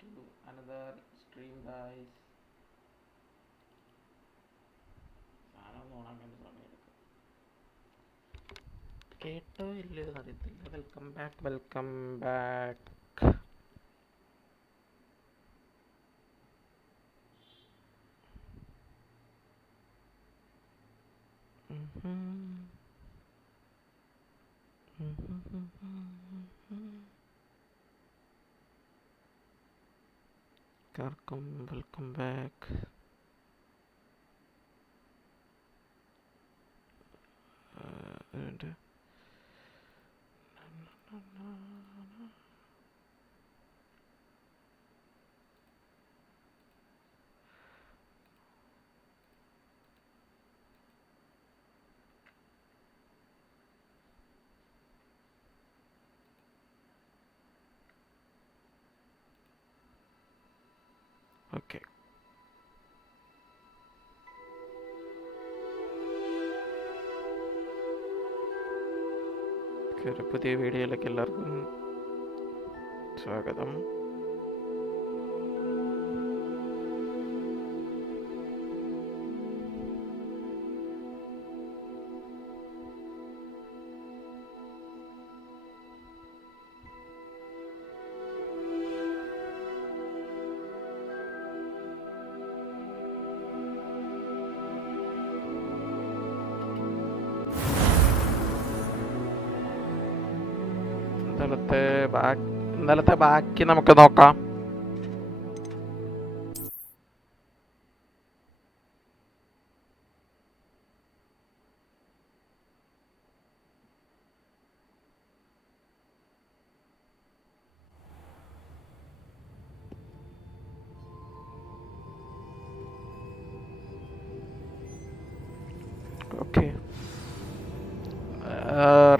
to another stream, guys. കേട്ടോ ഇല്ലയോ അറിയത്തില്ല. Welcome back, welcome back. Welcome back. Okay, ഒരു പുതിയ വീഡിയോയിലേക്ക് എല്ലാവർക്കും സ്വാഗതം. ഇന്നലത്തെ ബാക്കി നമുക്ക് നോക്കാം. Okay,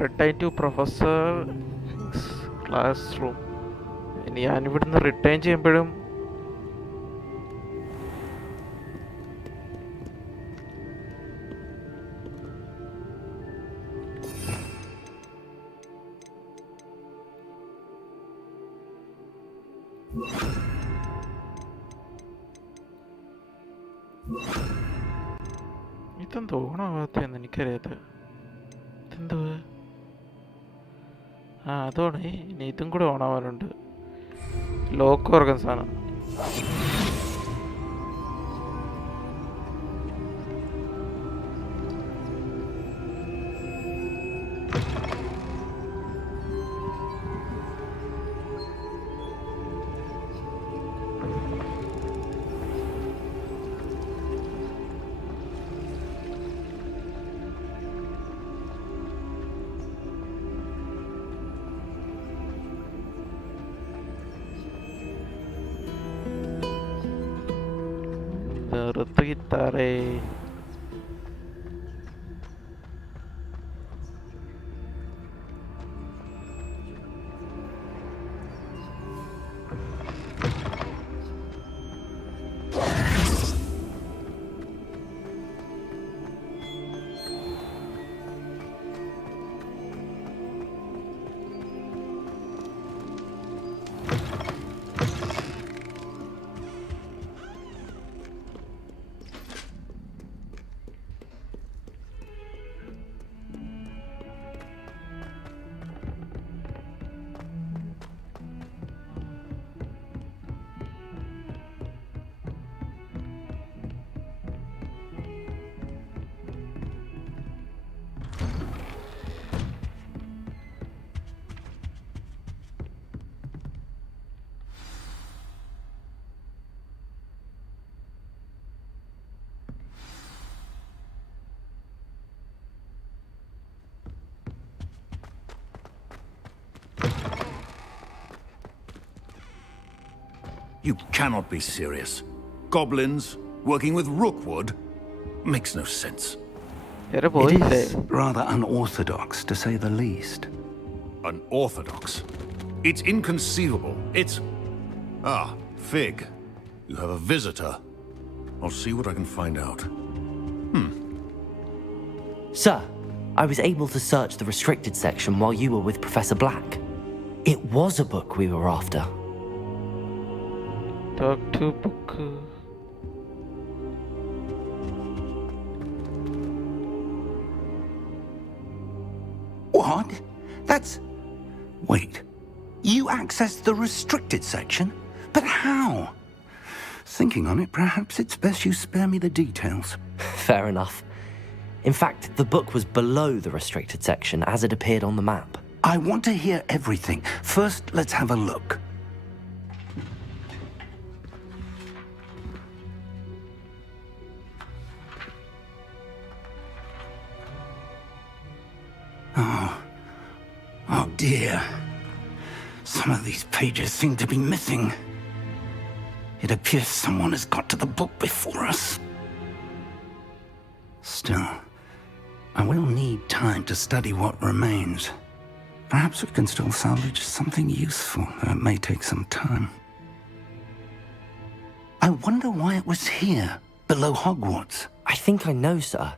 return to professor classroom. ഇനി ഞാനിവിടുന്ന് റിട്ടേൺ ചെയ്യുമ്പോഴും ഇതെന്തോ ഓണാവാത്തെന്ന് എനിക്കറിയാത്ത. ഇതെന്തോ അതോടെ ഇനി ഇതും കൂടെ ഓണാവാനുണ്ട്. ലോക്ക് ഓർഗൻ സാധനം. ഗിത്താറേ, You cannot be serious. Goblins working with rookwood makes no sense. It is rather unorthodox, to say the least. Unorthodox? It's inconceivable. It's... Ah, Fig. You have a visitor. I'll see what I can find out. Sir, I was able to search the restricted section while you were with Professor Black. It was a book we were after. Talk to book. What? That's... Wait. You accessed the restricted section? But how? Thinking on it, perhaps it's best you spare me the details. Fair enough. In fact, the book was below the restricted section as it appeared on the map. I want to hear everything. First, let's have a look. Oh dear. Some of these pages seem to be missing. It appears someone has got to the book before us. Still, I will need time to study what remains. Perhaps we can still salvage something useful, though it may take some time. I wonder why it was here, below Hogwarts. I think I know, sir.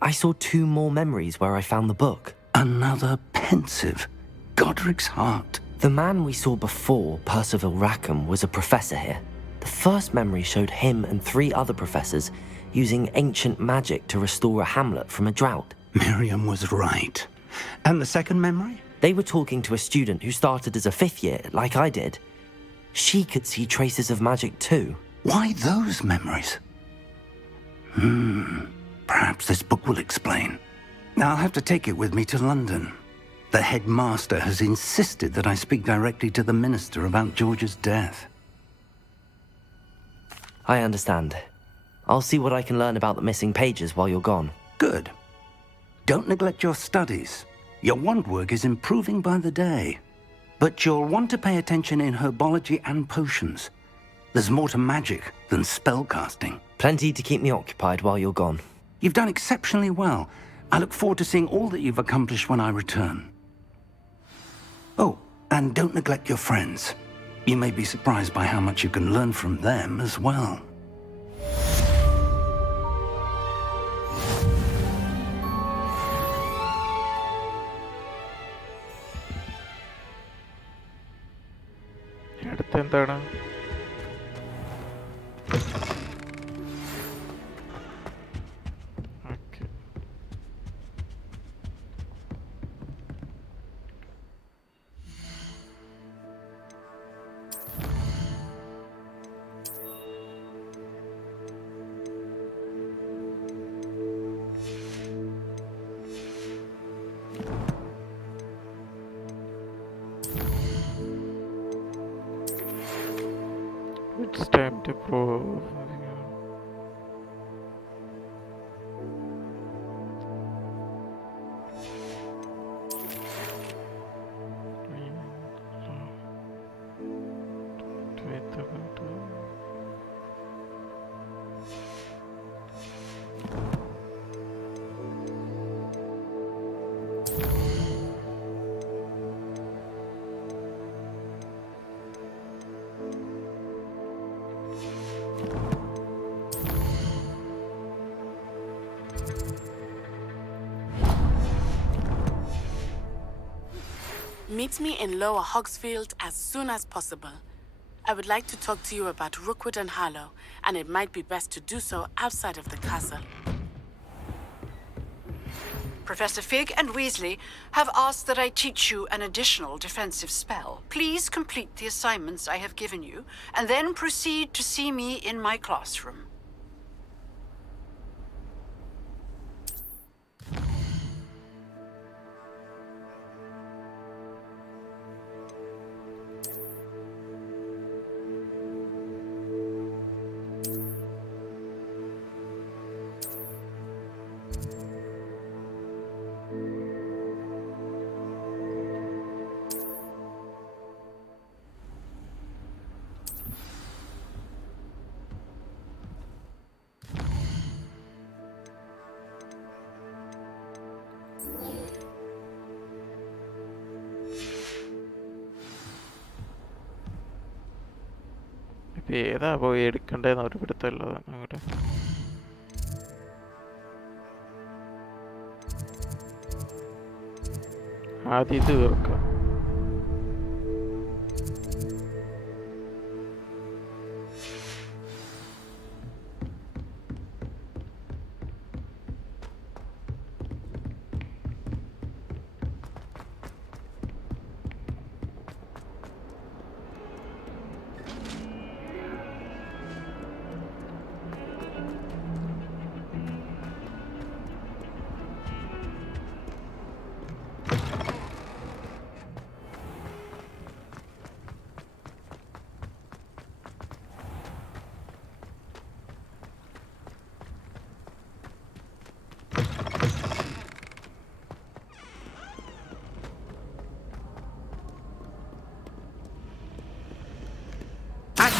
I saw 2 more memories where I found the book. Another pensive. Godric's heart. The man we saw before, Percival Rackham, was a professor here. The first memory showed him and 3 other professors using ancient magic to restore a hamlet from a drought. Miriam was right. And the second memory? They were talking to a student who started as a 5th year, like I did. She could see traces of magic too. Why those memories? Perhaps this book will explain. I'll have to take it with me to London. The headmaster has insisted that I speak directly to the minister about George's death. I understand. I'll see what I can learn about the missing pages while you're gone. Good. Don't neglect your studies. Your wand work is improving by the day. But you'll want to pay attention in herbology and potions. There's more to magic than spellcasting. Plenty to keep me occupied while you're gone. You've done exceptionally well. I look forward to seeing all that you've accomplished when I return. Oh, and don't neglect your friends. You may be surprised by how much you can learn from them as well. അടുത്തെന്താണ്? Okay. It's time to prove. Meet me in Lower Hogsfield as soon as possible. I would like to talk to you about Rookwood and Harlow, and it might be best to do so outside of the castle. Professor Fig and Weasley have asked that I teach you an additional defensive spell. Please complete the assignments I have given you, and then proceed to see me in my classroom. ഇപ്പം ഏതാ പോയി എടുക്കണ്ടേന്ന് ഒരു പിടുത്തമുള്ളതാണ് അങ്ങോട്ട്. ആദ്യം ഇത് തീർക്കാം.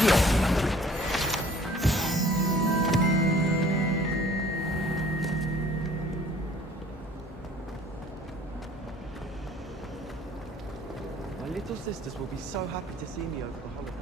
My little sisters will be so happy to see me over the holidays.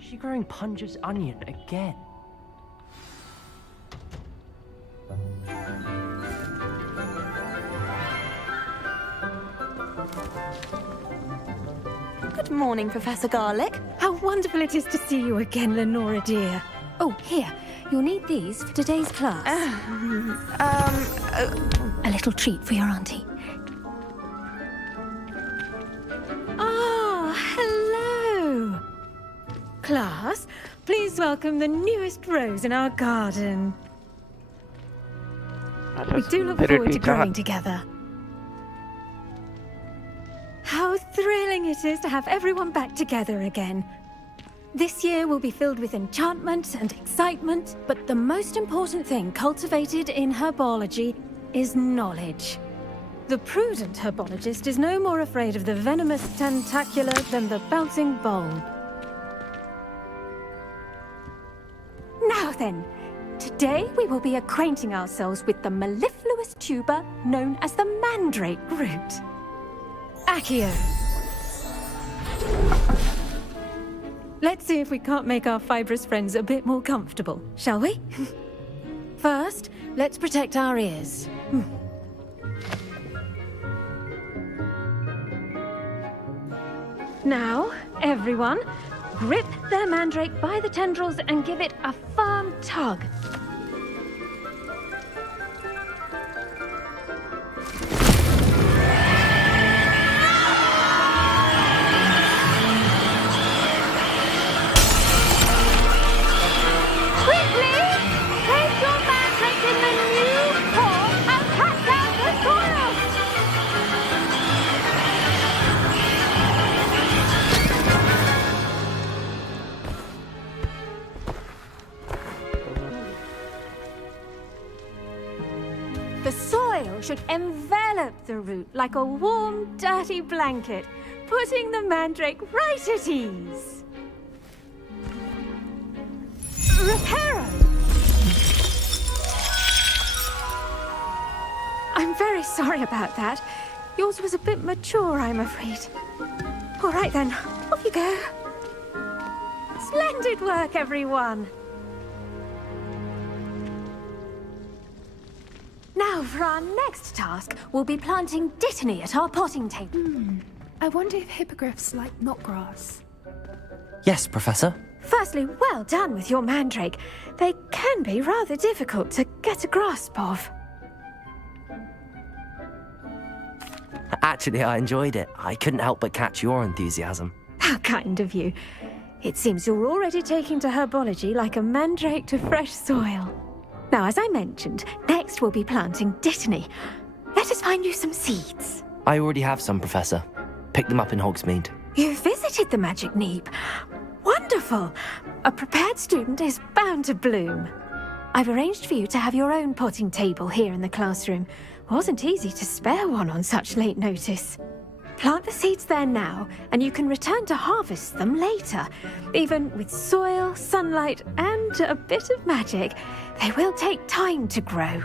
She growing Punja's onion again. Good morning, Professor Garlic. How wonderful it is to see you again, Lenora dear. Oh, here. You'll need these for today's class. A little treat for your auntie. Ah, hello. Class, please welcome the newest rose in our garden. We do look forward to growing together. How thrilling it is to have everyone back together again. This year will be filled with enchantment and excitement, but the most important thing cultivated in herbology is knowledge. The prudent herbologist is no more afraid of the venomous tentacula than the bouncing bulb. Now then, today we will be acquainting ourselves with the mellifluous tuber known as the mandrake root. Accio. Let's see if we can't make our fibrous friends a bit more comfortable, shall we? First, let's protect our ears. Now, everyone, grip their mandrake by the tendrils and give it a firm tug. Should envelop the root like a warm, dirty blanket, putting the mandrake right at ease. Reparo! I'm very sorry about that. Yours was a bit mature, I'm afraid. All right then, off you go. Splendid work, everyone. Now, for our next task, we'll be planting dittany at our potting table. I wonder if hippogriffs like knotgrass. Yes, Professor. Firstly, well done with your mandrake. They can be rather difficult to get a grasp of. Actually, I enjoyed it. I couldn't help but catch your enthusiasm. How kind of you. It seems you're already taking to herbology like a mandrake to fresh soil. Now, as I mentioned, next we'll be planting dittany. Let us find you some seeds. I already have some, Professor. Picked them up in Hogsmeade. You visited the Magic Neep. Wonderful. A prepared student is bound to bloom. I've arranged for you to have your own potting table here in the classroom. Wasn't easy to spare one on such late notice. Plant the seeds there now, and you can return to harvest them later. Even with soil, sunlight, and a bit of magic, they will take time to grow.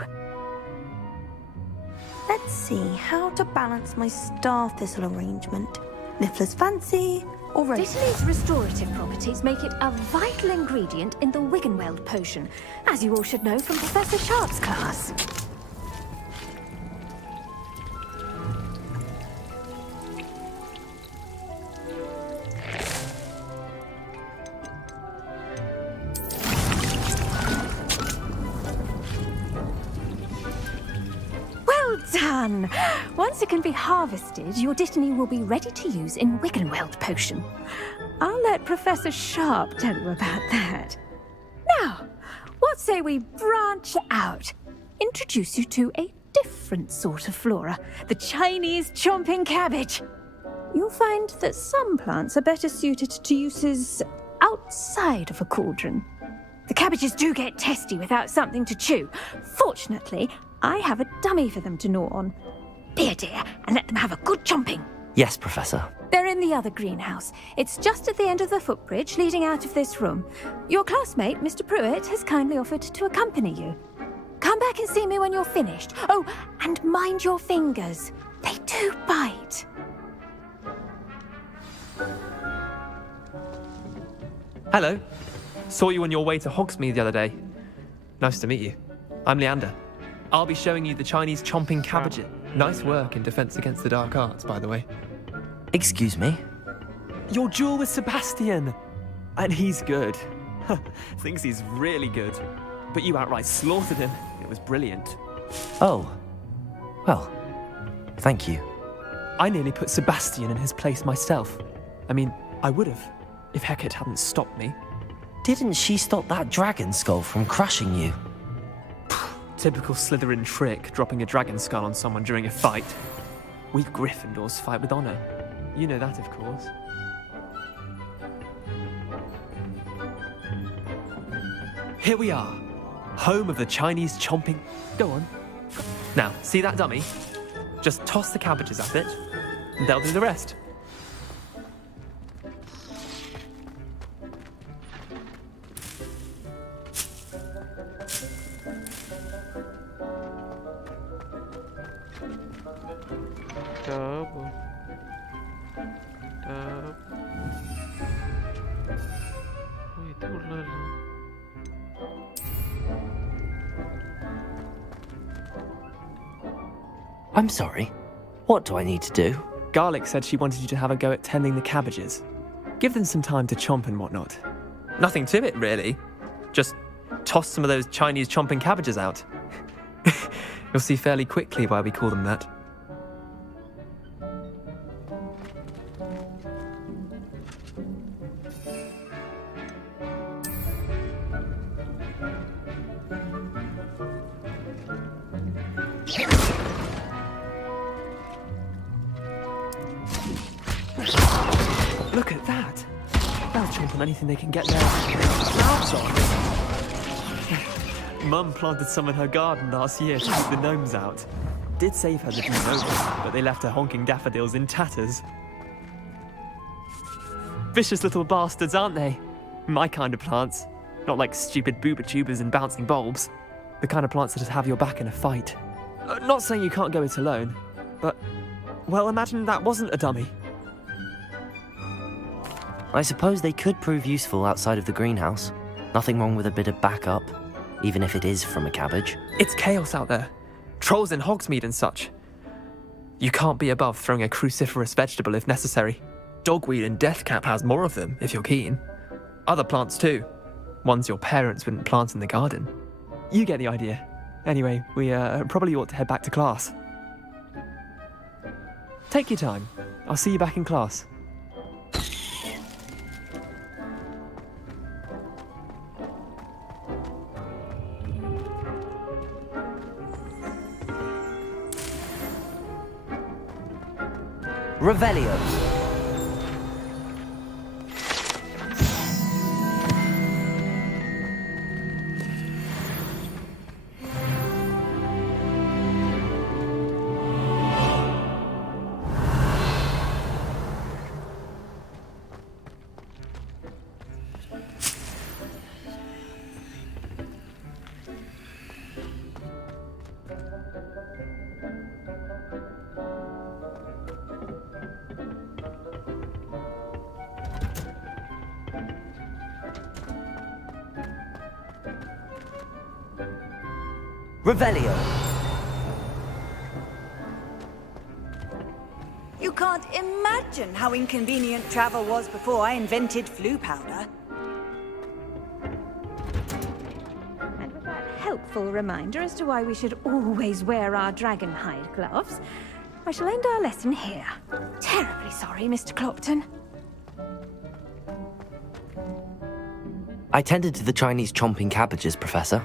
Let's see how to balance my star thistle arrangement. Niffler's fancy, or rose. Dittany's restorative properties make it a vital ingredient in the Wiggenweld potion, as you all should know from Professor Sharp's class. Done! Once it can be harvested, your dittany will be ready to use in Wiggenweld potion. I'll let Professor Sharp tell you about that. Now, what say we branch out? Introduce you to a different sort of flora, the Chinese chomping cabbage. You'll find that some plants are better suited to uses outside of a cauldron. The cabbages do get testy without something to chew. Fortunately, I have a dummy for them to gnaw on. Be a dear and let them have a good chomping. Yes, Professor. They're in the other greenhouse. It's just at the end of the footbridge leading out of this room. Your classmate, Mr. Pruitt, has kindly offered to accompany you. Come back and see me when you're finished. Oh, and mind your fingers. They do bite. Hello. Saw you on your way to Hogsmeade the other day. Nice to meet you. I'm Leander. I'll be showing you the Chinese chomping cabbage. Nice work in Defense Against the Dark Arts, by the way. Excuse me? Your duel with Sebastian! And he's good. Thinks he's really good. But you outright slaughtered him. It was brilliant. Oh. Well, thank you. I nearly put Sebastian in his place myself. I mean, I would have, if Hecate hadn't stopped me. Didn't she stop that dragon skull from crushing you? Typical Slytherin trick, dropping a dragon skull on someone during a fight. We Gryffindors fight with honor. You know that, of course. Here we are, home of the Chinese chomping... Go on. Now, see that dummy? Just toss the cabbages at it, and they'll do the rest. I'm sorry. What do I need to do? Garlic said she wanted you to have a go at tending the cabbages. Give them some time to chomp and whatnot. Nothing to it, really. Just toss some of those Chinese chomping cabbages out. You'll see fairly quickly why we call them that. Look at that! They'll chomp on anything they can get their mouths on. Mum planted some in her garden last year to keep the gnomes out. Did save her the few gnomes, but they left her honking daffodils in tatters. Vicious little bastards, aren't they? My kind of plants. Not like stupid booba tubers and bouncing bulbs. The kind of plants that just have your back in a fight. Not saying you can't go it alone, but... well, imagine that wasn't a dummy. I suppose they could prove useful outside of the greenhouse. Nothing wrong with a bit of backup, even if it is from a cabbage. It's chaos out there. Trolls in Hogsmeade and such. You can't be above throwing a cruciferous vegetable if necessary. Dogweed and deathcap has more of them, if you're keen. Other plants too. Ones your parents wouldn't plant in the garden. You get the idea. Anyway, we probably ought to head back to class. Take your time. I'll see you back in class. Revelio. Revelio. You can't imagine how inconvenient travel was before I invented flu powder. And with that helpful reminder as to why we should always wear our dragon hide gloves, I shall end our lesson here. Terribly sorry, Mr. Clopton. I tended to the Chinese chomping cabbages, Professor.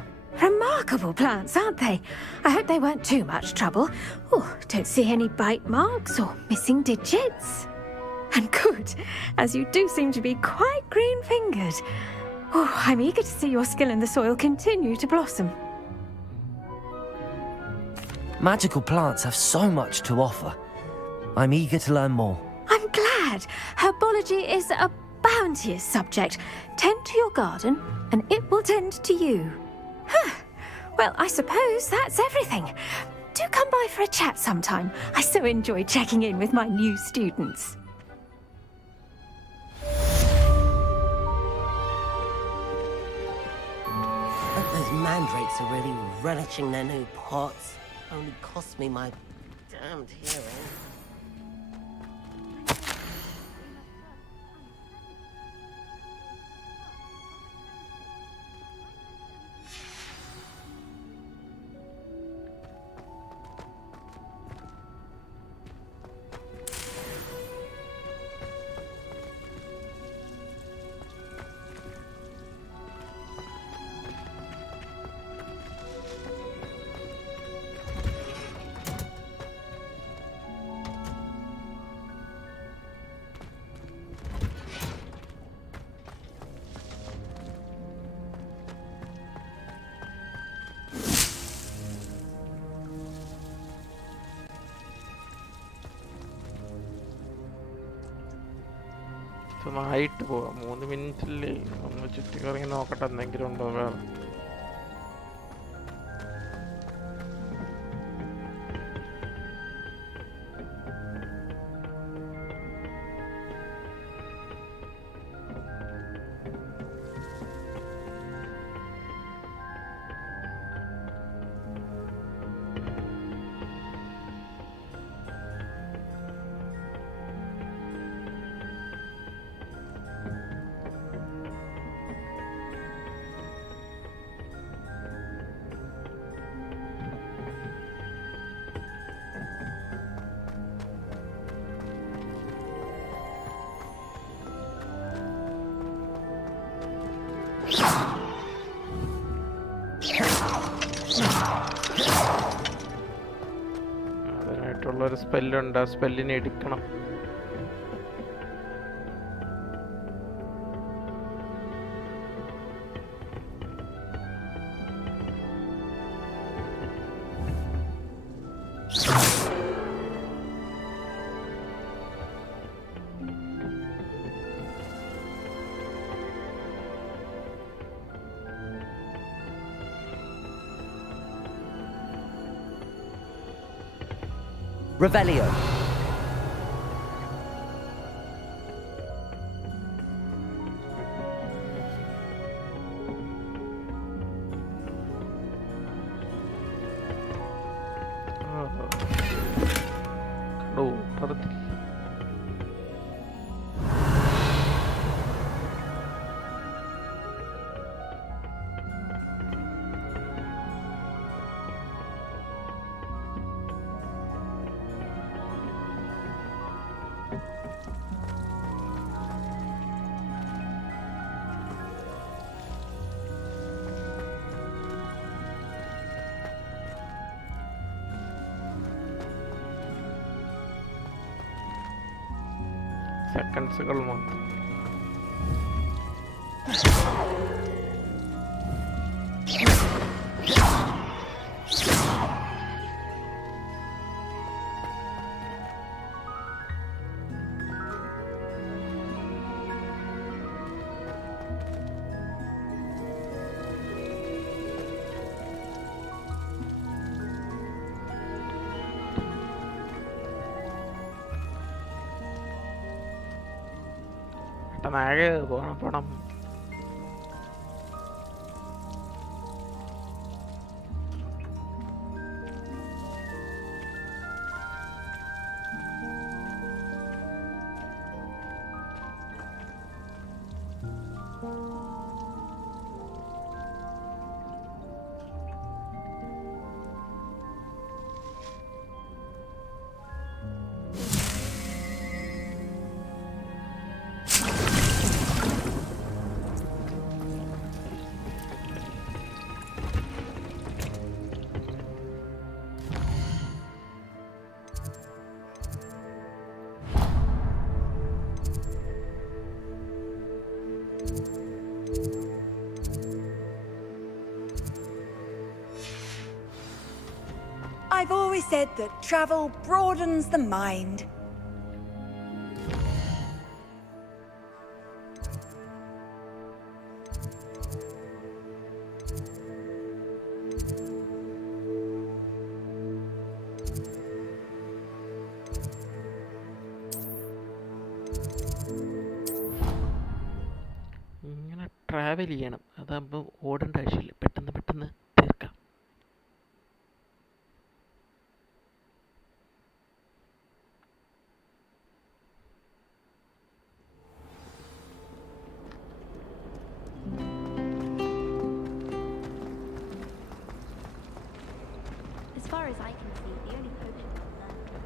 Remarkable plants, aren't they? I hope they weren't too much trouble. Oh, don't see any bite marks or missing digits. And good, as you do seem to be quite green-fingered. Oh, I'm eager to see your skill in the soil continue to blossom. Magical plants have so much to offer. I'm eager to learn more. I'm glad. Herbology is a bounteous subject. Tend to your garden, and it will tend to you. Huh. Well, I suppose that's everything. Do come by for a chat sometime. I so enjoy checking in with my new students. Those mandrakes are really relishing their new pots. Only cost me my damned hearing. നന്നായിട്ട് പോവാം 3 മിനിറ്റിൽ ഒന്ന് ചുറ്റിക്കറങ്ങി നോക്കട്ടെ എന്തെങ്കിലും ഉണ്ടോ വേറെ. അതിനായിട്ടുള്ളൊരു സ്പെല്ലുണ്ട്, ആ സ്പെല്ലിനെ എടുക്കണം. Revelio. സെക്കൻഡ്സുകൾ മാത്രം. പെട്ടെന്നാകെ പോണം. I've always said that travel broadens the mind. ഇങ്ങനെ ട്രാവൽ ചെയ്യണം, അതാകുമ്പോൾ ഓടേണ്ട ആവശ്യമില്ല, പെട്ടെന്ന് പെട്ടെന്ന് തീർക്കാം. As far as I can see, the only potion on Earth.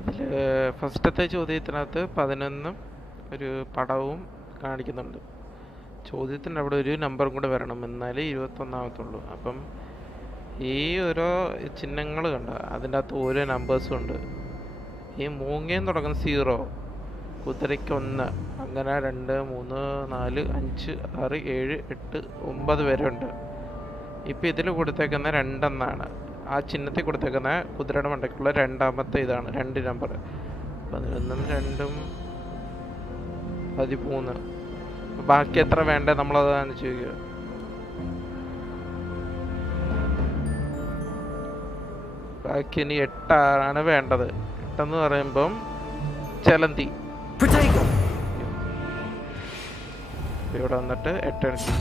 ഇതിൽ ഫസ്റ്റത്തെ ചോദ്യത്തിനകത്ത് 11 ഒരു പടവും കാണിക്കുന്നുണ്ട്. ചോദ്യത്തിൻ്റെ അവിടെ ഒരു നമ്പറും കൂടെ വരണം, എന്നാലേ 21-ാമത്തുള്ളൂ. അപ്പം ഈ ഓരോ ചിഹ്നങ്ങൾ കണ്ട അതിൻ്റെ അകത്ത് ഓരോ നമ്പേഴ്സും ഉണ്ട്. ഈ മൂങ്ങയും തുടങ്ങുന്ന 0, കുതിരയ്ക്ക് 1, അങ്ങനെ 2, 3, 4, 5, 6, 7, 8, 9 വരെ ഉണ്ട്. ഇപ്പം ഇതിൽ കൊടുത്തേക്കുന്ന 2 എന്നാണ്. ആ ചിഹ്നത്തിൽ കൊടുത്തേക്കുന്ന കുതിരയുടെ മണ്ടയ്ക്കുള്ള രണ്ടാമത്തെ ഇതാണ് 2 നമ്പർ. 11ഉം 2ഉം 13. ബാക്കി എത്ര വേണ്ടേ നമ്മളതാണ് ചെയ്യുക. ബാക്കി ഇനി 8 വേണ്ടത്. 8 എന്ന് പറയുമ്പം ചലന്തി. ഇവിടെ വന്നിട്ട് 8 എടുക്കും.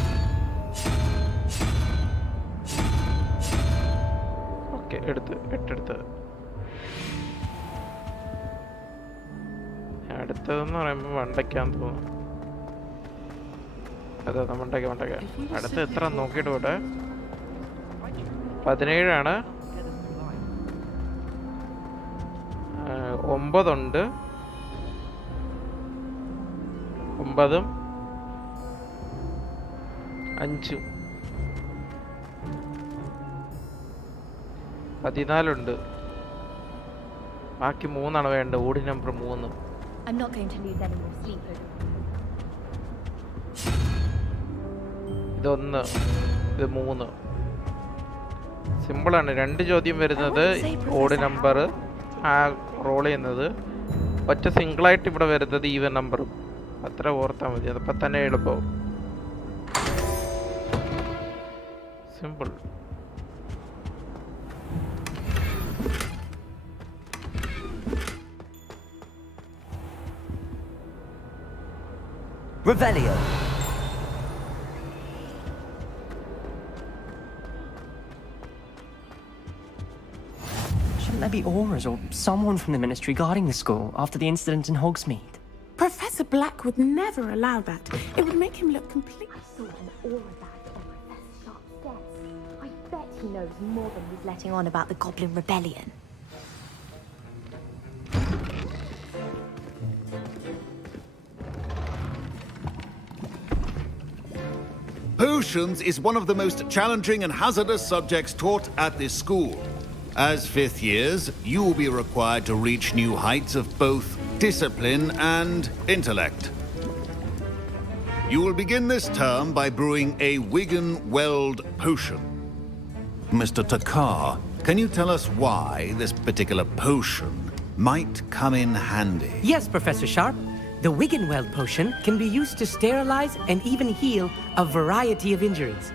ഓക്കെ, എടുത്ത് 8 എടുത്ത്. അടുത്തതെന്ന് പറയുമ്പോൾ മണ്ടയ്ക്കാന്ന് തോന്നുന്നു. അതെ, മണ്ടയ്ക്ക. അടുത്ത് എത്ര നോക്കിയിട്ട് പോട്ടെ. 17 9 ഉണ്ട്. 9ഉം 5ഉം 14 ഉണ്ട്. ബാക്കി 3 വേണ്ടത്. ഓടി number 3. I'm not going to lose any more sleep over. ഇതൊന്ന്, ഇത് 3. സിമ്പിളാണ്. 2 ചോദ്യം വരുന്നത് ഓഡ് നമ്പർ ആ റോൾ ചെയ്യുന്നത്, ഒറ്റ സിംഗിളായിട്ട് ഇവിടെ വരുന്നത് ഈവൻ നമ്പറും. അത്ര ഓർത്താൽ മതി, അതപ്പം തന്നെ എളുപ്പമാവും. Simple. Revelio. Shouldn't there be auras or someone from the ministry guarding the school after the incident in Hogsmeade? Professor Black would never allow that. It would make him look complete. I saw an aura bag on Professor Sharp's desk. I bet he knows more than he's letting on about the Goblin Rebellion. Potions is one of the most challenging and hazardous subjects taught at this school. As 5th years, you will be required to reach new heights of both discipline and intellect. You will begin this term by brewing a Wigan Weld potion. Mr. Takar, can you tell us why this particular potion might come in handy? Yes, Professor Sharp. The Wiggenweld potion can be used to sterilize and even heal a variety of injuries.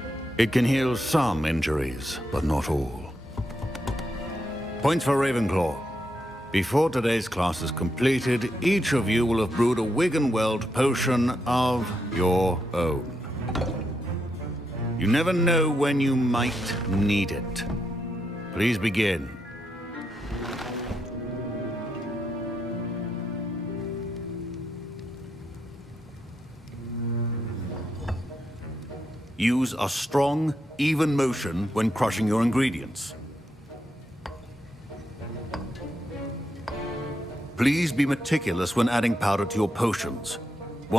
It can heal some injuries, but not all. Points for Ravenclaw. Before today's class is completed, each of you will have brewed a Wiggenweld potion of your own. You never know when you might need it. Please begin. Use a strong, even motion when crushing your ingredients. Please be meticulous when adding powder to your potions.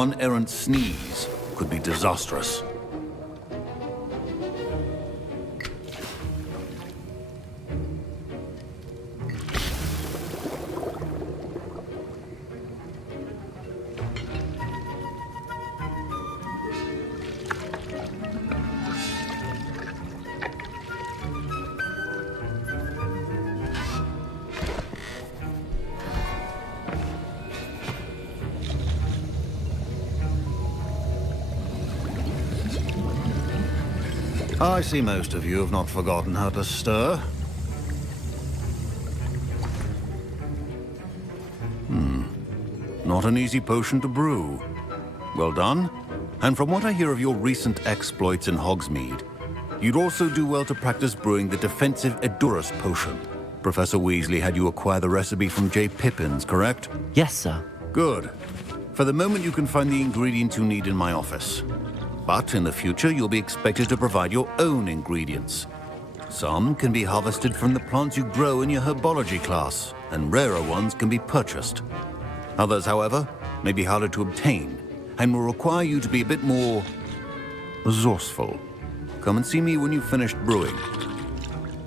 One errant sneeze could be disastrous. I see most of you have not forgotten how to stir. Not an easy potion to brew. Well done. And from what I hear of your recent exploits in Hogsmeade, you'd also do well to practice brewing the defensive Edurus potion. Professor Weasley had you acquire the recipe from J. Pippins, correct? Yes, sir. Good. For the moment, you can find the ingredients you need in my office. But in the future, you'll be expected to provide your own ingredients. Some can be harvested from the plants you grow in your herbology class, and rarer ones can be purchased. Others, however, may be harder to obtain, and will require you to be a bit more resourceful. Come and see me when you've finished brewing,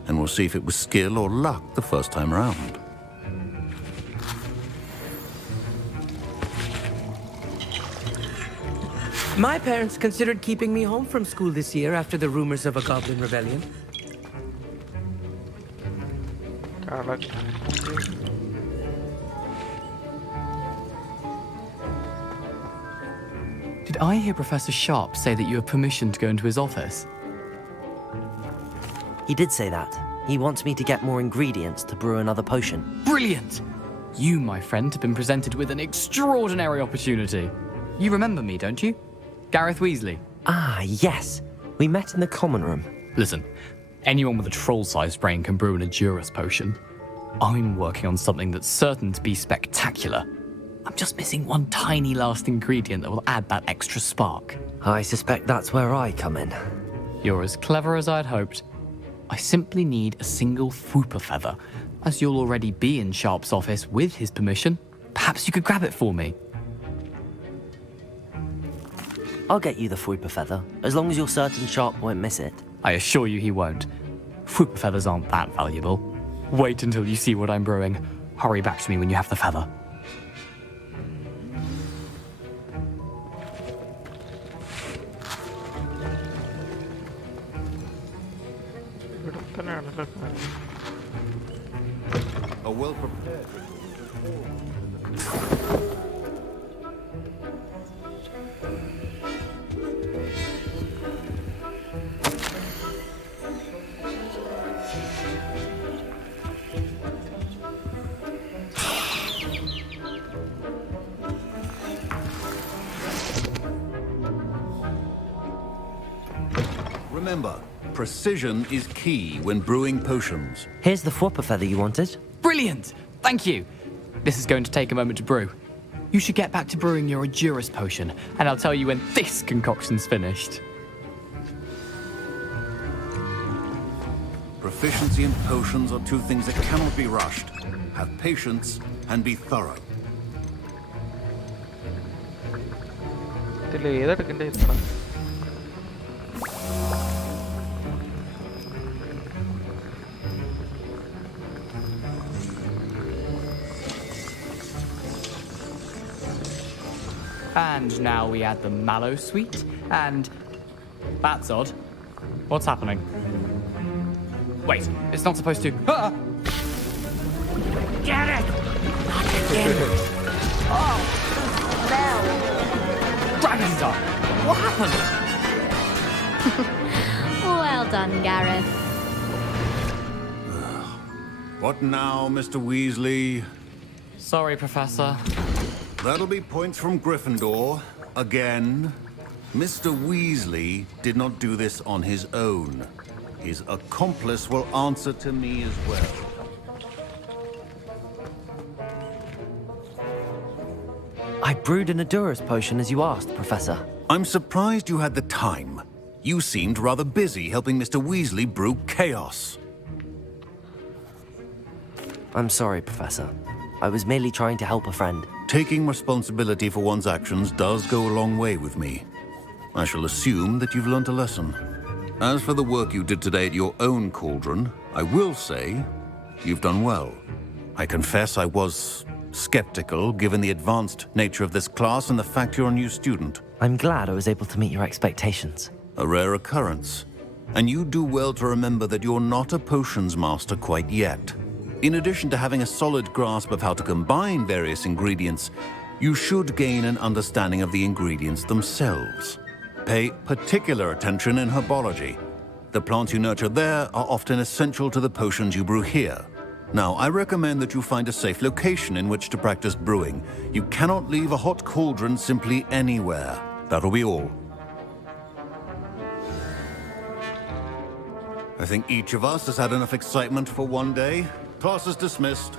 and we'll see if it was skill or luck the first time round. My parents considered keeping me home from school this year after the rumors of a goblin rebellion. Did I hear Professor Sharp say that you have permission to go into his office? He did say that. He wants me to get more ingredients to brew another potion. Brilliant! You, my friend, have been presented with an extraordinary opportunity. You remember me, don't you? Gareth Weasley. Ah, yes. We met in the common room. Listen, anyone with a troll-sized brain can brew an Edurus potion. I'm working on something that's certain to be spectacular. I'm just missing one tiny last ingredient that will add that extra spark. I suspect that's where I come in. You're as clever as I'd hoped. I simply need a single Fwooper feather. As you'll already be in Sharp's office with his permission, perhaps you could grab it for me. I'll get you the Fwooper feather, as long as you're certain Sharp won't miss it. I assure you he won't. Fwooper feathers aren't that valuable. Wait until you see what I'm brewing. Hurry back to me when you have the feather. A well-prepared. Remember, precision is key when brewing potions. Here's the Fwooper feather you wanted. Brilliant! Thank you! This is going to take a moment to brew. You should get back to brewing your Edurus potion, and I'll tell you when this concoction's finished. Proficiency in potions are two things that cannot be rushed. Have patience and be thorough. And now we add the mallow sweet, and... That's odd. What's happening? Wait, it's not supposed to... Ah! Get it! Oh, smell! Dragon's Dog! What happened? Well done, Gareth. What now, Mr. Weasley? Sorry, Professor. That'll be points from Gryffindor. Again. Mr. Weasley did not do this on his own. His accomplice will answer to me as well. I brewed an Edurus potion as you asked, Professor. I'm surprised you had the time. You seemed rather busy helping Mr. Weasley brew chaos. I'm sorry, Professor. I was merely trying to help a friend. Taking responsibility for one's actions does go a long way with me. I shall assume that you've learnt a lesson. As for the work you did today at your own cauldron, I will say you've done well. I confess I was skeptical given the advanced nature of this class and the fact you're a new student. I'm glad I was able to meet your expectations. A rare occurrence. And you do well to remember that you're not a potions master quite yet. In addition to having a solid grasp of how to combine various ingredients, you should gain an understanding of the ingredients themselves. Pay particular attention in herbology. The plants you nurture there are often essential to the potions you brew here. Now, I recommend that you find a safe location in which to practice brewing. You cannot leave a hot cauldron simply anywhere. That'll be all. I think each of us has had enough excitement for one day. Class is dismissed.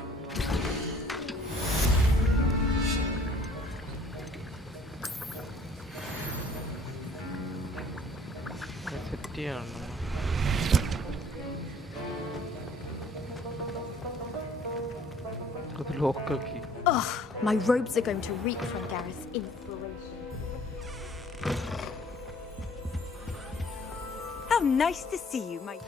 Ugh, my robes are going to reek from Gareth's inspiration. How nice to see you, my...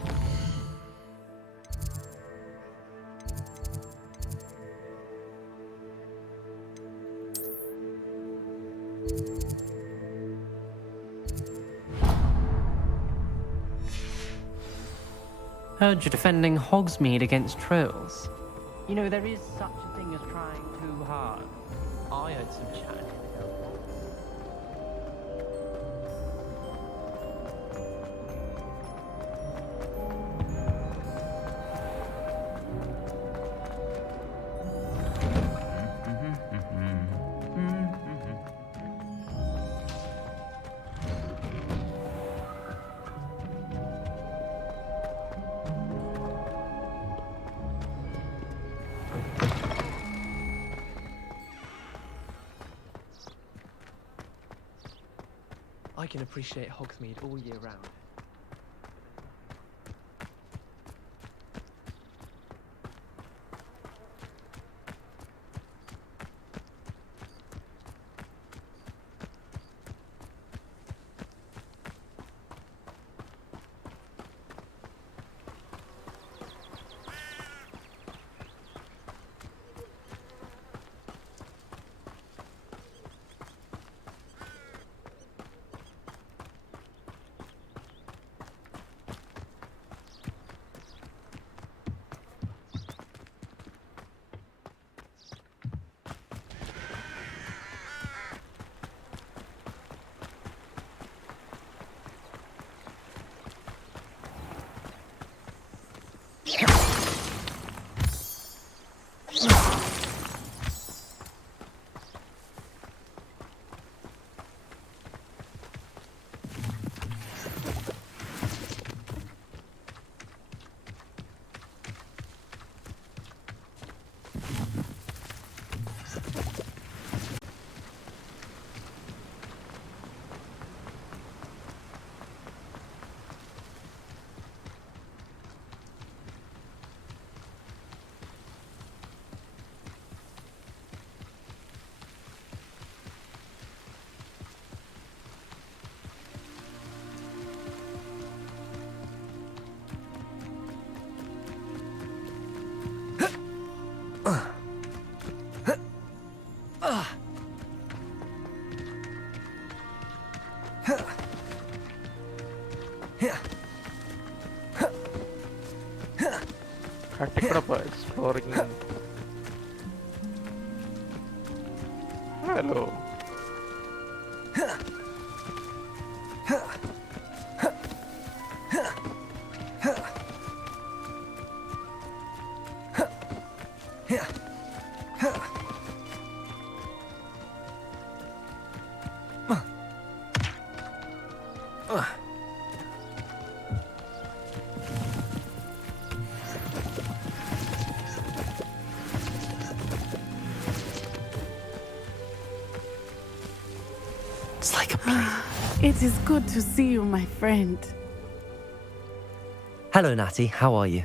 Heard you're defending Hogsmeade against trolls. You know, there is such a thing as trying too hard. I heard some chat. I can appreciate Hogsmeade all year round. Exploring. Hello. It's like a play. It is good to see you, my friend. Hello, Natty. How are you?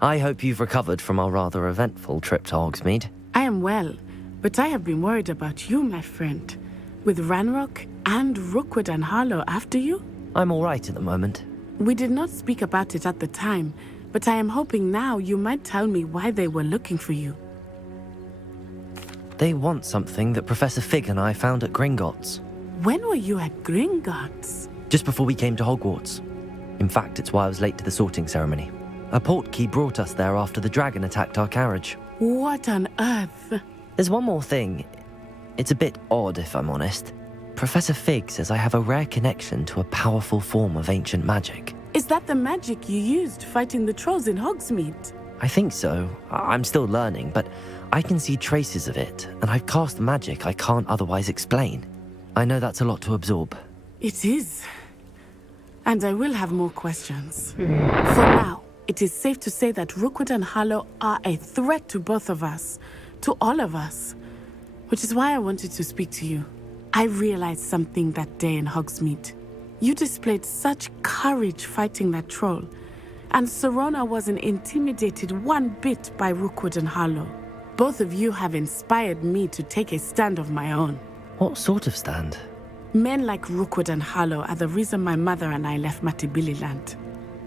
I hope you've recovered from our rather eventful trip to Hogsmeade. I am well, but I have been worried about you, my friend. With Ranrock and Rookwood and Harlow after you? I'm all right at the moment. We did not speak about it at the time, but I am hoping now you might tell me why they were looking for you. They want something that Professor Fig and I found at Gringotts. When were you at Gringotts? Just before we came to Hogwarts. In fact, it's why I was late to the sorting ceremony. A portkey brought us there after the dragon attacked our carriage. What on earth? There's one more thing. It's a bit odd, if I'm honest. Professor Fig says I have a rare connection to a powerful form of ancient magic. Is that the magic you used fighting the trolls in Hogsmeade? I think so. I'm still learning, but I can see traces of it, and I've cast magic I can't otherwise explain. I know that's a lot to absorb. It is. And I will have more questions. For now, it is safe to say that Rookwood and Harlow are a threat to both of us, to all of us. Which is why I wanted to speak to you. I realized something that day in Hogsmeade. You displayed such courage fighting that troll, and Serona wasn't intimidated one bit by Rookwood and Harlow. Both of you have inspired me to take a stand of my own. What sort of stand? Men like Rookwood and Harlow are the reason my mother and I left Matibili-land.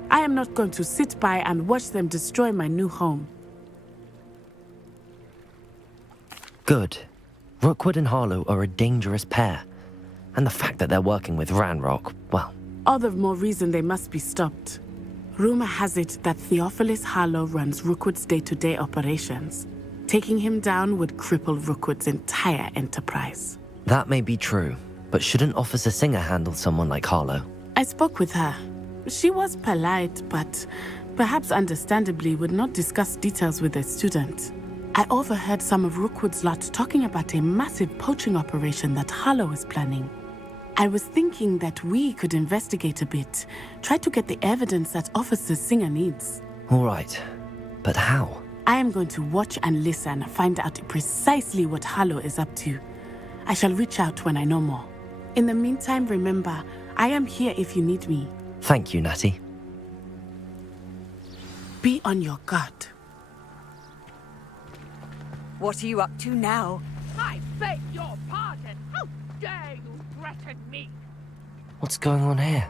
I am not going to sit by and watch them destroy my new home. Good. Rookwood and Harlow are a dangerous pair. And the fact that they're working with Ranrock, well... All the more reason they must be stopped. Rumor has it that Theophilus Harlow runs Rookwood's day-to-day operations. Taking him down would cripple Rookwood's entire enterprise. That may be true, but shouldn't Officer Singer handle someone like Harlow? I spoke with her. She was polite, but perhaps understandably would not discuss details with a student. I overheard some of Rookwood's lot talking about a massive poaching operation that Harlow is planning. I was thinking that we could investigate a bit, try to get the evidence that Officer Singer needs. All right, but how? I am going to watch and listen, find out precisely what Harlow is up to. I shall reach out when I know more. In the meantime, remember, I am here if you need me. Thank you, Natty. Be on your guard. What are you up to now? I beg your pardon. How dare you threaten me? What's going on here?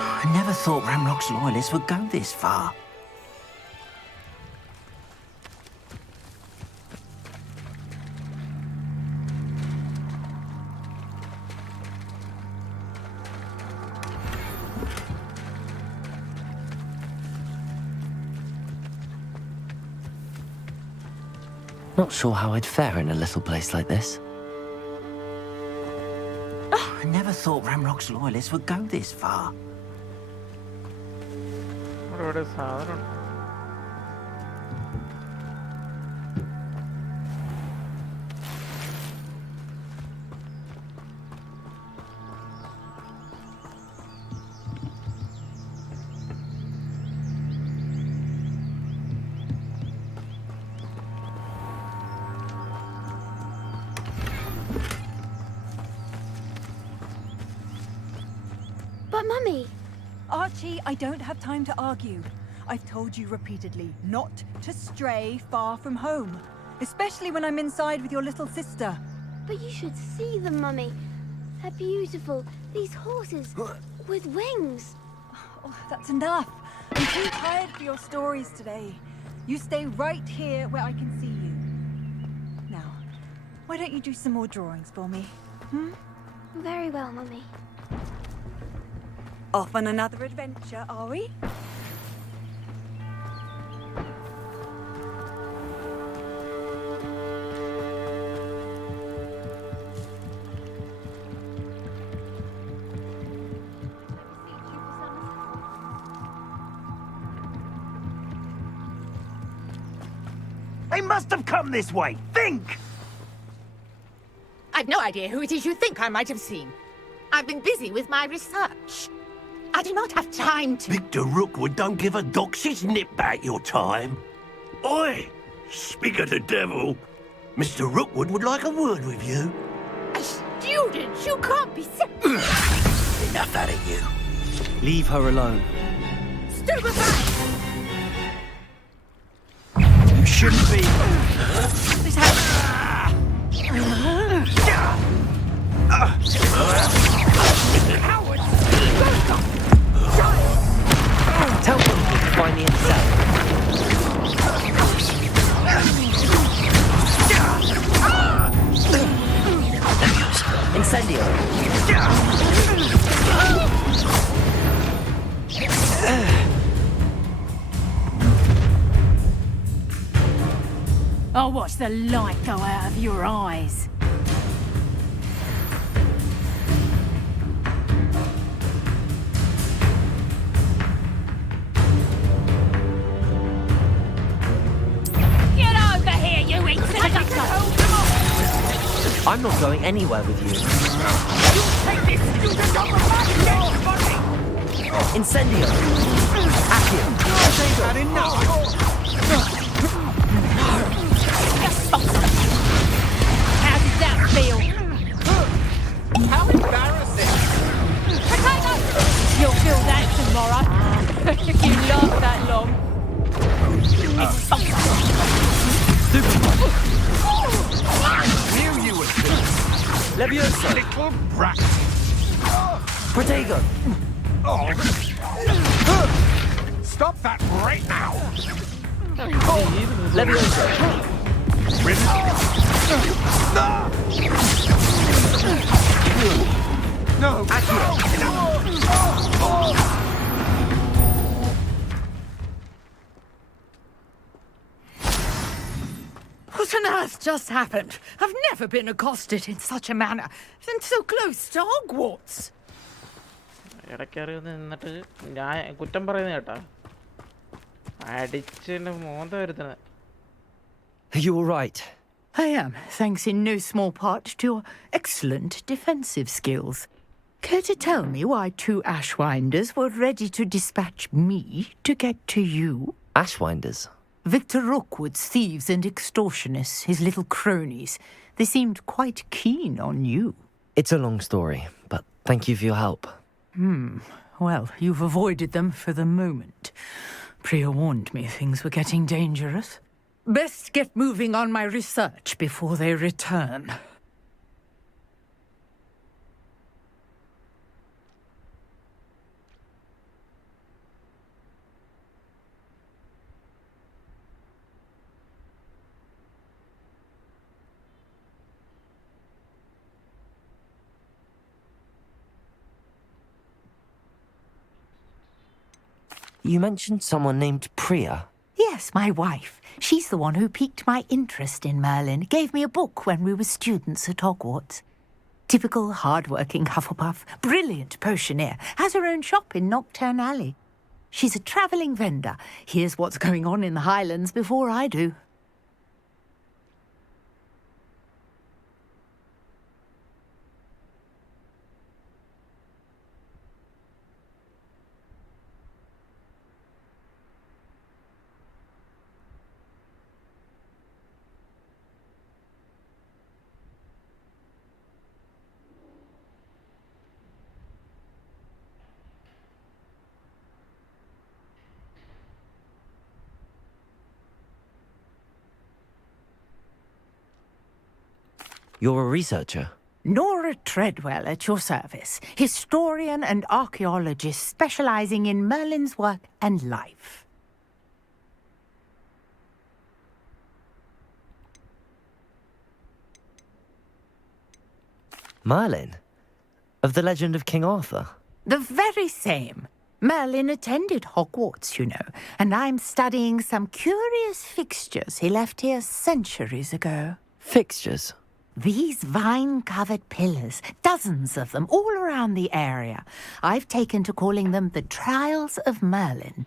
I never thought Ranrock's loyalists would go this far. Not sure how I'd fare in a little place like this. I never thought Ranrock's loyalists would go this far. ഇവിടെ സാധനം But Mummy... Archie, I don't have time to argue. I've told you repeatedly not to stray far from home. Especially when I'm inside with your little sister. But you should see them, Mummy. They're beautiful. These horses with wings. Oh, that's enough. I'm too tired for your stories today. You stay right here where I can see you. Now, why don't you do some more drawings for me? Hmm? Very well, Mummy. Off on another adventure, are we? They must have come this way. Think! I've no idea who it is you think I might have seen. I've been busy with my research. I do not have time to... Victor Rookwood don't give a doxy's nip back your time. Oi! Speak of the devil. Mr. Rookwood would like a word with you. A student? You can't be... Enough out of you. Leave her alone. Stupefy! You shouldn't be... Tell them to find me in the cell. Incendio. I'll watch the light go out of your eyes. I'm not going anywhere with you. Take this student off of my dead body! Incendio! Accio! Ain't had enough! How does that feel? How embarrassing! Potato! You'll feel that tomorrow. If you last that long. Knew you would do this. Leviosa! Little brat. Protego! Oh. Stop that right now! Leviosa! No! What on earth just happened? I've never been accosted in such a manner, and so close to Hogwarts. ഇടയ്ക്കറി നിന്നിട്ട് ഞാൻ കുറ്റം പറയുന്ന കേട്ടാ അടിച്ചിട്ട് മോന്ത വരുത്തുന്നത്. You all right? I am, thanks in no small part to your excellent defensive skills. Care to tell me why 2 Ashwinders were ready to dispatch me to get to you? Ashwinders? Victor Rookwood's thieves and extortionists, his little cronies. They seemed quite keen on you. It's a long story, but thank you for your help. Well, you've avoided them for the moment. Priya warned me things were getting dangerous. Best get moving on my research before they return. You mentioned someone named Priya. Yes, my wife. She's the one who piqued my interest in Merlin, gave me a book when we were students at Hogwarts. Typical hard-working Hufflepuff, brilliant potioneer, has her own shop in Nocturne Alley. She's a travelling vendor. Here's what's going on in the Highlands before I do. You're a researcher? Nora Treadwell at your service, historian and archaeologist specialising in Merlin's work and life. Merlin? Of the legend of King Arthur? The very same. Merlin attended Hogwarts, you know, and I'm studying some curious fixtures he left here centuries ago. Fixtures? These vine-covered pillars, dozens of them, all around the area. I've taken to calling them the Trials of Merlin.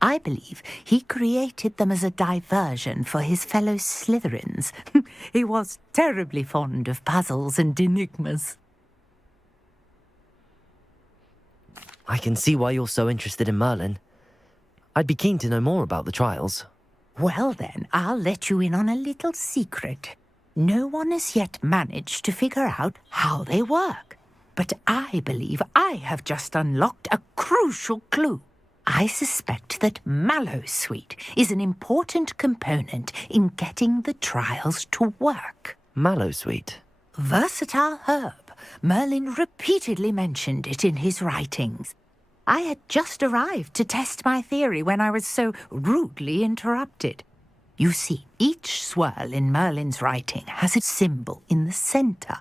I believe he created them as a diversion for his fellow Slytherins. He was terribly fond of puzzles and enigmas. I can see why you're so interested in Merlin. I'd be keen to know more about the trials. Well then, I'll let you in on a little secret. No one has yet managed to figure out how they work. But I believe I have just unlocked a crucial clue. I suspect that Mallowsweet is an important component in getting the trials to work. Mallowsweet? Versatile herb. Merlin repeatedly mentioned it in his writings. I had just arrived to test my theory when I was so rudely interrupted. You see, each swirl in Merlin's writing has a symbol in the centre.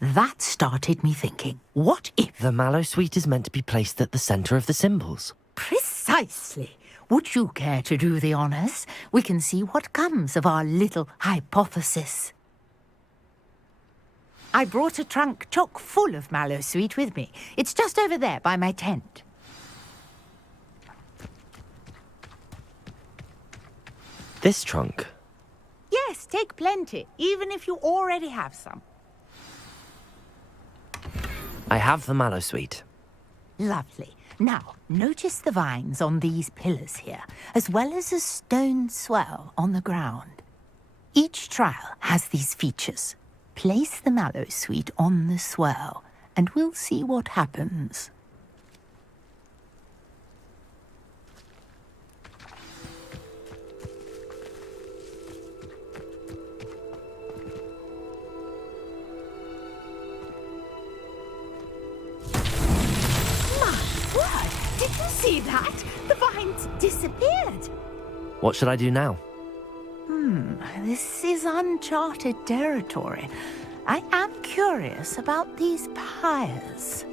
That started me thinking, what if... The Mallowsweet is meant to be placed at the centre of the symbols. Precisely. Would you care to do the honours? We can see what comes of our little hypothesis. I brought a trunk chock full of Mallowsweet with me. It's just over there by my tent. This trunk? Yes, take plenty, even if you already have some. I have the mallow suite. Lovely. Now, notice the vines on these pillars here, as well as a stone swell on the ground. Each trial has these features. Place the mallow suite on the swell, and we'll see what happens. Did you see that? The vines disappeared. What should I do now? This is uncharted territory. I am curious about these pyres.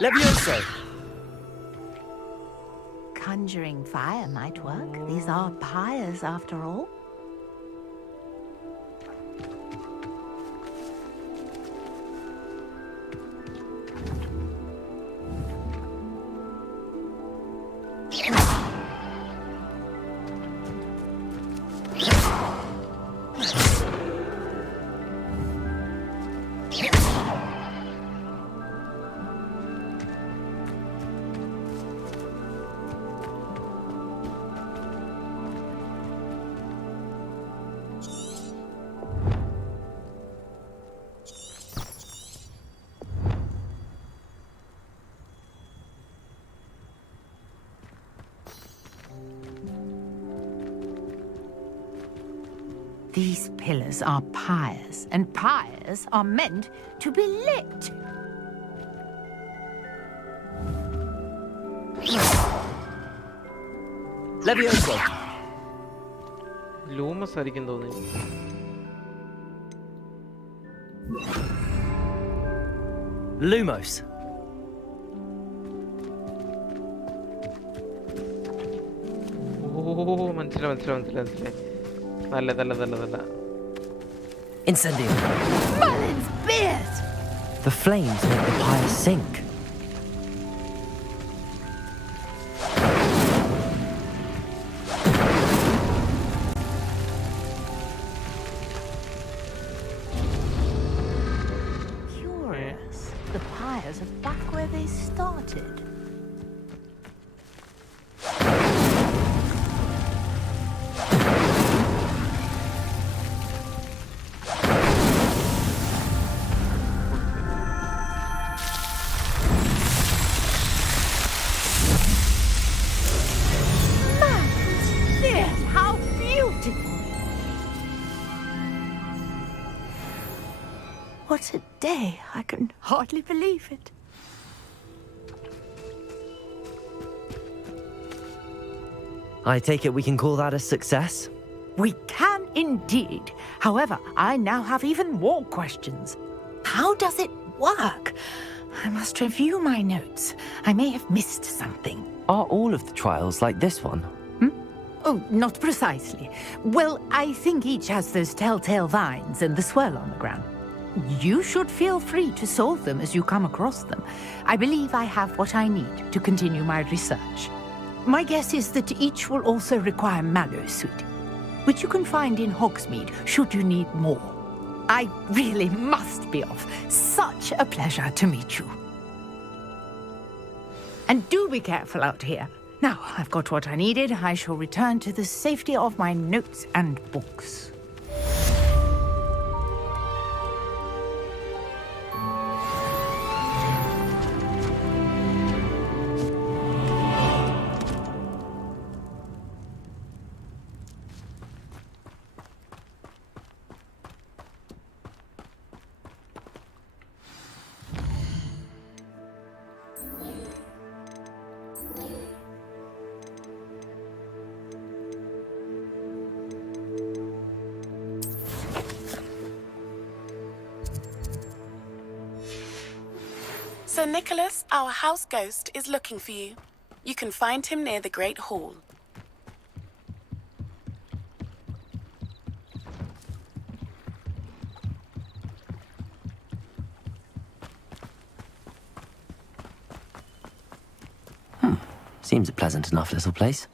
Levioso! Conjuring fire might work. These are pyres after all. These pillars are pyres, and pyres are meant to be lit. Levioso! ലൂമസ് ആയിരിക്കും തോന്നുന്നു. Lumos! ഓ മനസ്സിലായി. നല്ല. Incendium! Merlin's beard! The flames make the pyres sink. Curious. The pyres are back where they started. What a day. I can hardly believe it. I take it we can call that a success? We can indeed. However, I now have even more questions. How does it work? I must review my notes. I may have missed something. Are all of the trials like this one? Oh, not precisely. Well, I think each has those telltale vines and the swirl on the ground. You should feel free to solve them as you come across them. I believe I have what I need to continue my research. My guess is that each will also require mallow suite, which you can find in Hogsmeade should you need more. I really must be off. Such a pleasure to meet you. And do be careful out here. Now I've got what I needed. I shall return to the safety of my notes and books. Sir Nicholas, our house ghost, is looking for you. You can find him near the Great Hall. Seems a pleasant enough little place.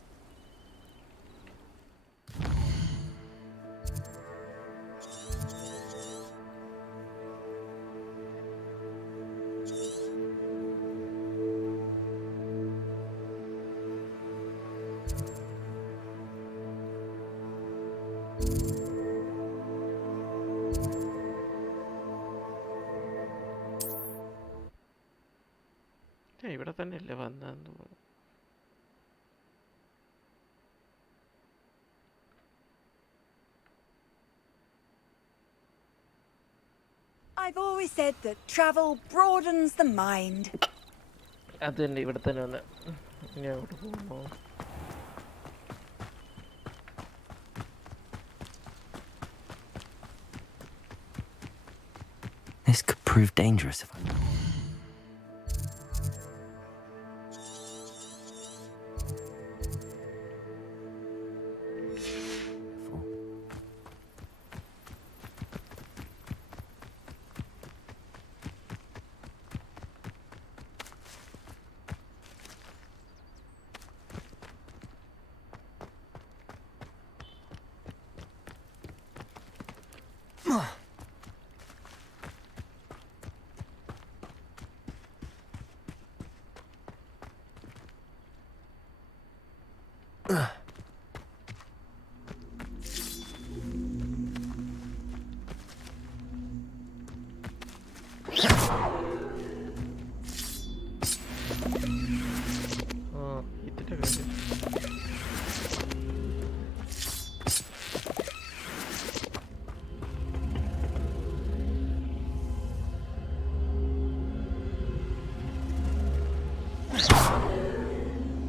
ഇവിടെ തന്നെയല്ലേ വന്നതെന്ന് തോന്നുന്നു. I've always said that travel broadens the mind. അത് തന്നെ ഇവിടെ തന്നെ വന്ന്. ഇനി അങ്ങോട്ട് പോകുമോ? This could prove dangerous if I...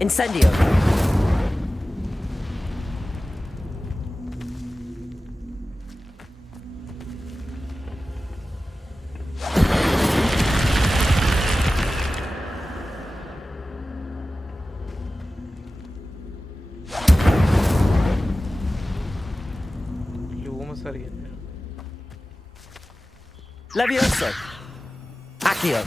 Incendio! Levioso! Accio!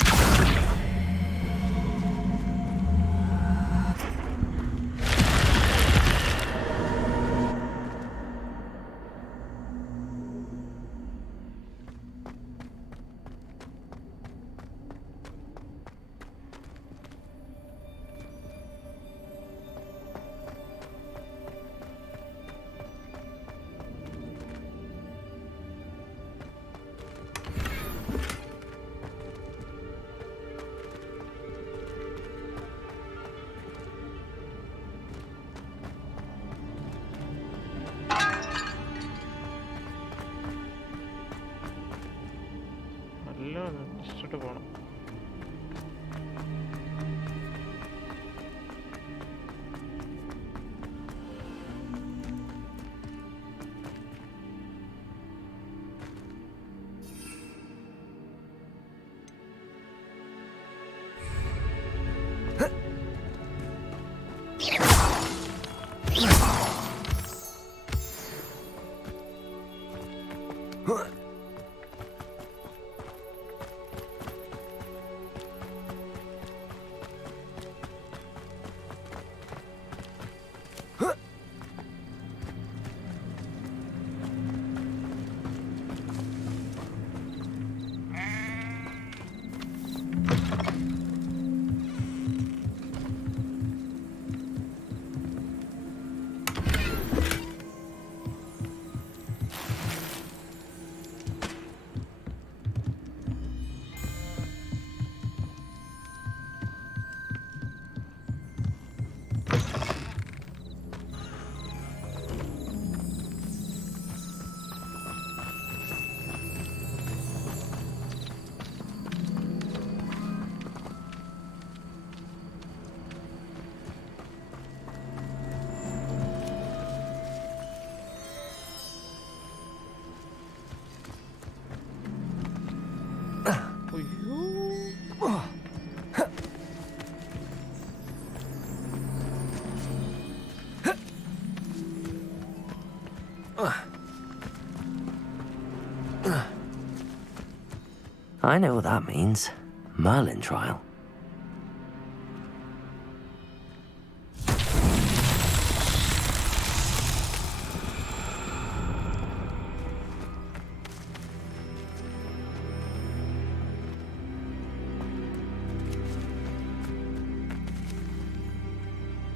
I know what that means. Merlin trial.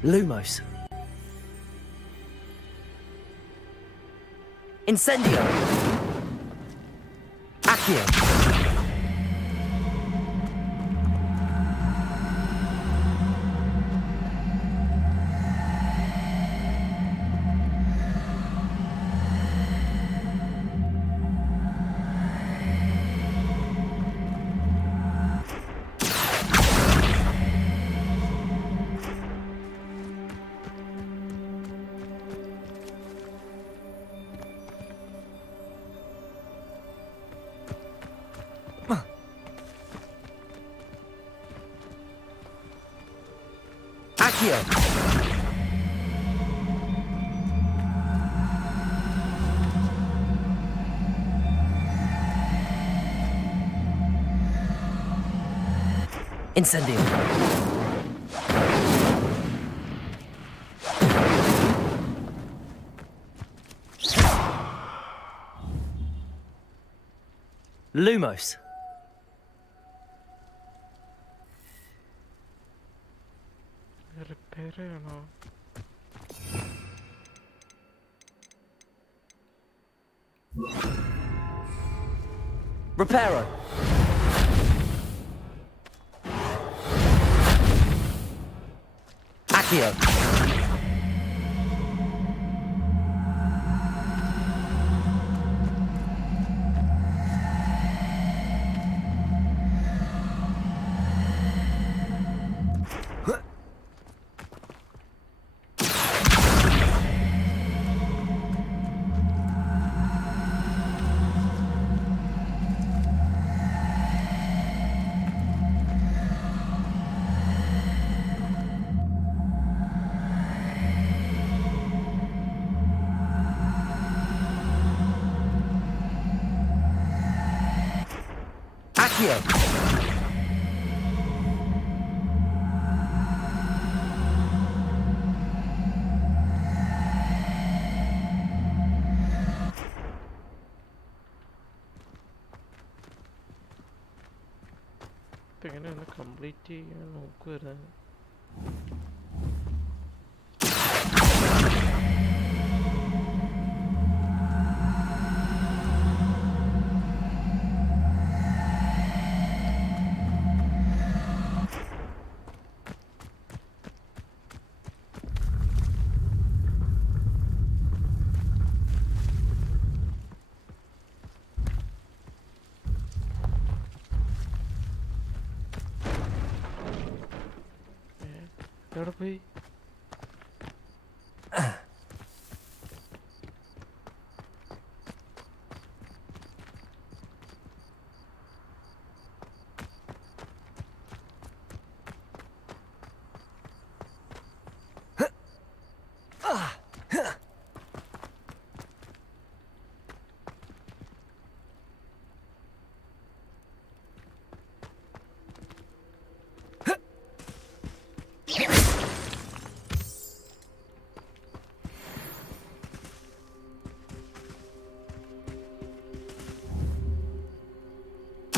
Lumos. Incendio. Accio. Accio. Incendio. Lumos. Repair ചെയ്യണോ? Reparo. Accio. Accio. ഇപ്പം എങ്ങനെ ഒന്ന് കംപ്ലീറ്റ് ചെയ്യാൻ നോക്കുവരാൻ. എവിടെ പോയി?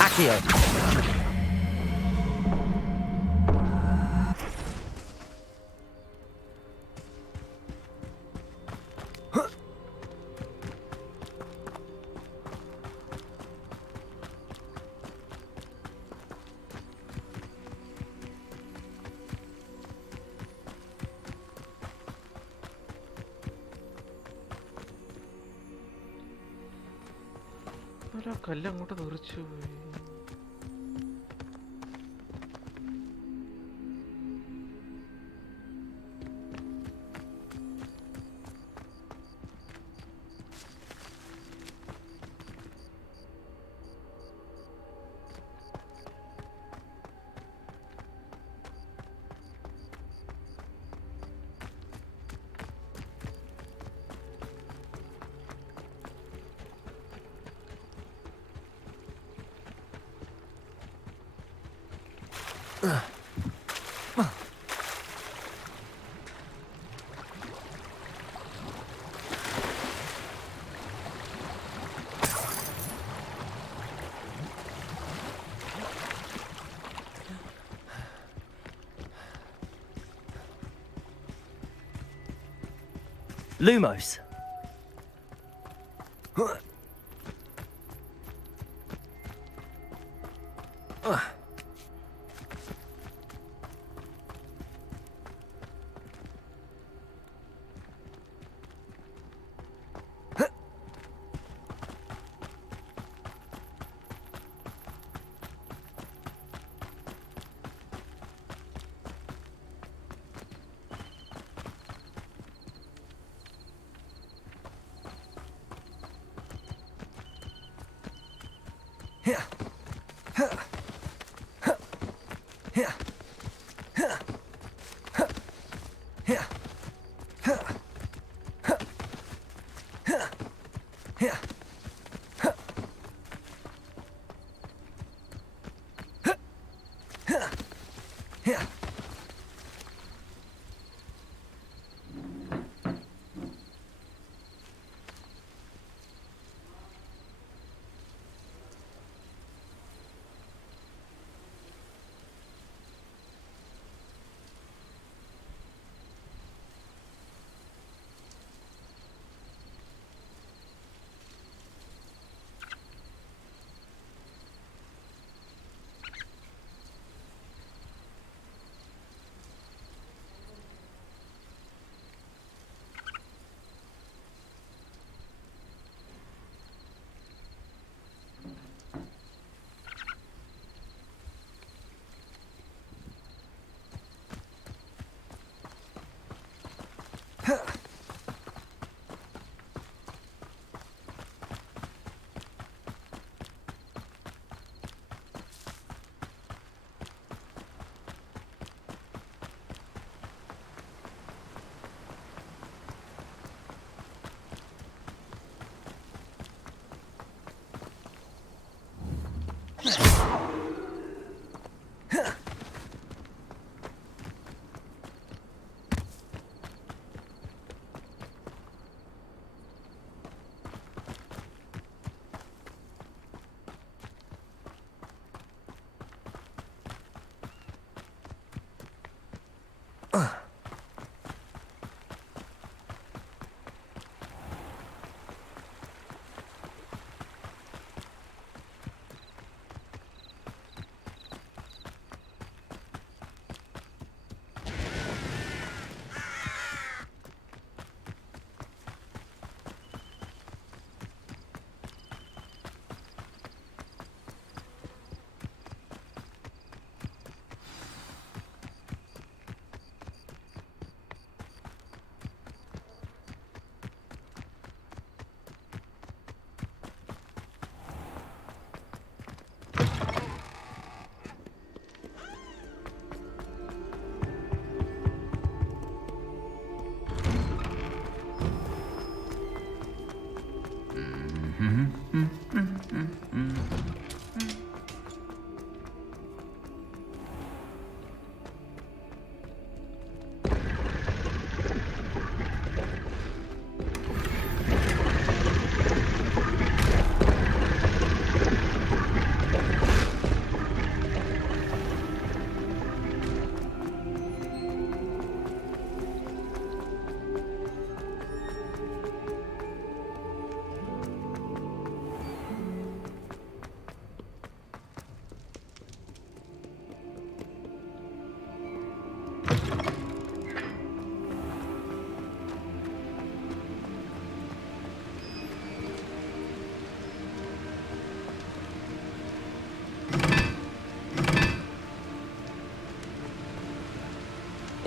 Accio. ആ കല്ല് അങ്ങോട്ട് തെറിച്ചു പോയി. Lumos.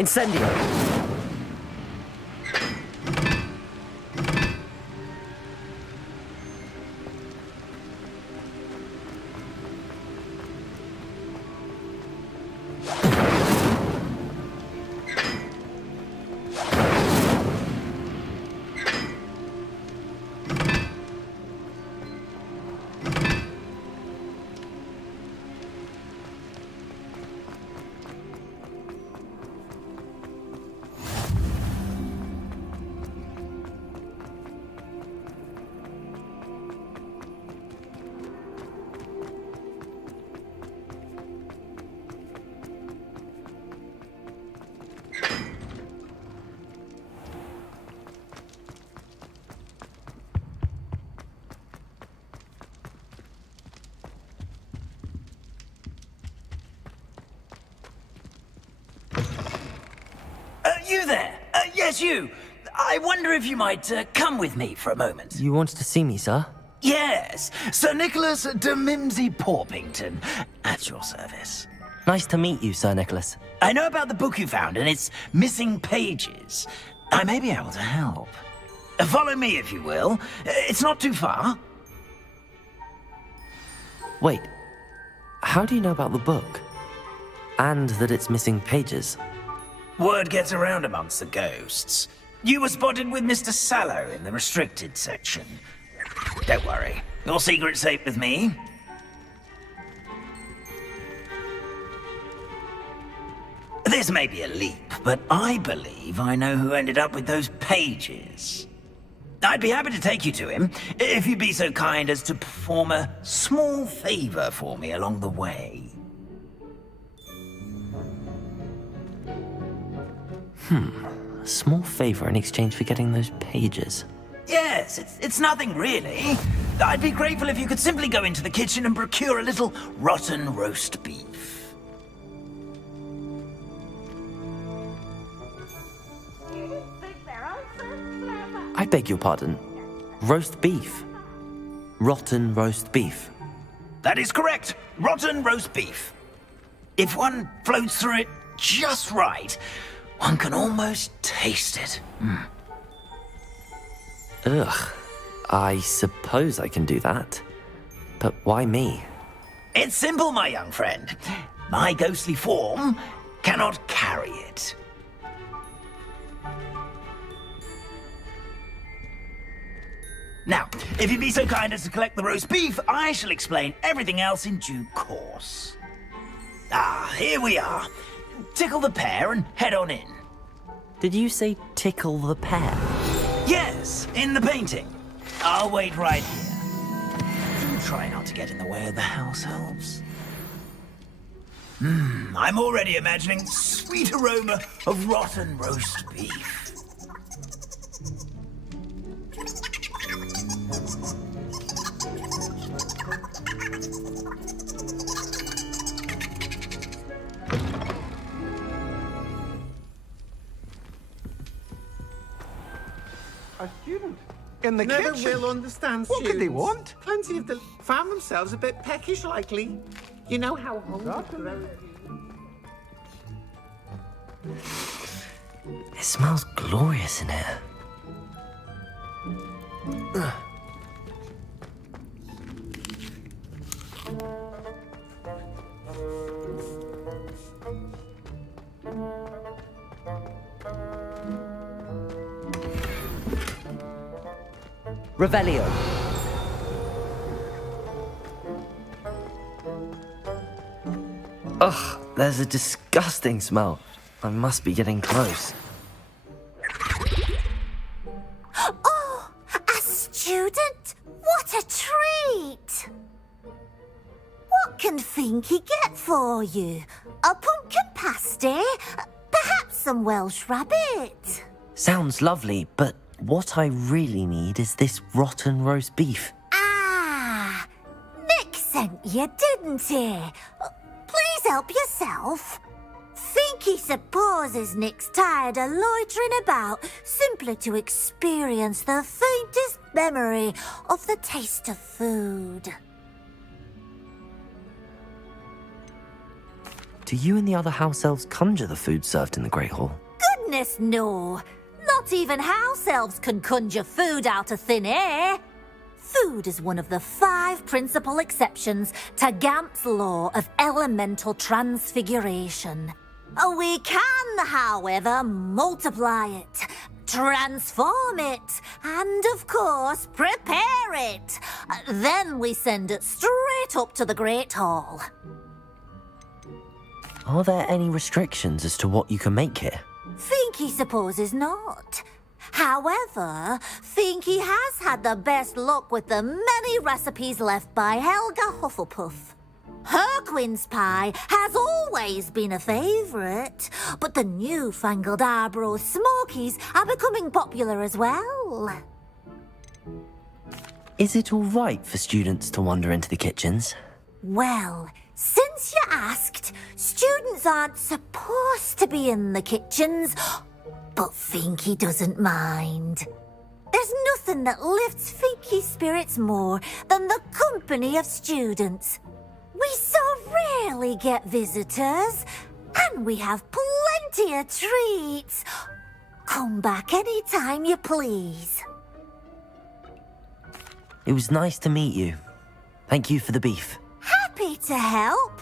Incendio. Yes, you! I wonder if you might come with me for a moment. You wanted to see me, sir? Yes, Sir Nicholas de Mimsy Porpington, at your service. Nice to meet you, Sir Nicholas. I know about the book you found and its missing pages. I may be able to help. Follow me, if you will. It's not too far. Wait, how do you know about the book? And that it's missing pages? Word gets around amongst the ghosts. You were spotted with Mr. Sallow in the restricted section. Don't worry, your secret's safe with me. This may be a leap, but I believe I know who ended up with those pages. I'd be happy to take you to him, if you'd be so kind as to perform a small favor for me along the way. A small favor in exchange for getting those pages. Yes, it's nothing really. I'd be grateful if you could simply go into the kitchen and procure a little rotten roast beef. I beg your pardon. Roast beef. Rotten roast beef. That is correct. Rotten roast beef. If one floats through it just right, one can almost taste it. Ugh. I suppose I can do that. But why me? It's simple, my young friend. My ghostly form cannot carry it. Now, if you'd be so kind as to collect the roast beef, I shall explain everything else in due course. Ah, here we are. Tickle the pear and head on in. Did you say tickle the pear? Yes, in the painting. I'll wait right here. Do try not to get in the way of the house elves. I'm already imagining sweet aroma of rotten roast beef. A student in the Never kitchen. will understand What could they students. want? Plenty of them found themselves a bit peckish, likely. You know how hungry. It smells glorious in here. Ugh. Revelio. Ugh, there's a disgusting smell. I must be getting close. Oh, a student? What a treat! What can Finky get for you? A pumpkin pasty? Perhaps some Welsh rabbit? Sounds lovely, but what I really need is this rotten roast beef. Ah, Nick sent you, didn't he? Please help yourself. Finky supposes Nick's tired of loitering about simply to experience the faintest memory of the taste of food. Do you and the other house elves conjure the food served in the Great Hall? Goodness, no. Not even house elves can conjure food out of thin air. Food is one of the 5 principal exceptions to Gamp's law of elemental transfiguration. We can, however, multiply it, transform it, and, of course, prepare it. Then we send it straight up to the Great Hall. Are there any restrictions as to what you can make here? Finky supposes not. However, Finky has had the best luck with the many recipes left by Helga Hufflepuff. Her quince pie has always been a favourite, but the newfangled Arbroath Smokies are becoming popular as well. Is it all right for students to wander into the kitchens? Well, since you asked, students aren't supposed to be in the kitchens, But Finky doesn't mind. There's nothing that lifts Finky's spirits more than the company of students. We so rarely get visitors, and we have plenty of treats. Come back any time you please. It was nice to meet you. Thank you for the beef. Happy to help,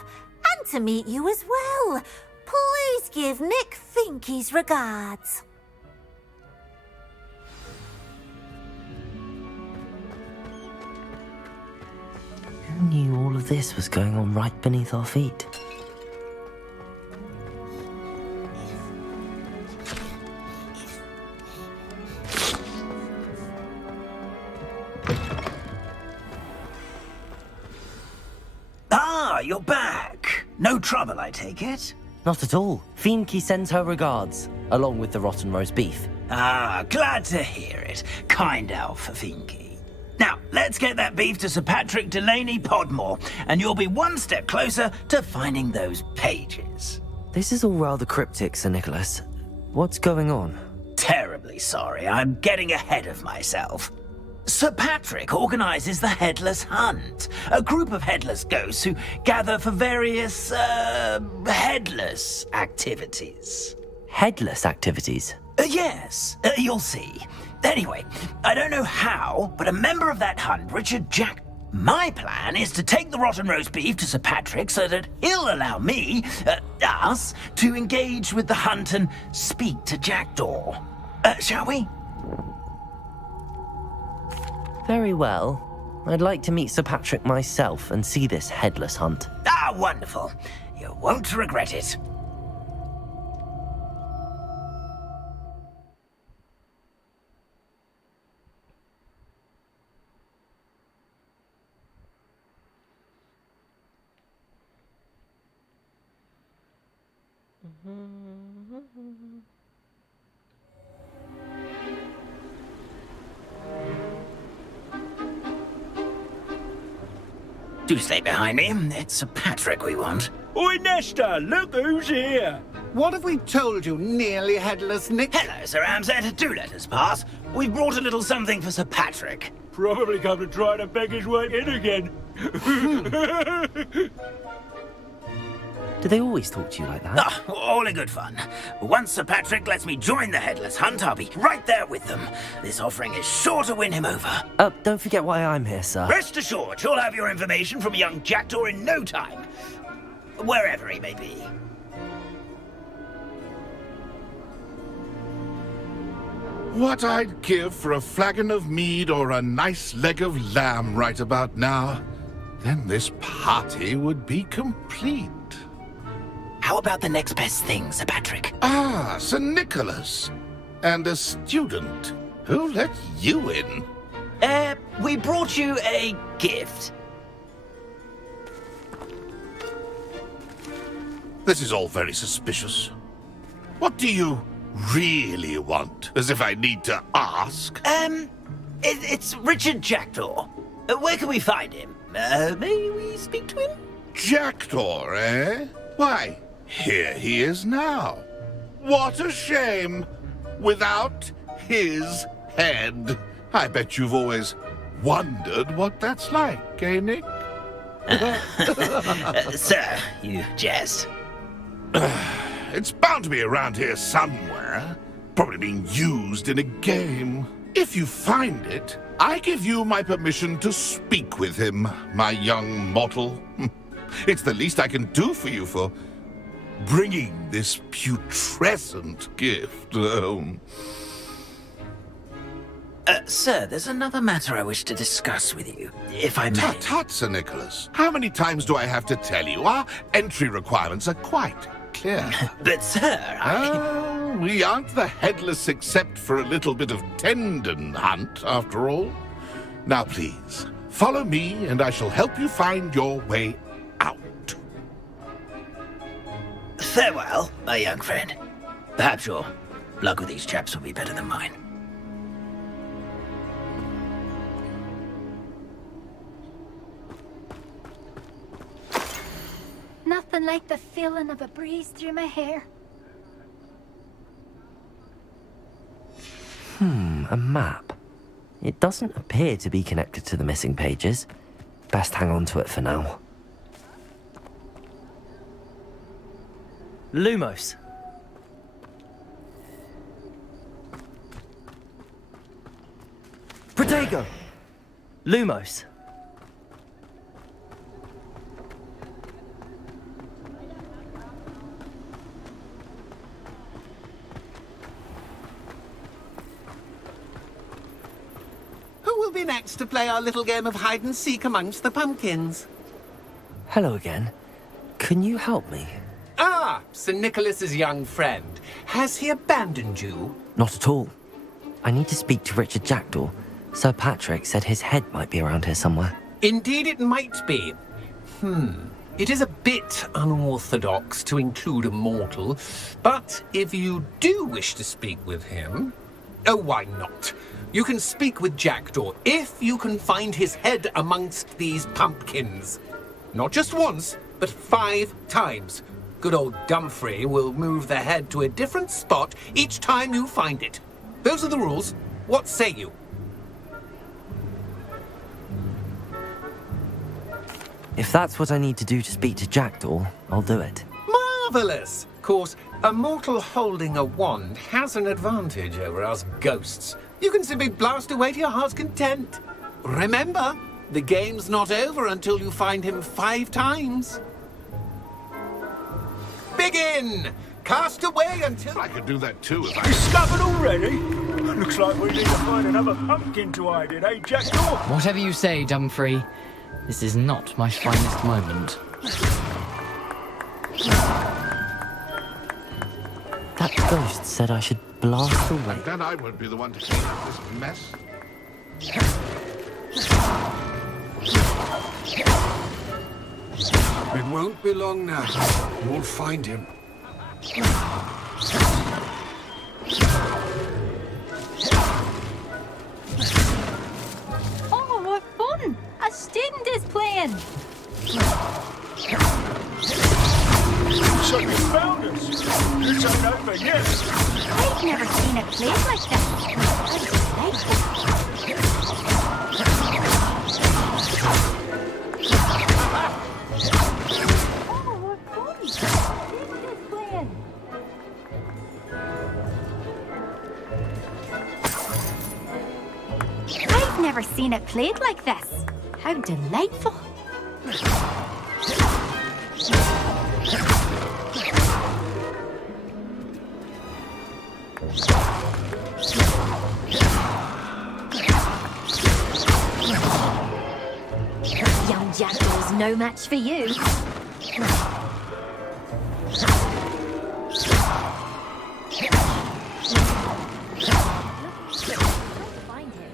and to meet you as well. Please give Nick Finky's regards. Who knew all of this was going on right beneath our feet? Ah, you're back. No trouble, I take it? Not at all. Finky sends her regards, along with the rotten roast beef. Ah, glad to hear it. Kind elf for Finky. Now, let's get that beef to Sir Patrick Delaney Podmore, and you'll be one step closer to finding those pages. This is all rather cryptic, Sir Nicholas. What's going on? Terribly sorry, I'm getting ahead of myself. Sir Patrick organizes the Headless Hunt, a group of headless ghosts who gather for various, headless activities. Headless activities? Yes, you'll see. Anyway, I don't know how, but a member of that hunt, Richard Jack... My plan is to take the rotten roast beef to Sir Patrick so that he'll allow me, us, to engage with the hunt and speak to Jackdaw. Shall we? Very well. I'd like to meet Sir Patrick myself and see this headless hunt. Ah, wonderful. You won't regret it. Do stay behind me. It's Sir Patrick we want. Oi, Nesta, look who's here. What have we told you, nearly headless Nick? Hello, Sir Amkette. Do let us pass. We've brought a little something for Sir Patrick. Probably come to try to beg his way in again. Do they always talk to you like that? Ah, all in good fun. Once Sir Patrick lets me join the Headless Hunt, I'll be right there with them. This offering is sure to win him over. Don't forget why I'm here, sir. Rest assured, you'll have your information from young Jackdaw in no time. Wherever he may be. What I'd give for a flagon of mead or a nice leg of lamb right about now. Then this party would be complete. How about the next best thing, Sir Patrick? Ah, Sir Nicholas. And a student. Who let you in? We brought you a gift. This is all very suspicious. What do you really want? As if I need to ask. It's Richard Jackdaw. Where can we find him? May we speak to him? Jackdaw, eh? Why, here he is now. What a shame. Without his head. I bet you've always wondered what that's like, eh, Nick? Sir, you jest. It's bound to be around here somewhere. Probably being used in a game. If you find it, I give you my permission to speak with him, my young mortal. It's the least I can do for you for bringing this putrescent gift home. Sir, there's another matter I wish to discuss with you, if I may. Tut, tut, Sir Nicholas. How many times do I have to tell you? Our entry requirements are quite clear. But, sir, we aren't the headless except for a little bit of tendon hunt, after all. Now, please, follow me, and I shall help you find your way out. Farewell, my young friend. Perhaps your luck with these chaps will be better than mine. Nothing like the feeling of a breeze through my hair. A map. It doesn't appear to be connected to the missing pages. Best hang on to it for now. Lumos. Protego. Lumos. Who will be next to play our little game of hide and seek amongst the pumpkins? Hello again. Can you help me? Ah, Sir Nicholas's young friend. Has he abandoned you? Not at all. I need to speak to Richard Jackdaw. Sir Patrick said his head might be around here somewhere. Indeed it might be. It is a bit unorthodox to include a mortal, but if you do wish to speak with him... Oh, why not? You can speak with Jackdaw if you can find his head amongst these pumpkins. Not just once, but 5 times. Good old Dumfrey will move the head to a different spot each time you find it. Those are the rules. What say you? If that's what I need to do to speak to Jackdaw, I'll do it. Marvellous! Of course, a mortal holding a wand has an advantage over us ghosts. You can simply blast away to your heart's content. Remember, the game's not over until you find him 5 times. Begin! Cast away until... I could do that too if I... Discovered already? Looks like we need to find another pumpkin to hide in, eh, Jackdaw? Whatever you say, Dumfrey. This is not my finest moment. That ghost said I should blast away. And then I won't be the one to clean up this mess. It won't be long now. You'll find him. Oh, what fun! A student is playing! So you found us. This ain't over yet. I've never seen it played like that. Oh, what fun! Student is playing! I've never seen it played like this. How delightful. Young Jackdaw's no match for you. Find him.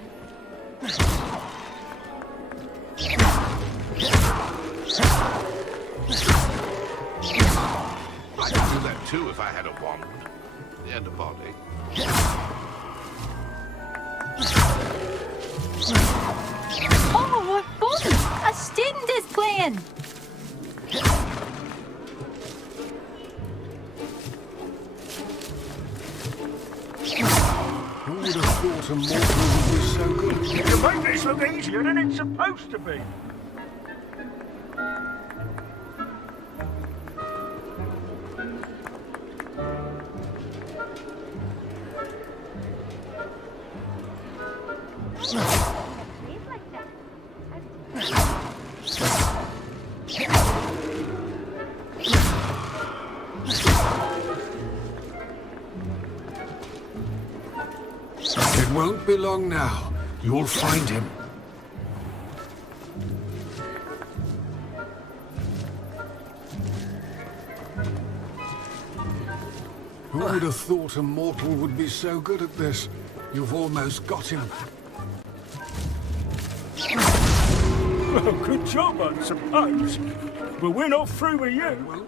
I could do that too if I had a wand and a body. Oh, what fun! A student is playing! Who would have thought a mortal would be so good? You make this look easier than it's supposed to be. It won't be long now. You'll find him. Who would have thought a mortal would be so good at this? You've almost got him. Well, good job, I suppose. But we're not through with you.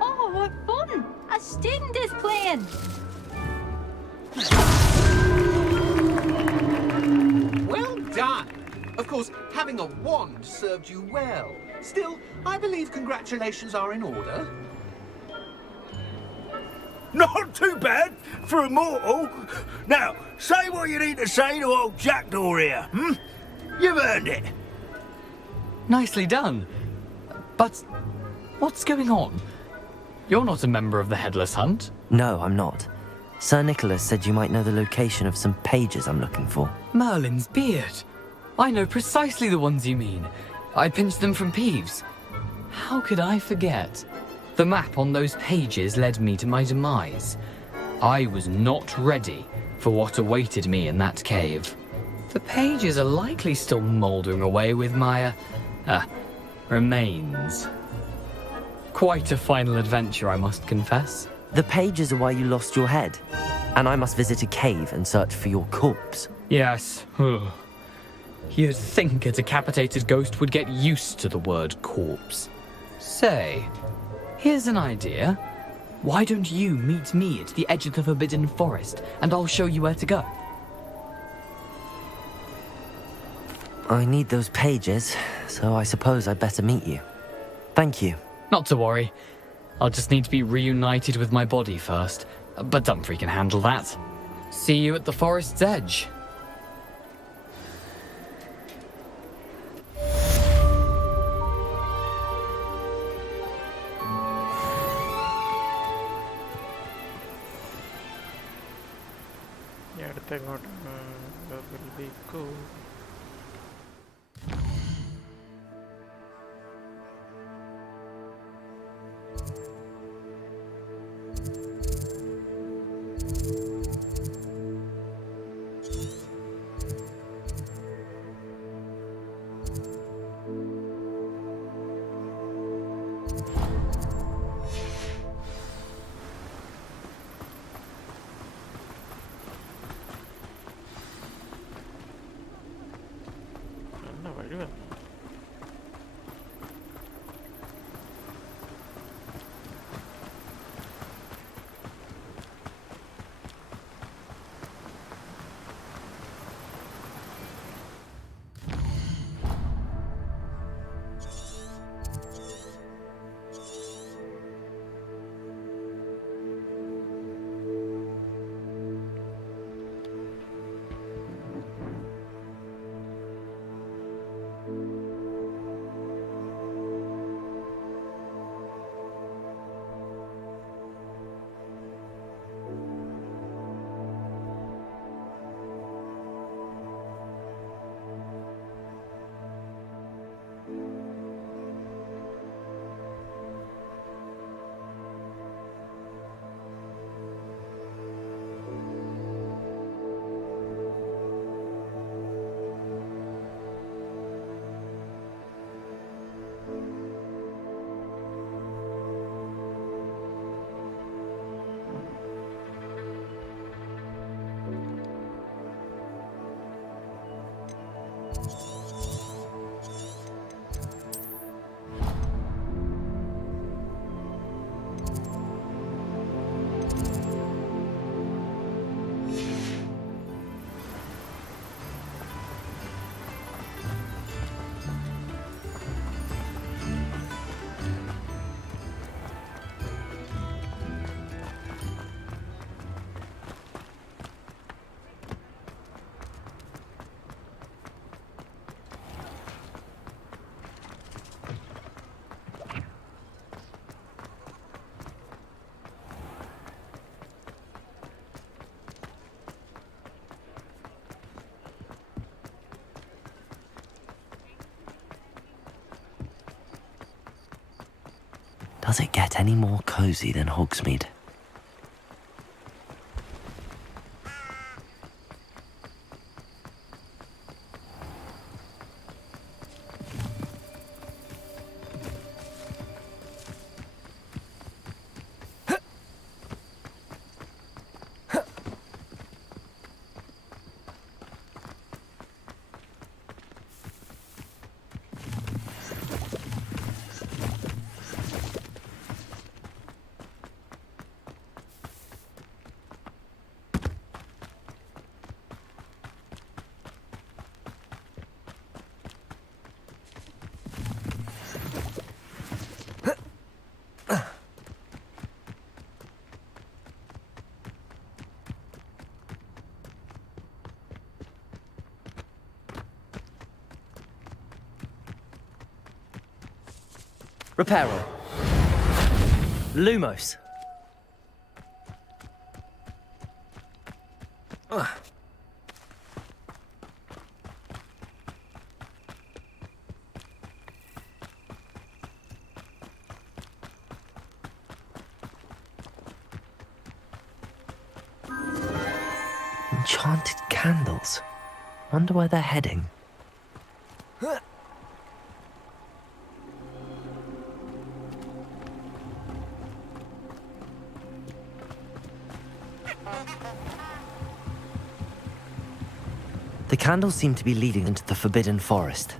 Oh, what fun! A student is playing! Well done. Of course, having a wand served you well. Still, I believe congratulations are in order. Not too bad for a mortal. Now, say what you need to say to old Jackdaw here, hmm? You've earned it. Nicely done. But what's going on? You're not a member of the Headless Hunt. No, I'm not. Sir Nicholas said you might know the location of some pages I'm looking for. Merlin's beard. I know precisely the ones you mean. I pinched them from Peeves. How could I forget? The map on those pages led me to my demise. I was not ready for what awaited me in that cave. The pages are likely still mouldering away with my, remains. Quite a final adventure, I must confess. The pages are why you lost your head, and I must visit a cave and search for your corpse. Yes. You'd think a decapitated ghost would get used to the word corpse. Say, here's an idea. Why don't you meet me at the edge of the Forbidden Forest, and I'll show you where to go? I need those pages, so I suppose I'd better meet you. Thank you. Not to worry. I'll just need to be reunited with my body first, but Dumfries can handle that. See you at the forest's edge. Where will we go? Does it get any more cozy than Hogsmeade? Repair on. Lumos. Enchanted candles. Wonder where they're heading. The candles seem to be leading into the Forbidden Forest.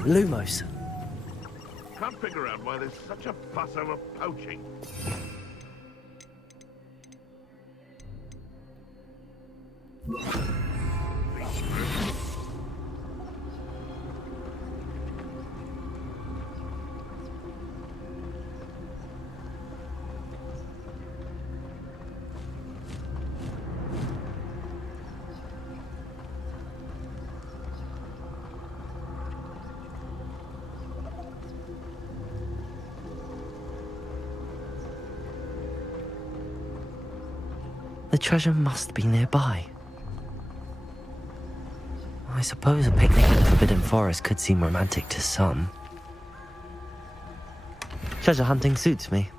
Lumos. Can't figure out why there's such a fuss over poaching. The treasure must be nearby. I suppose a picnic in the Forbidden Forest could seem romantic to some. Treasure hunting suits me.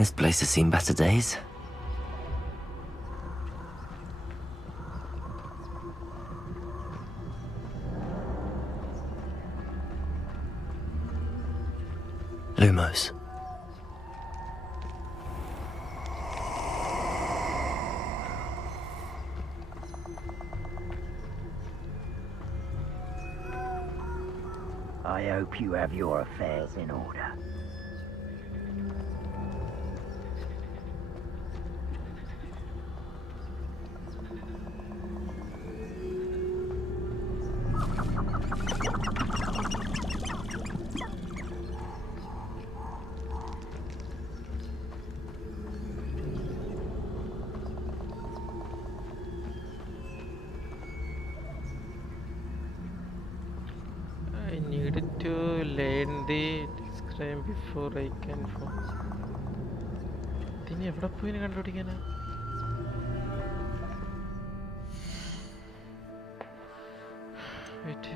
This place has seen better days. Lumos. I hope you have your affairs in order. Needed to learn the describe before I can phone. ഇതിനി എവിടെ പോയി കണ്ടുപിടിക്കാനാ? Wait.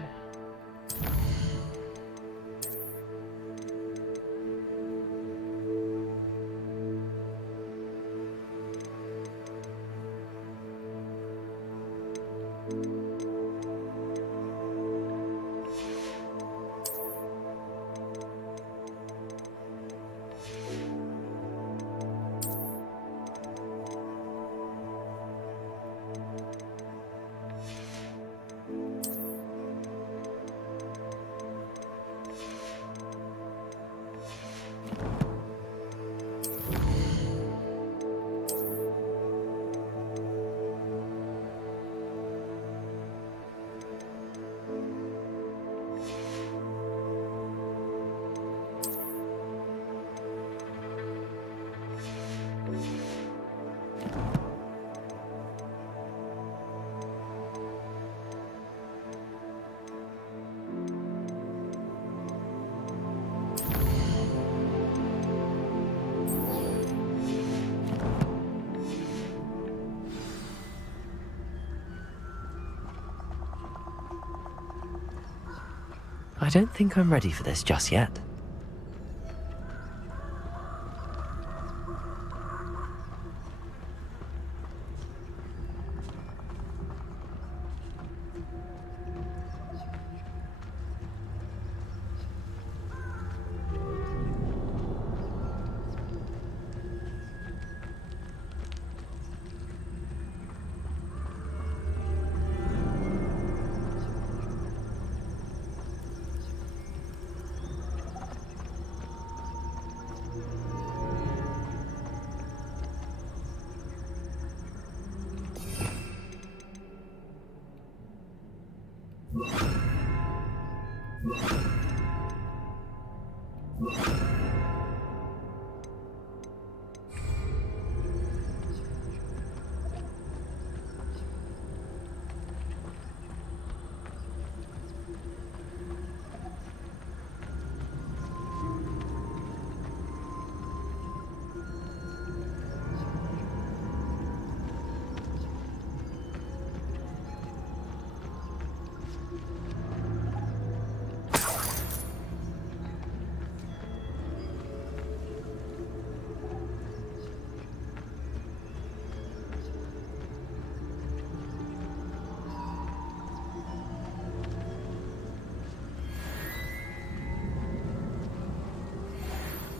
I don't think I'm ready for this just yet.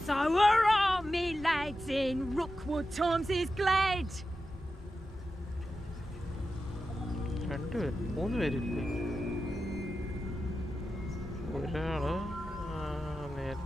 So hurrah, me lads in Rookwood Tom's glad. മൂന്ന് പേരില്ലേ? ഒരാള് നേരെ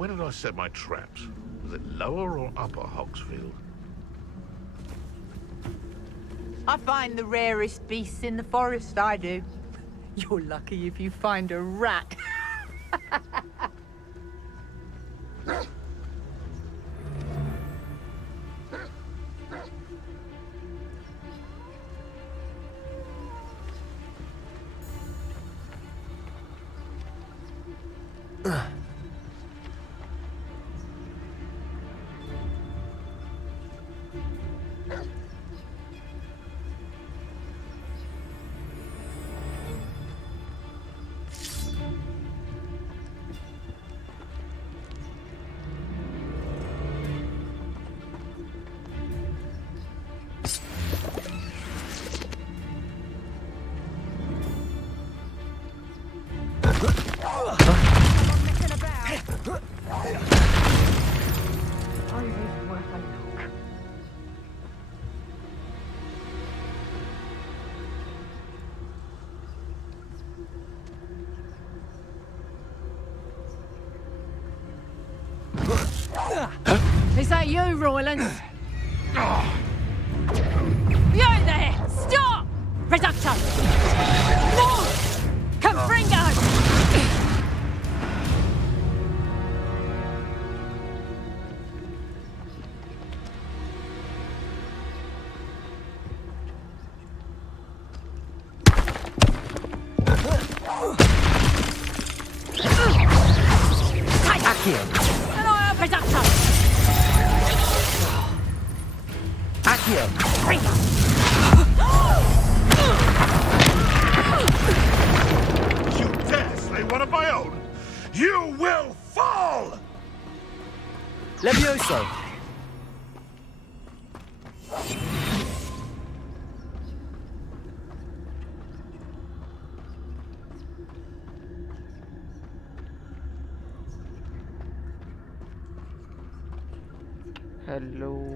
Where did I set my traps? Was it lower or upper Hogsfield? I find the rarest beasts in the forest, I do. You're lucky if you find a rat. Is that you, Royland? You there! Stop! Reductor! Move! Confringo! You dare slay one of my own! You will fall! Levioso. Hello.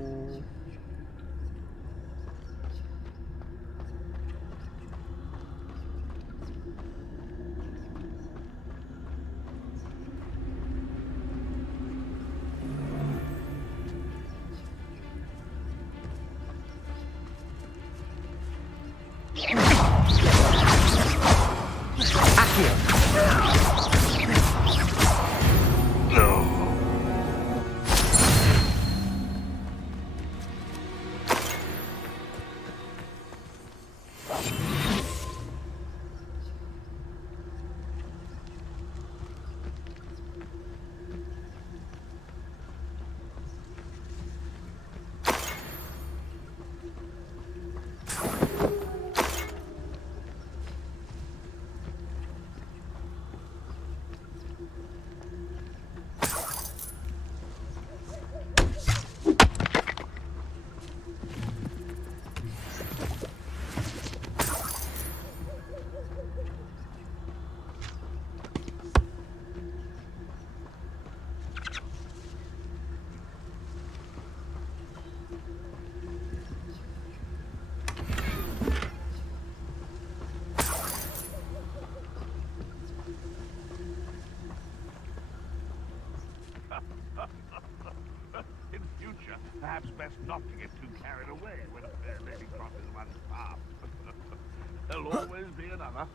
In future, perhaps best not to get too carried away when a fair lady crosses one's path. There'll always be another.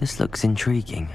This looks intriguing.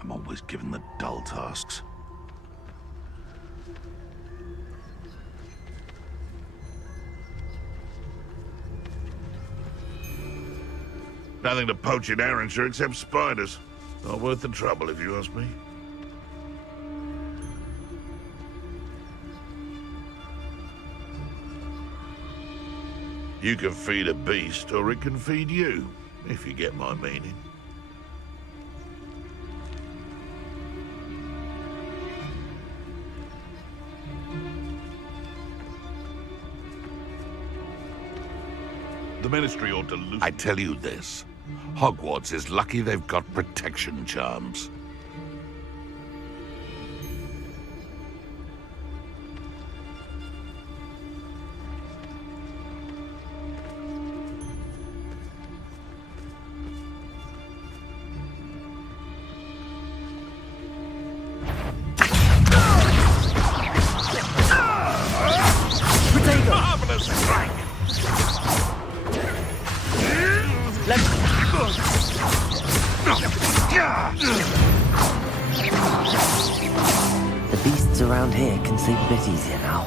I'm always given the dull tasks. Nothing to poach in Arrowshire except spiders. Not worth the trouble, if you ask me. You can feed a beast, or it can feed you, if you get my meaning. The Ministry ought to lose. I tell you this. Hogwarts is lucky they've got protection charms. Marvelous strike! The beasts around here can sleep a bit easier now.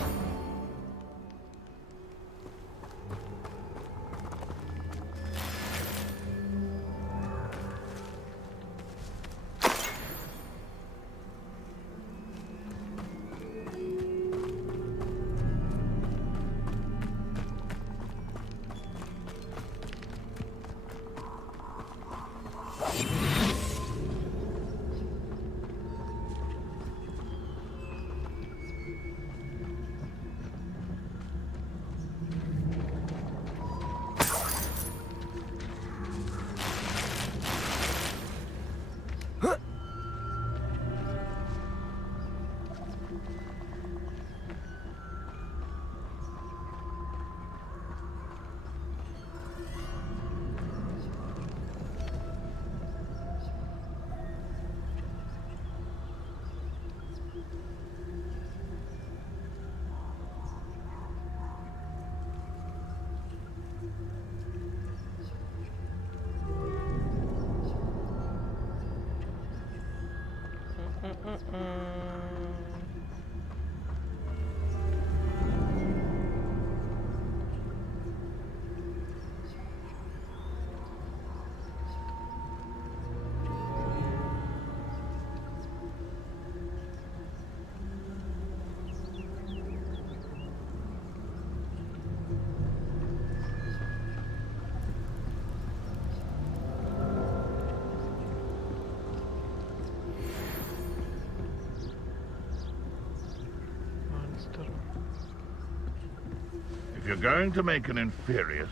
If you're going to make an inferious,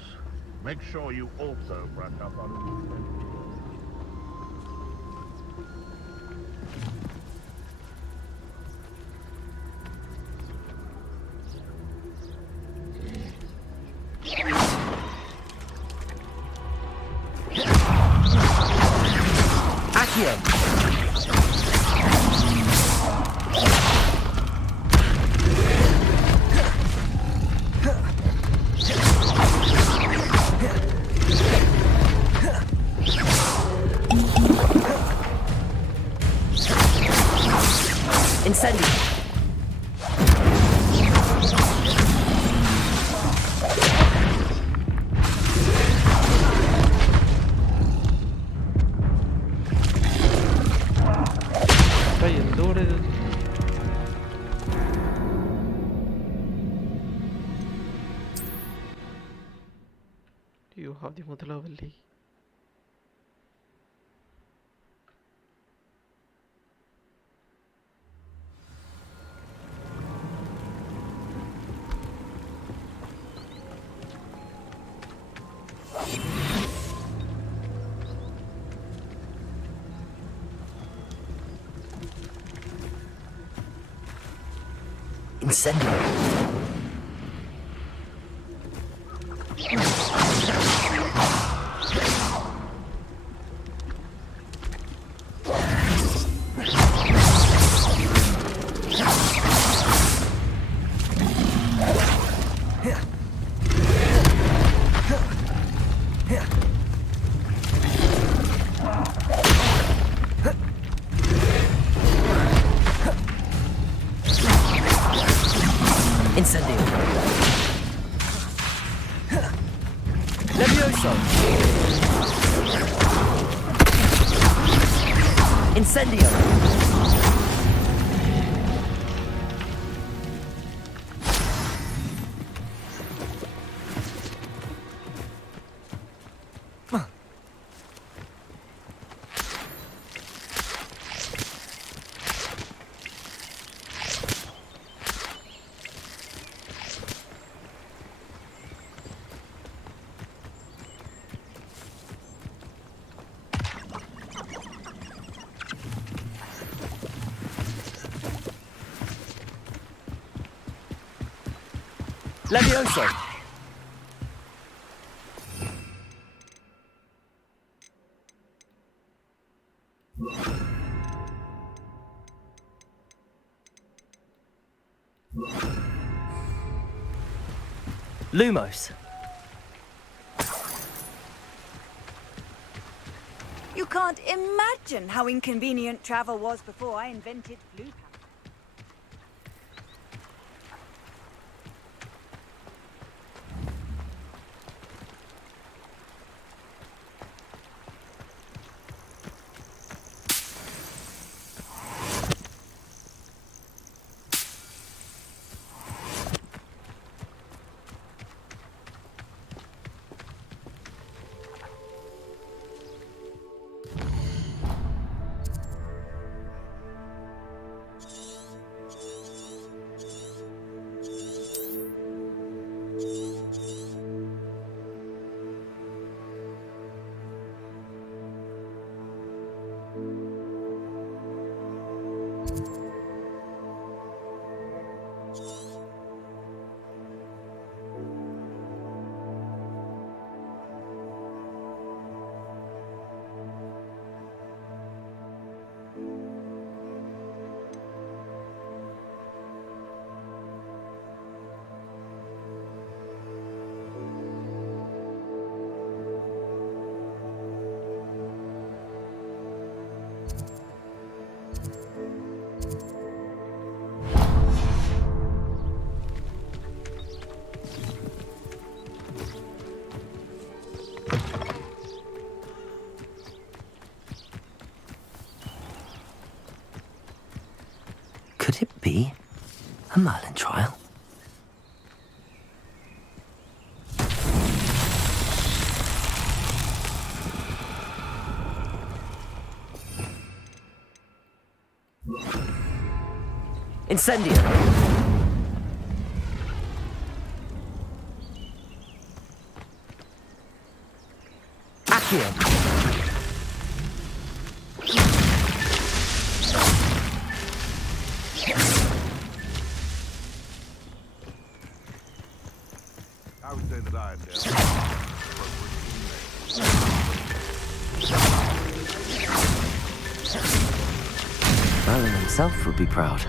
make sure you also brush up on... ആദ്യം മുതലാവല്ലേ? Incendio. Levioso! Lumos. You can't imagine how inconvenient travel was before I invented blue power. Could it be a Merlin trial? Incendio! Accio! I would say that I am Merlin himself would be proud.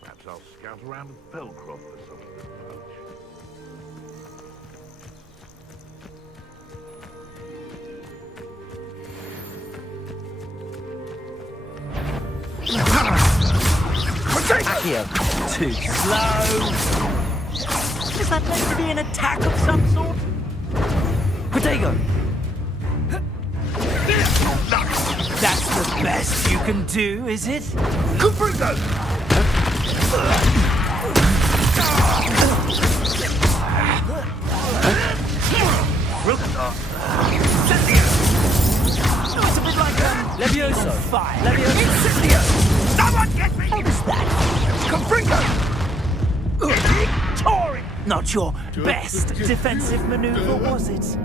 Perhaps I'll scout around Belcroft for something to poach. Accio! Too slow! Is that meant to be an attack of some sort? Protego! That's the best you can do, is it? Comprendo! It's a bit like Levioso! Fire! Levioso! Incendio! Someone get me! How was that? Comprendo! Not your best defensive maneuver, was it?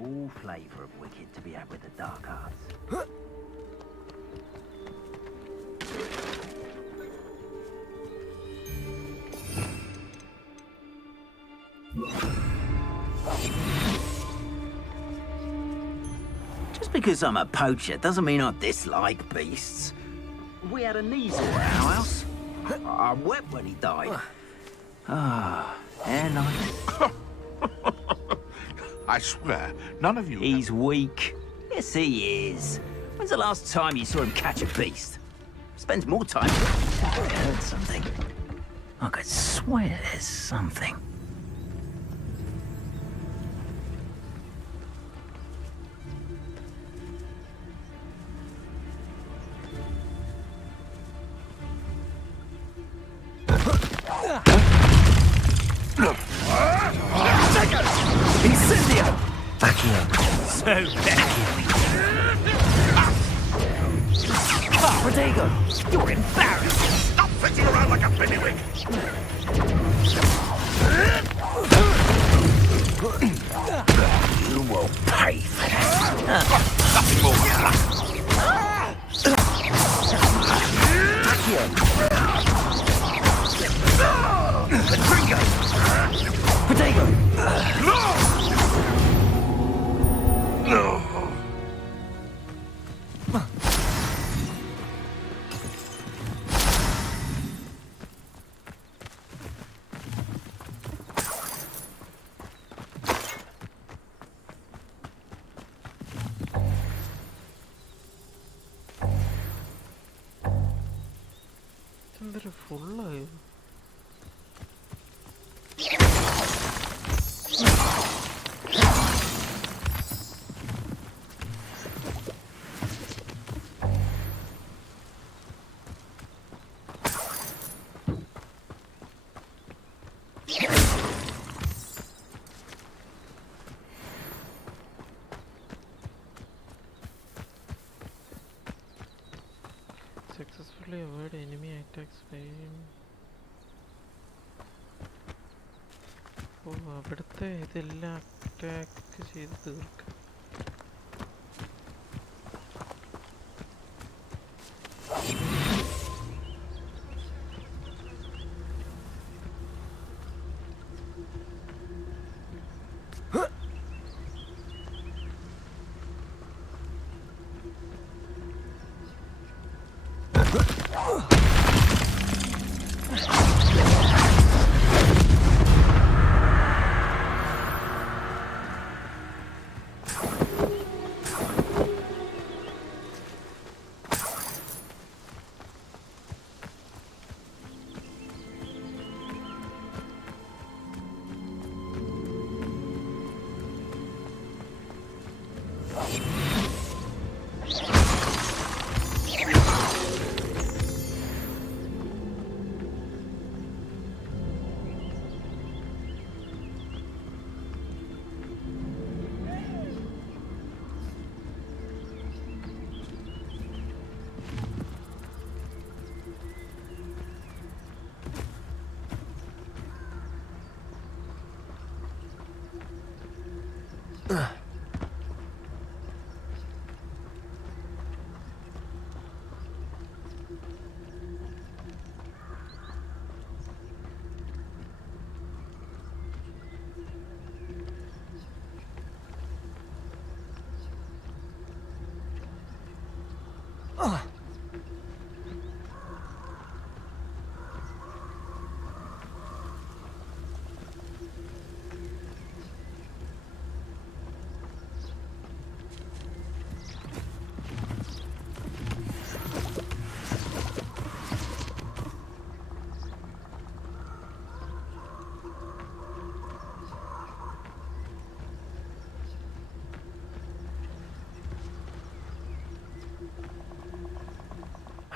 All flavour of wicked to be had with the dark arts. Just because I'm a poacher doesn't mean I dislike beasts. We had a Kneasel at our house. I wept when he died. Ah, air night. I swear, none of you... He's weak. Yes, he is. When's the last time you saw him catch a beast? Spends more time... I heard something. I could swear there's something. Rodrigo, you're embarrassed. Stop fitting around like a pinnywig. You will pay for that. Nothing more. Rodrigo! Rodrigo! No! എന്തൊരു ഫുള്ളായോ? Successfully avoid enemy attacks by... ഓ അവിടുത്തെ ഇതെല്ലാം attack ചെയ്ത് തീർക്കാം.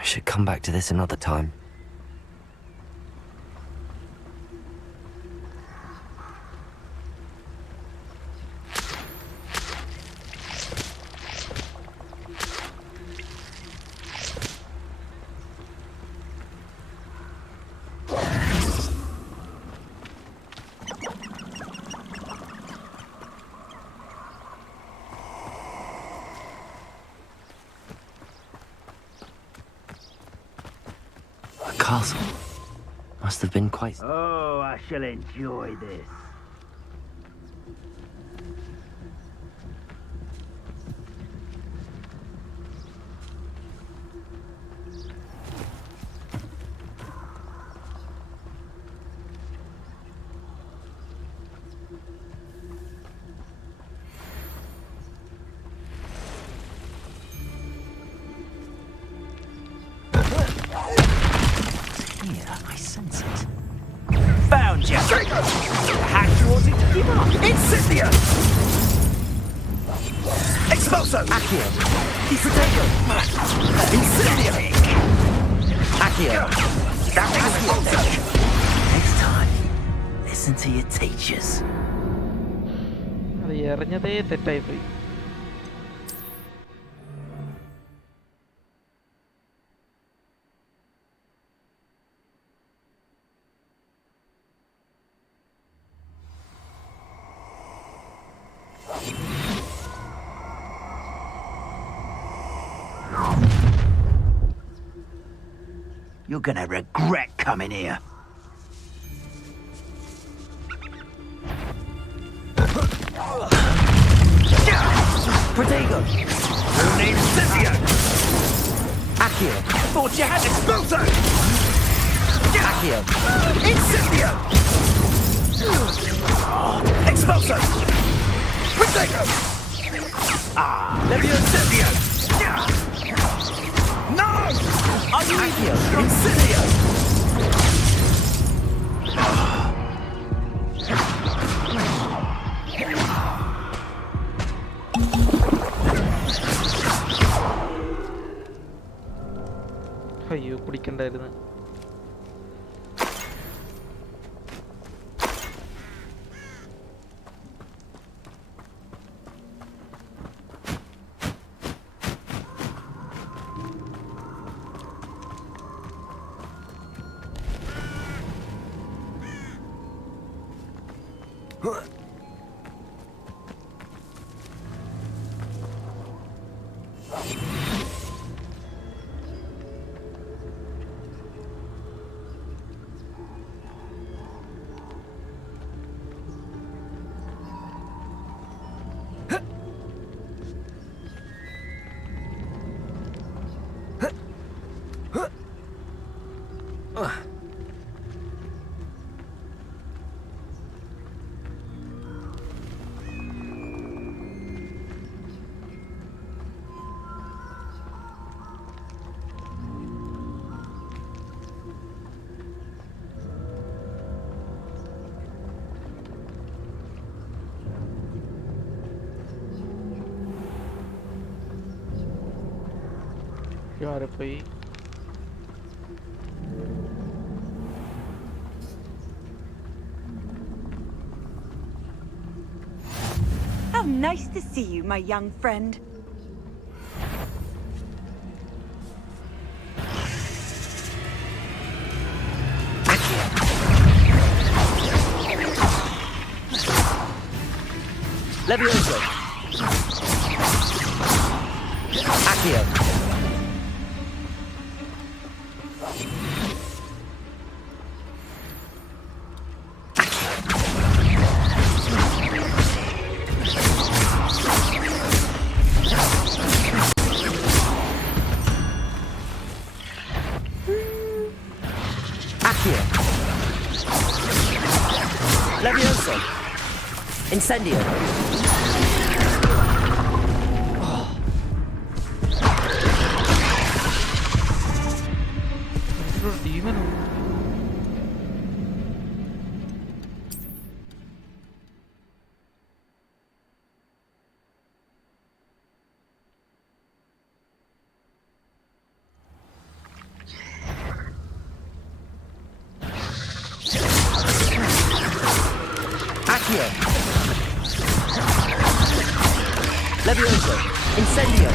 I should come back to this another time. Castle must have been quite... Oh, I shall enjoy this. I sense it. Found you! Hack draws it to give up! Incendia! Expulso! Accio! Potato! Incendia! Accio! Next time, listen to your teachers. അത് എറിഞ്ഞതേ തെറ്റായി പോയി. You're gonna regret coming here. Protego! We'll need Incendio! Accio! Thought you had Expulso! Accio! Incendio! Expulso! Protego! Levio Incendio! No! Accio! Incendio! അയ്യോ കുടിക്കണ്ടായിരുന്നു. ആരെ പോയി? How nice to see you, my young friend. Levioso! Accio! Levioso! Incendio! Accio! Levioso! Incendio!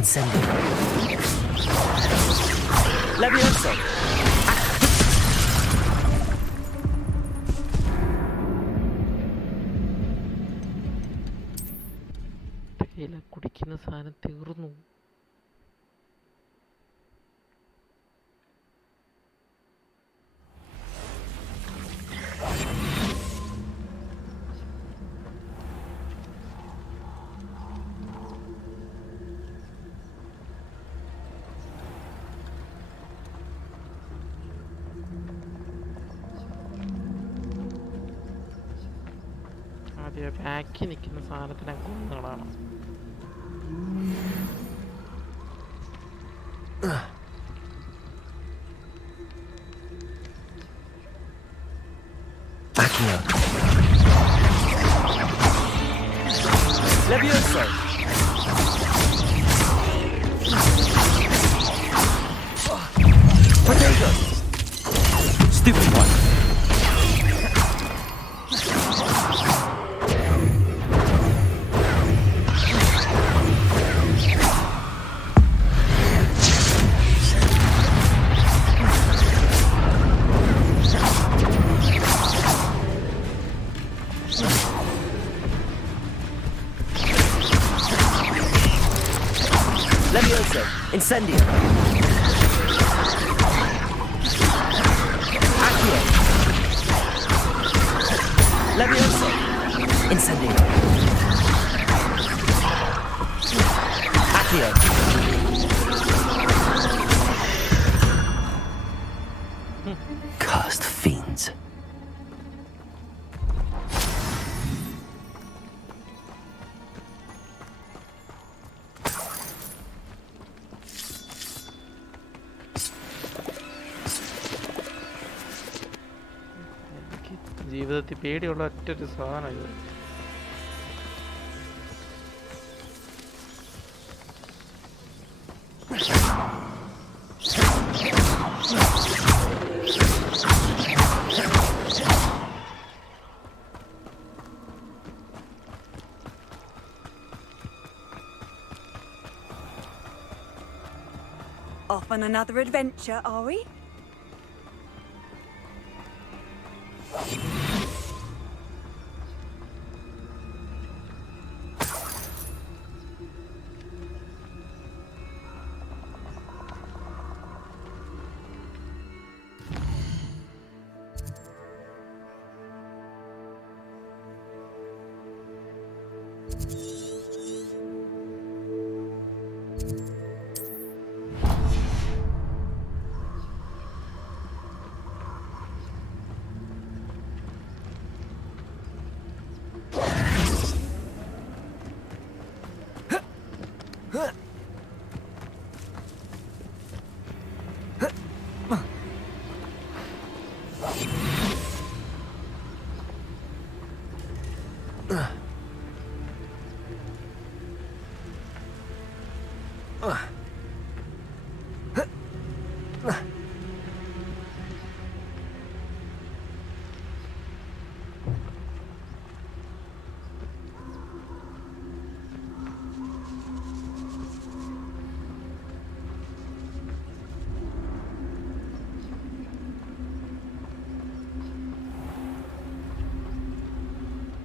Incendio! Levioso! കുടിക്കുന്ന സാധനം തീർന്നു. ബാക്കി നിൽക്കുന്ന സാധനത്തിനെ കൊന്നുകളാണ്. Levioso! Potato! Stupid one! Levioso! Incendio! Accio! Levioso! Incendio! Accio! Cursed fiends. ജീവിതത്തിൽ പേടിയുള്ള ഒറ്റൊരു സാധനം ഇത്. Off on another adventure, are we?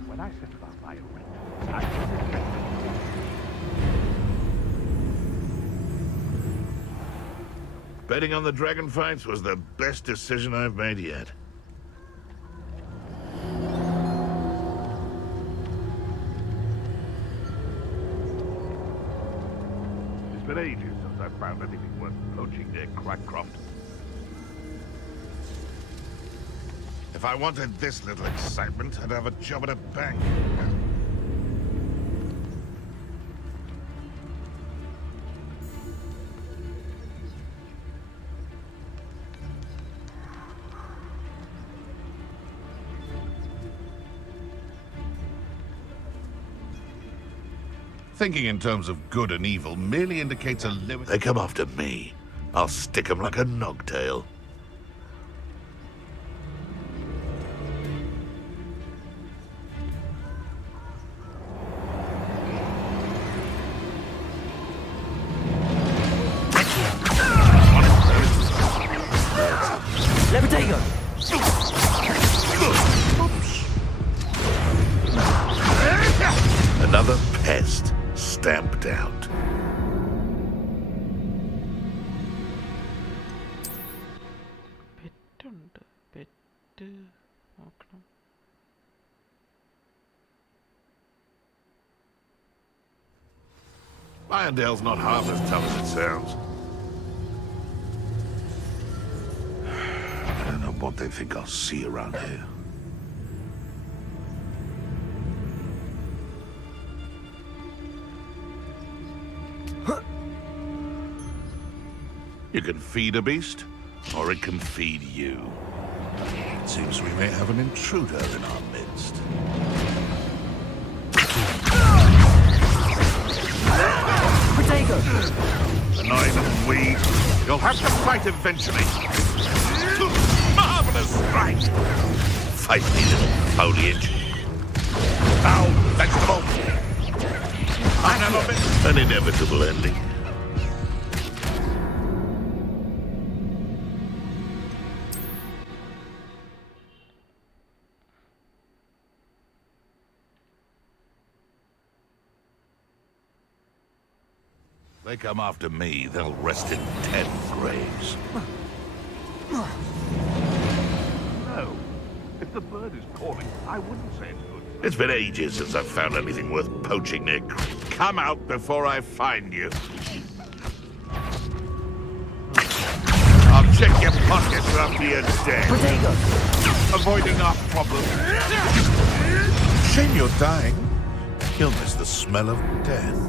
When I set about my arrangements, Betting on the dragon fights was the best decision I've made yet. It's been ages since I found anything worth poaching near Crackcroft. If I wanted this little excitement, I'd have a job at a bank. Thinking in terms of good and evil merely indicates a limit. They come after me. I'll stick 'em like a nogtail. Levitago! Another pest stamped out. പെറ്റുണ്ട് പെറ്റ് നോക്കണം. Irondale's not half as tough as it sounds. I don't know what they think I'll see around here. You can feed a beast, or it can feed you. It seems we may have an intruder in our midst. Protego! Annoying little weed. You'll have to fight eventually. Marvelous strike! Feisty little foliage. Foul vegetable! I've never been... An inevitable ending. They come after me, they'll rest in 10 graves. No. If the bird is calling, I wouldn't say it's good. It's been ages since I've found anything worth poaching, Nick. Come out before I find you. I'll check your pockets after you're dead. Protego! Avoiding our problem. Shame you're dying. You'll miss the smell of death.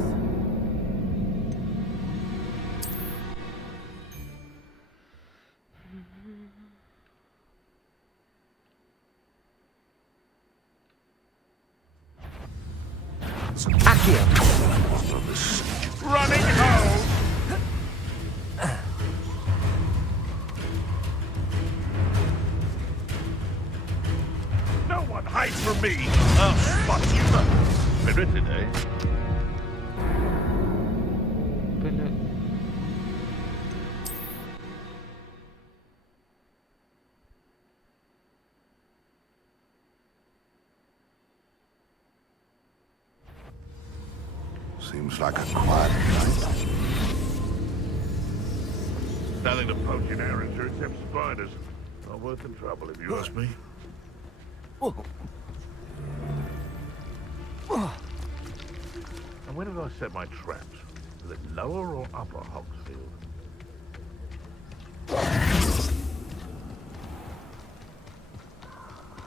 Accio! Running home! No one hides from me! I'll spot you! Spirited, eh? Seems like a quiet night. Nothing to poach in Ayrshire except spiders. Not worth the trouble if you ask me. And where did I set my traps? Was it lower or upper Hogsfield?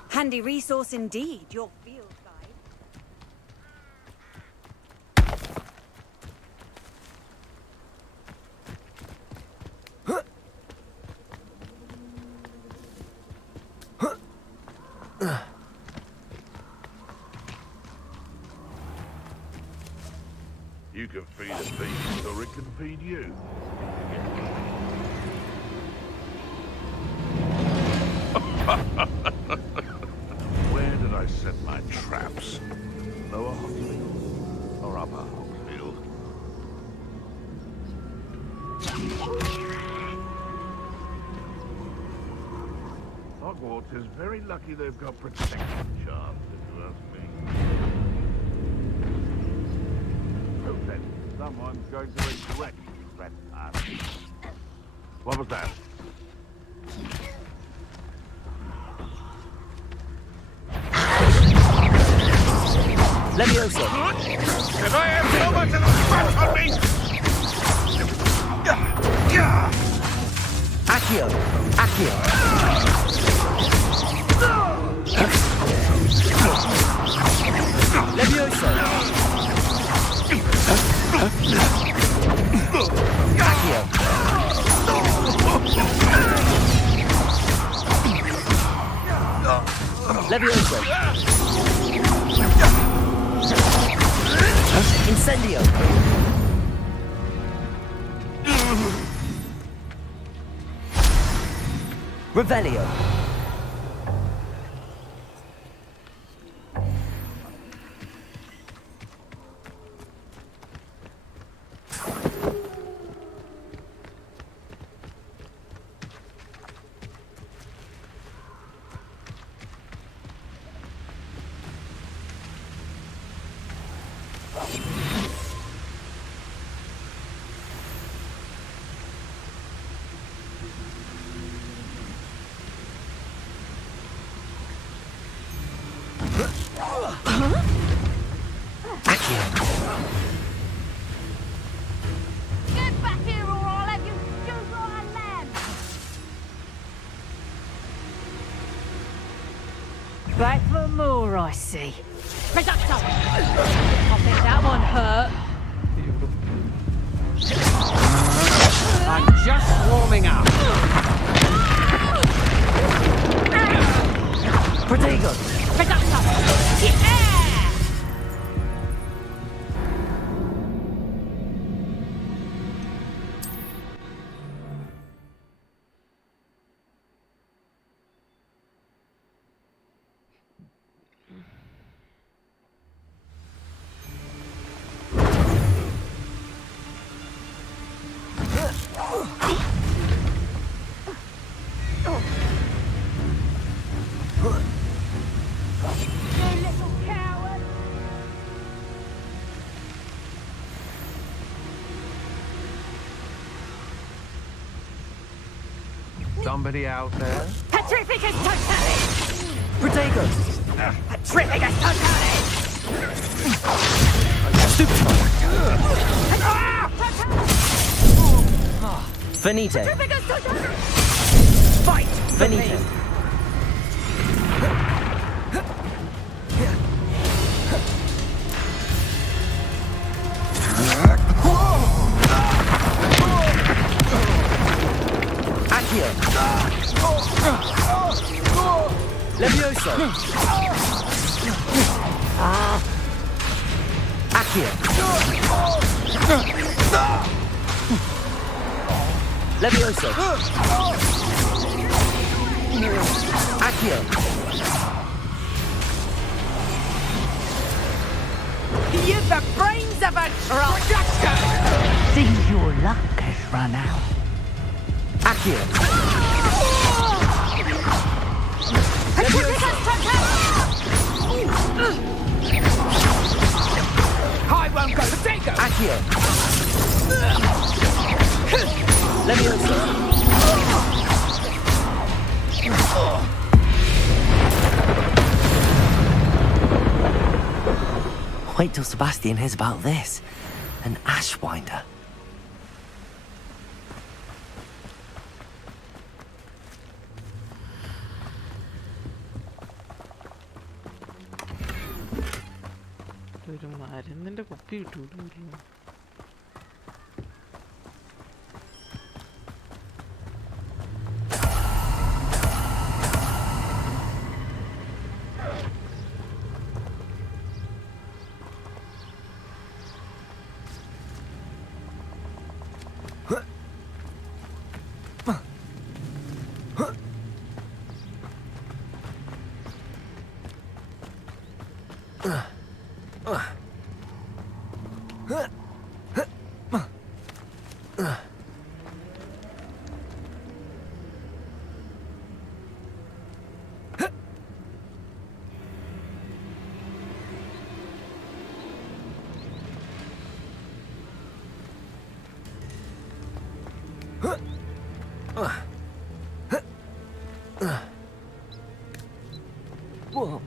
Handy resource indeed, your field guide. You can feed a beast, or it can feed you. Where did I set my traps? Lower Hogsfield or upper Hogsfield? Hogwarts is very lucky they've got protection charms, if you ask me. So then, someone's going to regret trespassing. What was that? Levioso! If I have so much of a scratch on me! Accio! Accio! Levioso! Accio! Levioso! Incendio! Revelio! Get back here or I'll have you shoot like a lamb! Back for more, I see. Reducto! I think that one hurt. I'm just warming up. Protego! Reducto! Yeah! little coward! Somebody out there? Petrificus totale! Protego! Petrificus totale! Finite. Petrificus totale! Fight! Finite. Accio. Levioso. Accio. Levioso. Accio. You've the brains of a troll! Seems your luck has run out. Accio. Petrificus totale! I won't go! Potato! Accio. Levioso. Wait till Sebastian hears about this. An ashwinder. ഒരു മരുന്നിന്റെ കുപ്പി കിട്ടൂല. Whoa.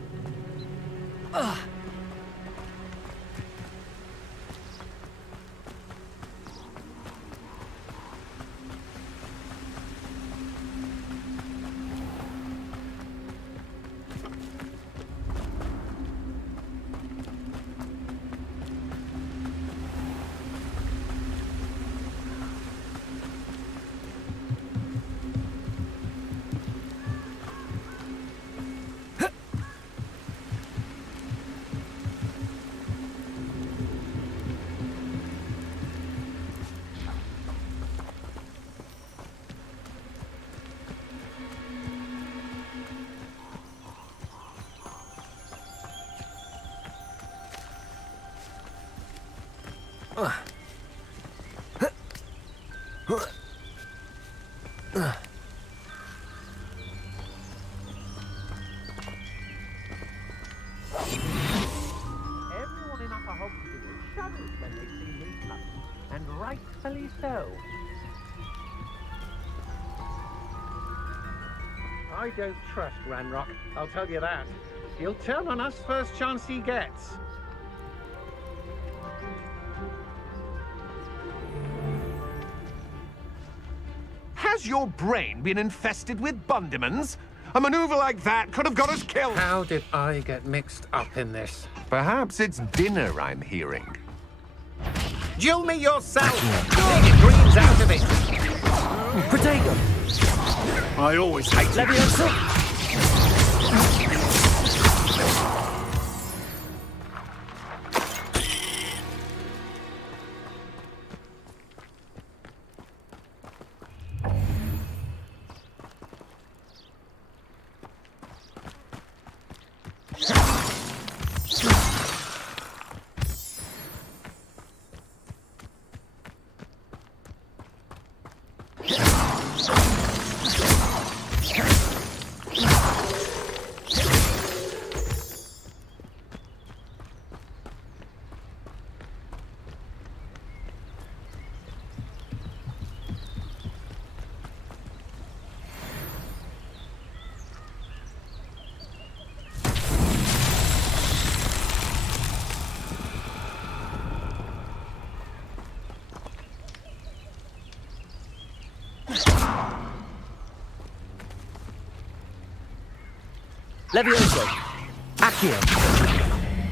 Everyone in Upper Hogsmeade shudders when they see me come, and rightfully so. I don't trust Ranrock, I'll tell you that. He'll turn on us first chance he gets. Has your brain been infested with bundimans? A maneuver like that could have got us killed. How did I get mixed up in this? Perhaps it's dinner I'm hearing. Duel me yourself! Take your dreams out of it! Protego! I always hate Levioso! Levioso. Accio.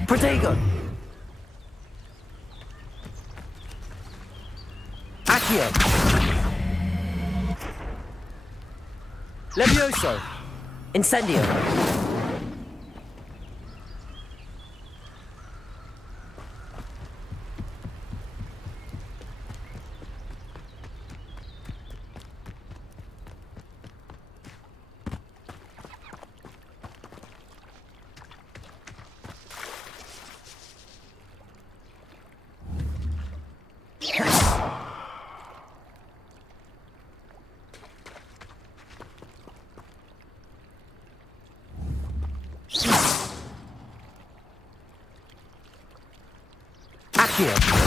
Protego. Accio. Levioso. Incendio. Accio.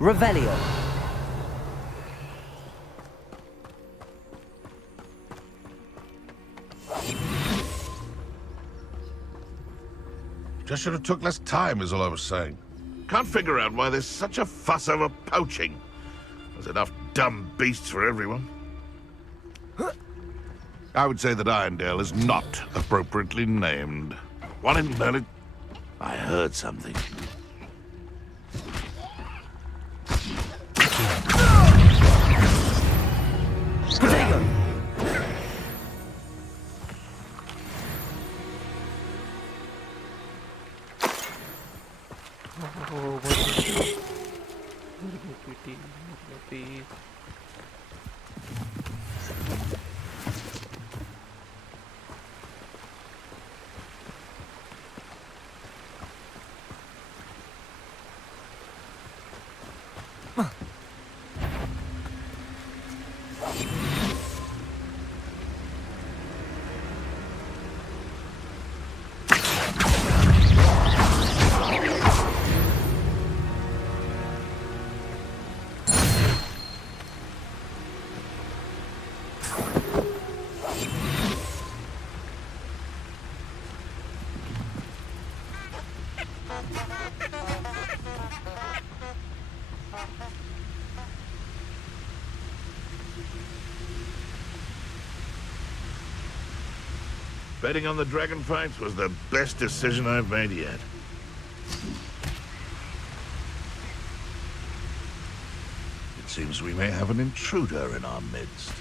Revelio. Just should have took less time, is all I was saying. Can't figure out why there's such a fuss over poaching. There's enough dumb beasts for everyone. I would say that Irondale is not appropriately named. One in Berlin. I heard something. Protego. Betting on the dragon fights was the best decision I've made yet. It seems we may have an intruder in our midst.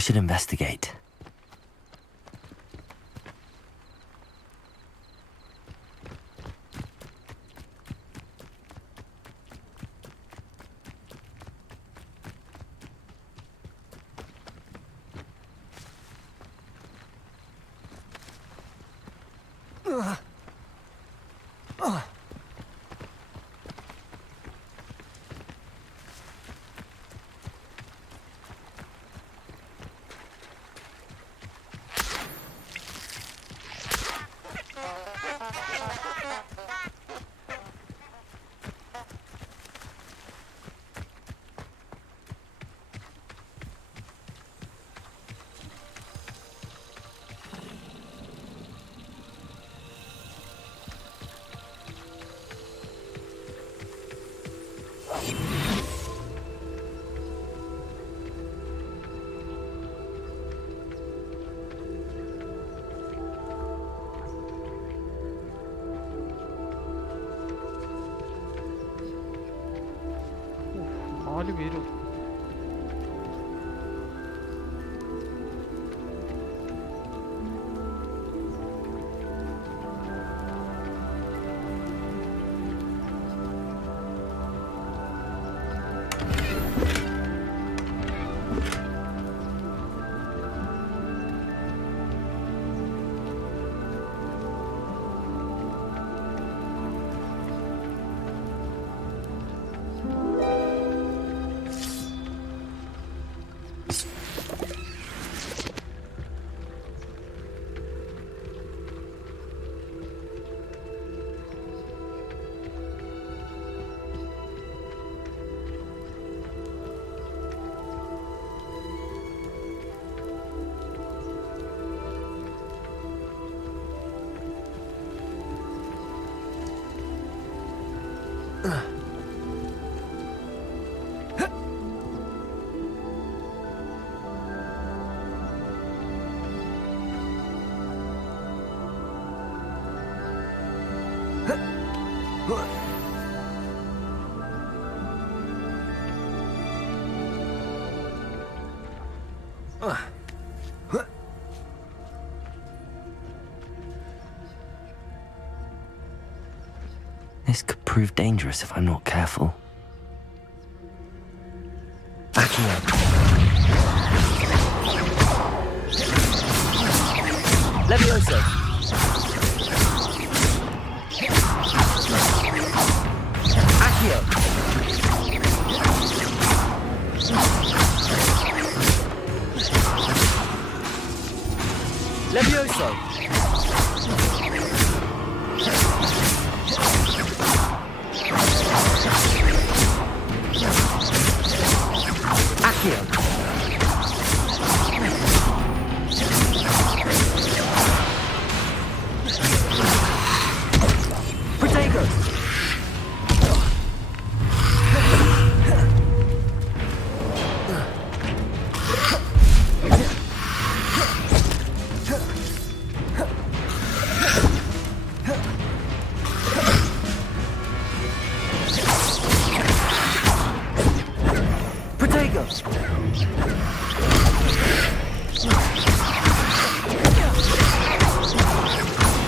should investigate. നാല് പേരും This could prove dangerous if I'm not careful. Accio. Levioso. Accio. Levioso. Accio. Protego. Protego.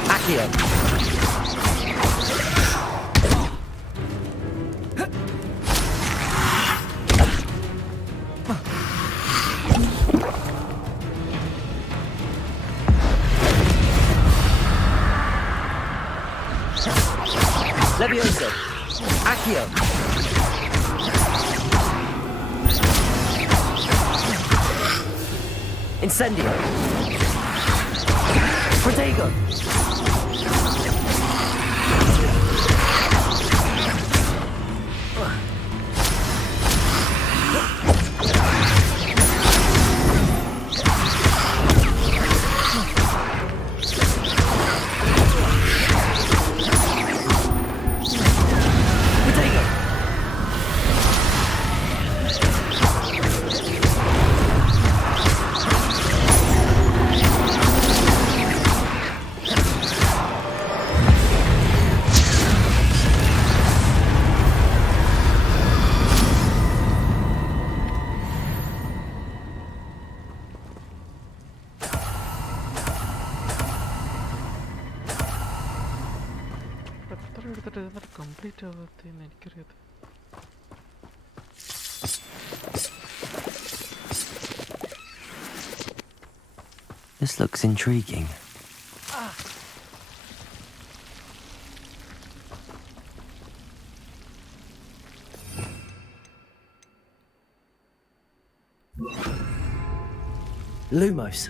Accio. Levioso. Accio. Incendio. Protego. Protego. എടുത്തിട്ട് complete ആവാത്തെന്ന് എനിക്കറിയാം. This looks intriguing. Lumos.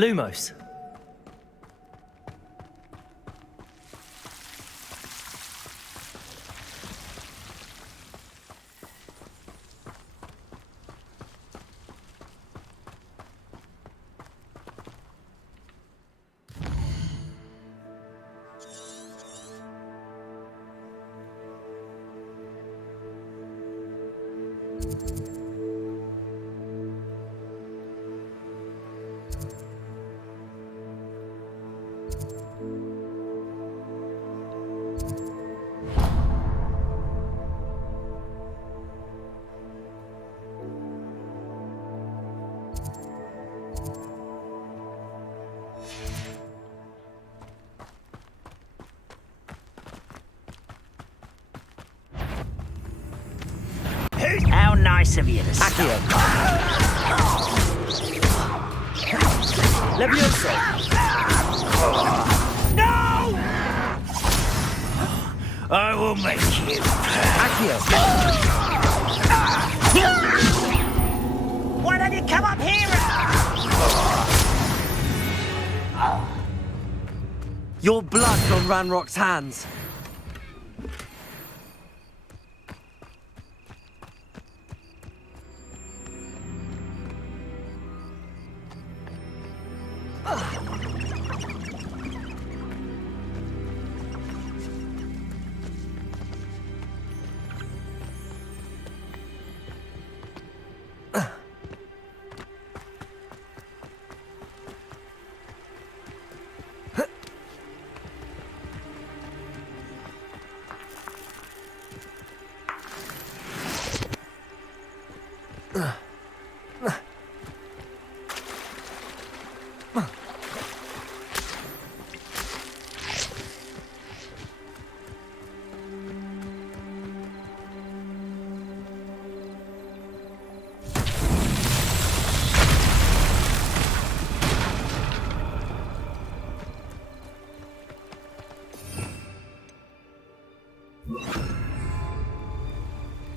Lumos. How nice of you to stop. Levioso! No! I will make you. Accio! Why don't you come up here? Your blood's on Ranrock's hands.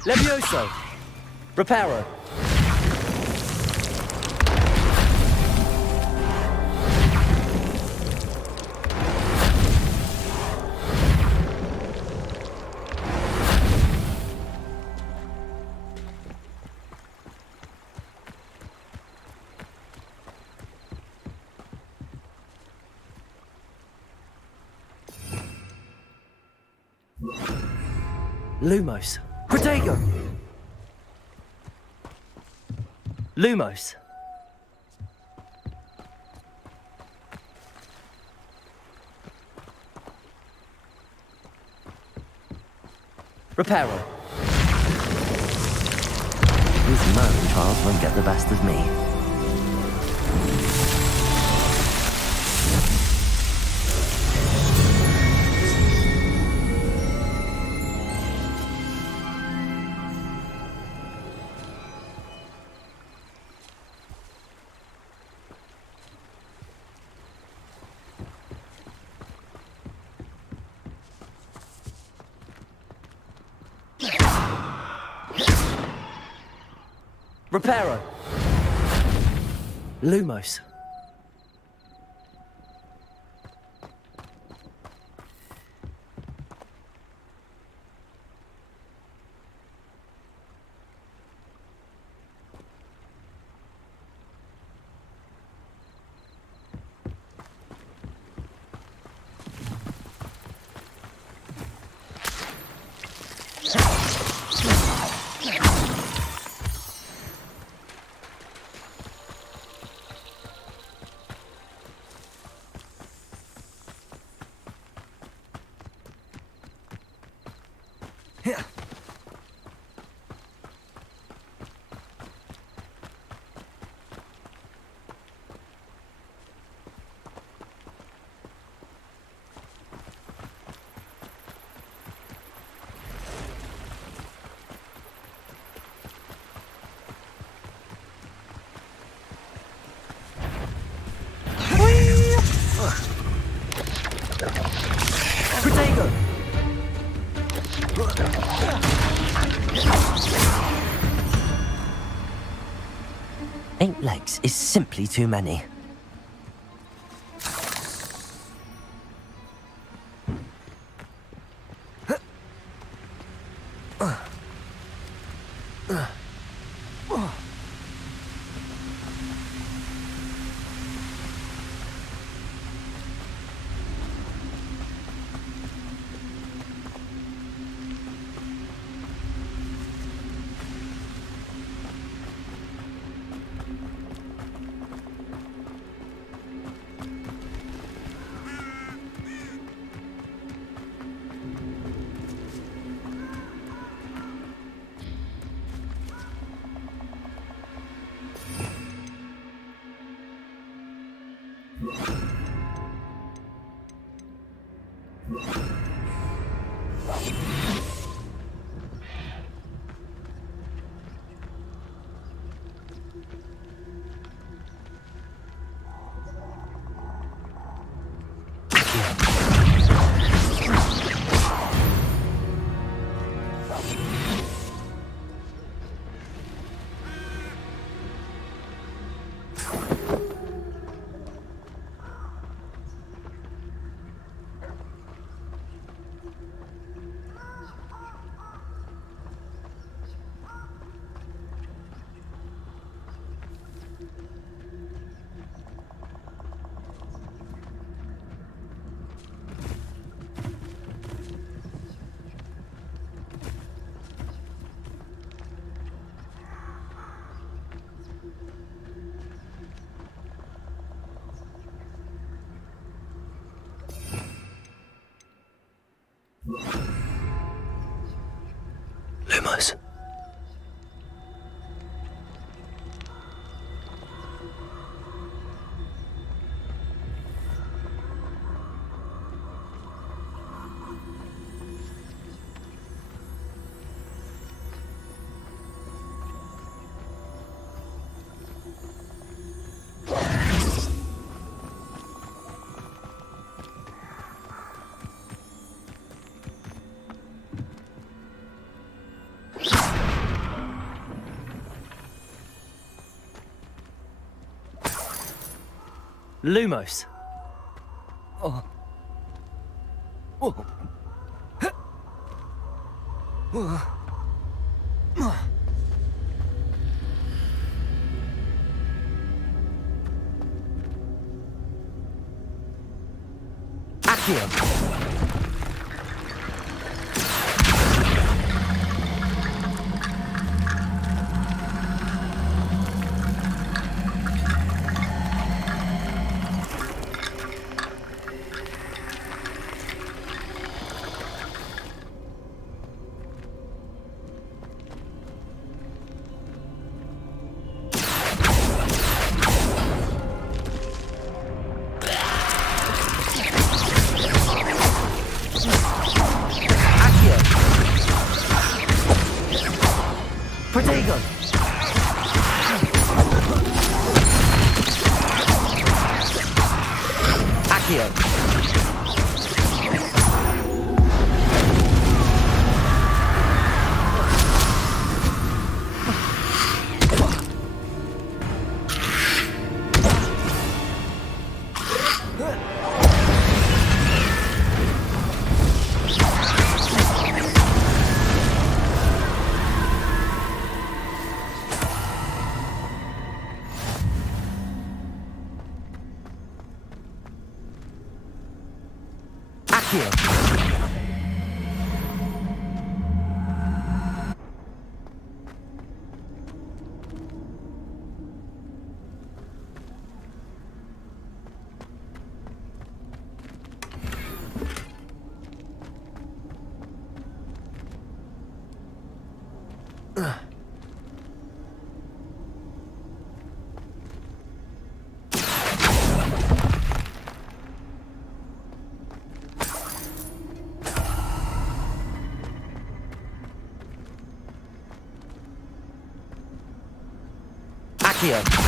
Levioso! Reparo! Lumos. Protego! Lumos. Reparo. These mountain trials won't get the best of me. Reparo. Lumos. 8 legs is simply too many. Lumos. Lumos. Oh. Oh. Accio. Accio.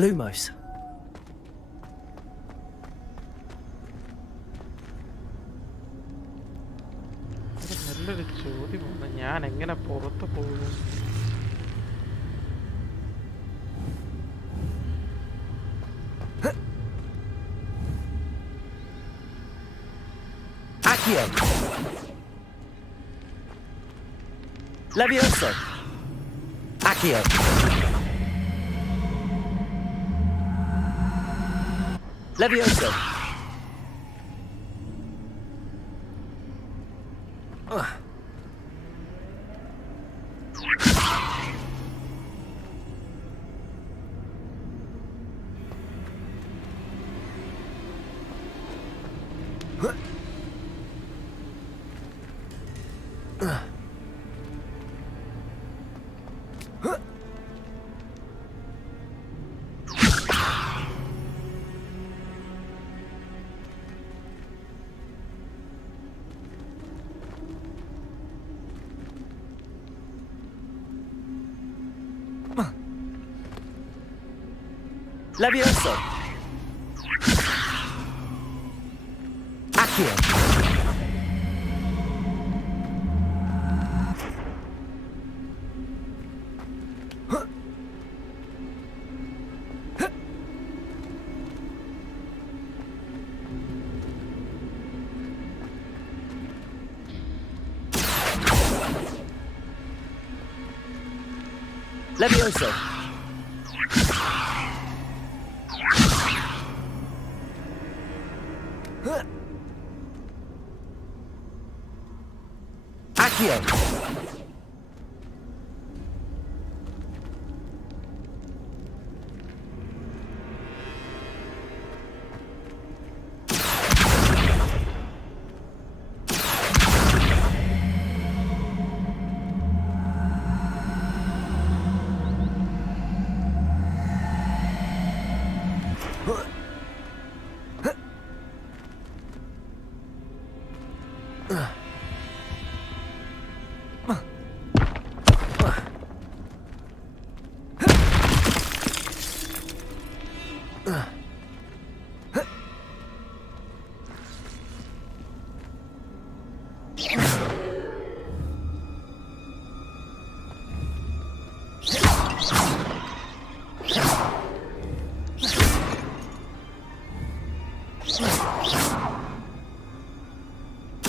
Lumos. നല്ലൊരു ചോദ്യമാണ്. ഞാൻ എങ്ങനെ പുറത്ത് പോകും? Accio. Levioso. Accio. Levioso. Levioso. Accio. Levioso. Accio.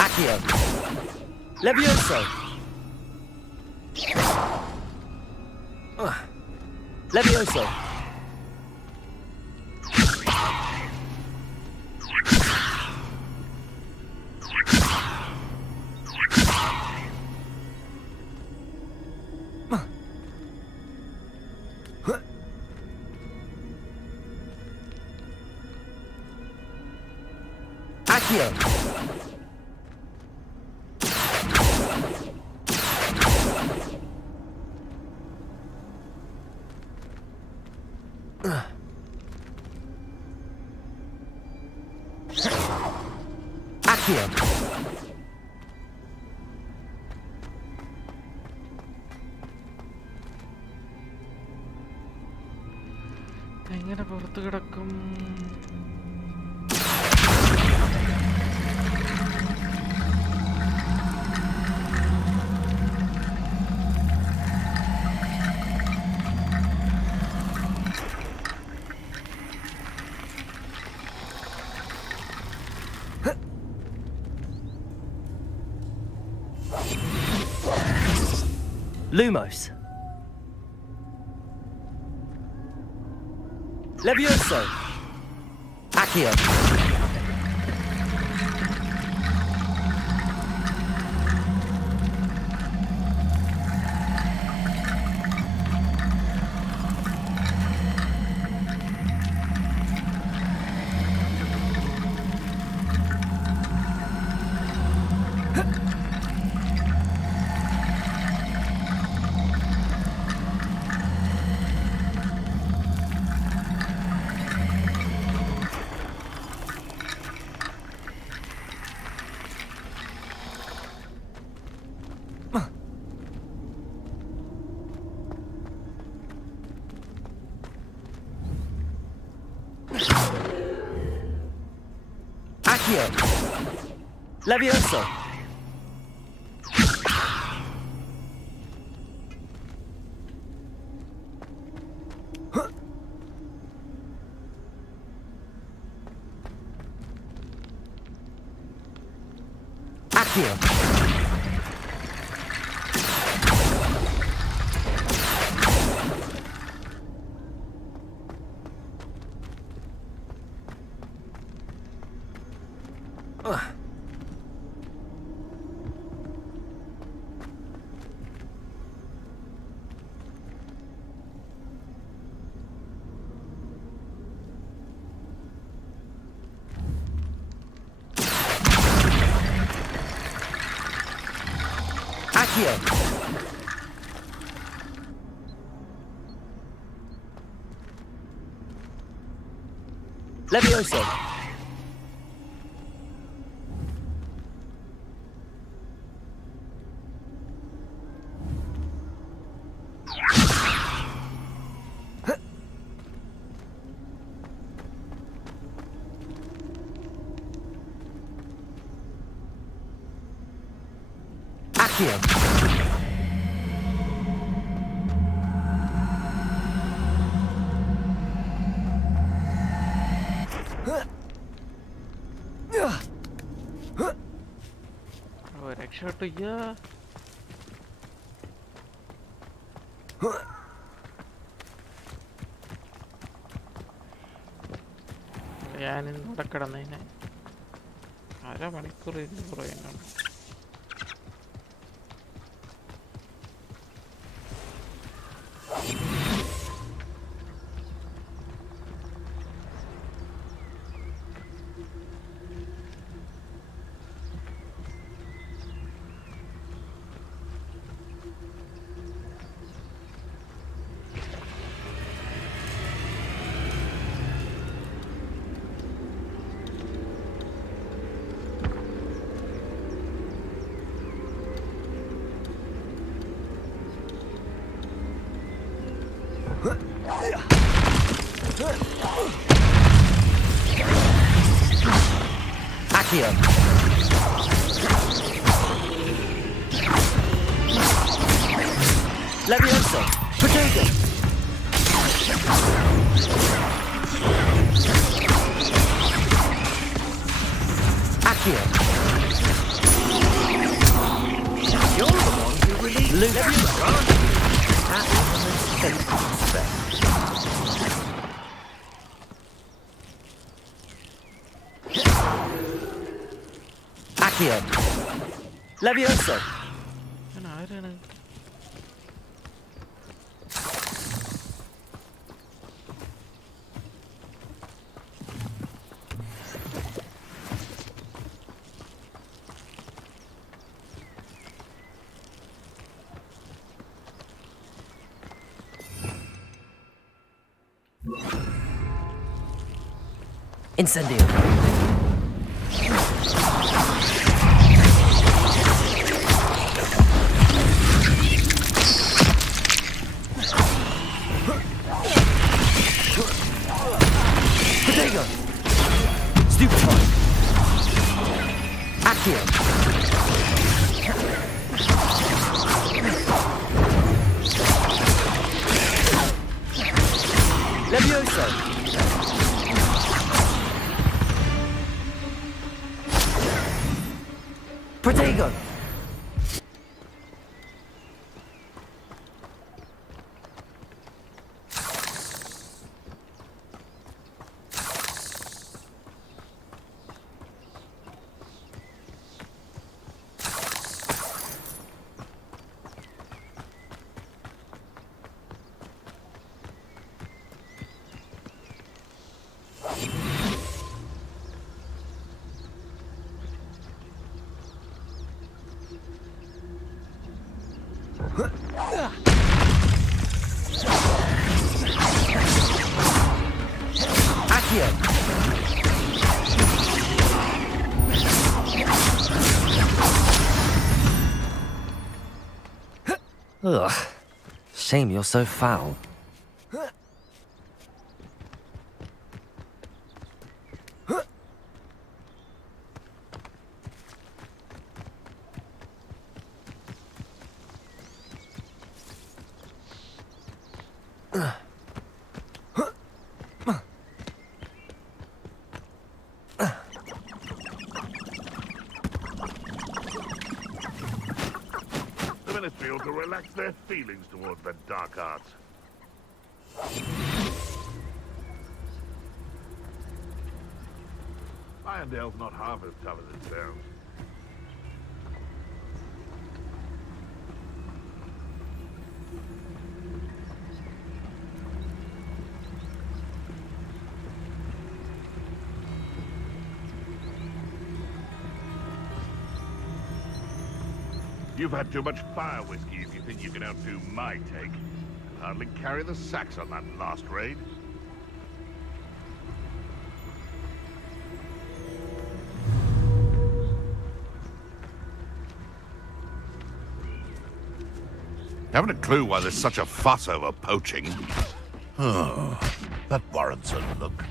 Accio. Levioso. Levioso. Accio. Accio. എങ്ങനെ പുറത്ത് കിടക്കും? Lumos. Levioso. Accio. Accio. Levioso. Accio. Accio. Levioso. Accio. രക്ഷപ്പെട്ടു ഇയ്യാ. ഞാനിവിടെ കിടന്നതിന് അരമണിക്കൂർ ഇരുന്ന് കുറയുന്നുണ്ട്. Accio. Levioso. Potato. Accio. You're the one who released Levioso. That is a mistake, Benq. Accio. Levioso. Incendio. Potato. Stupefy. Accio. Levioso. Potato. Accio. Ugh. Shame you're so foul. ministry ought to relax their feelings towards the dark arts. Irondale's not half as tough as it sounds. You've had too much fire whiskey if you think you can outdo my take. Could hardly carry the sacks on that last raid. Haven't a clue why there's such a fuss over poaching. Oh, that warrants a look.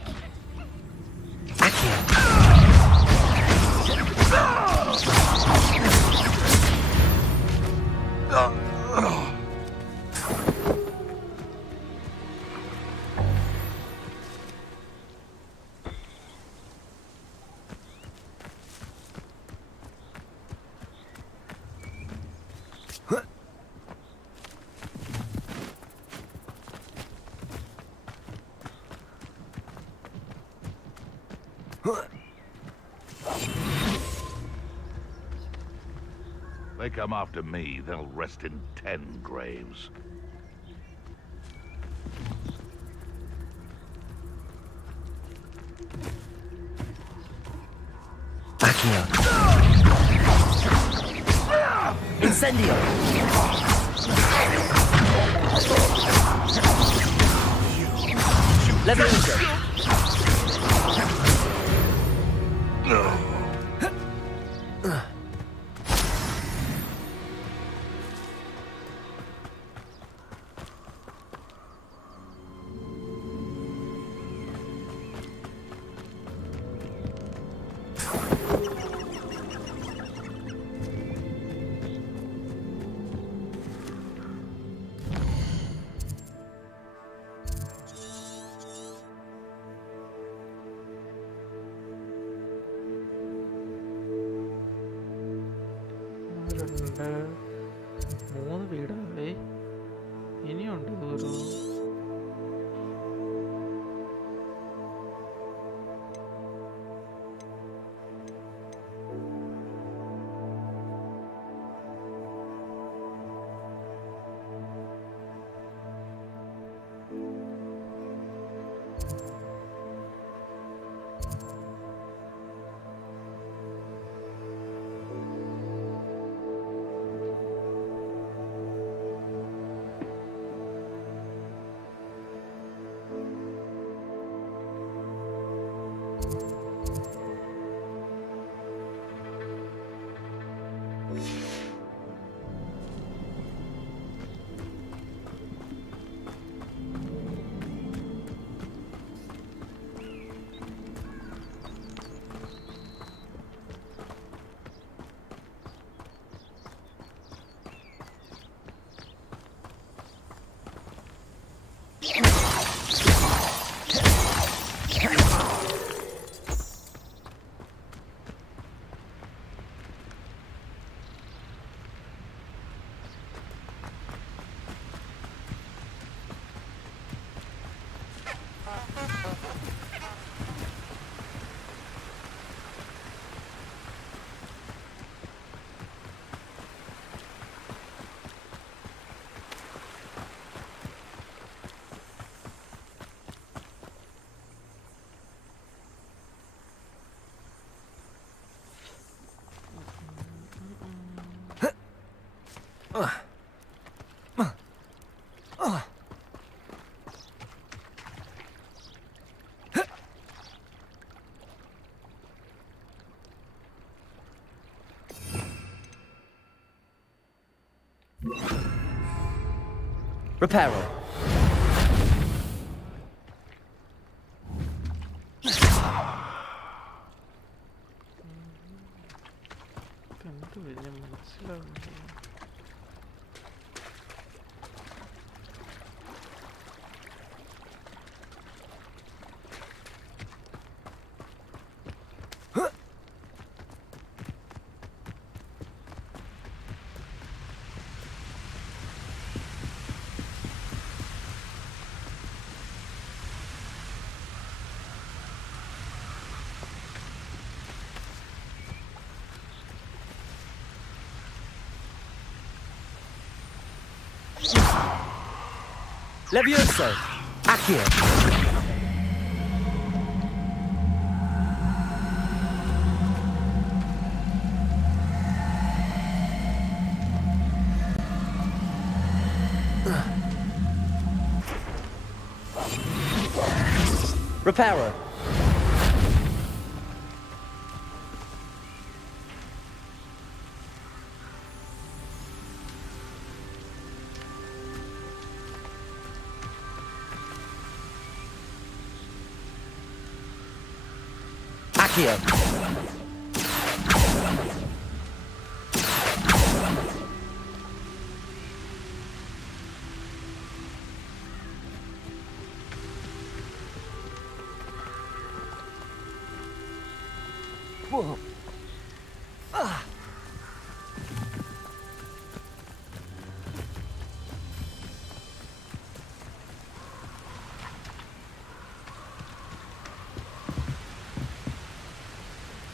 They come after me, they'll rest in 10 graves. Accio. Incendio. Levioso. മൂന്ന് വീടായി ഇനിയുണ്ട് ഒരു Reparo. കണ്ടു വലിയ മനസ്സിലാവുന്നില്ല. Levioso! Accio! Reparo! Accio! Whoa. Ah.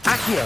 Accio!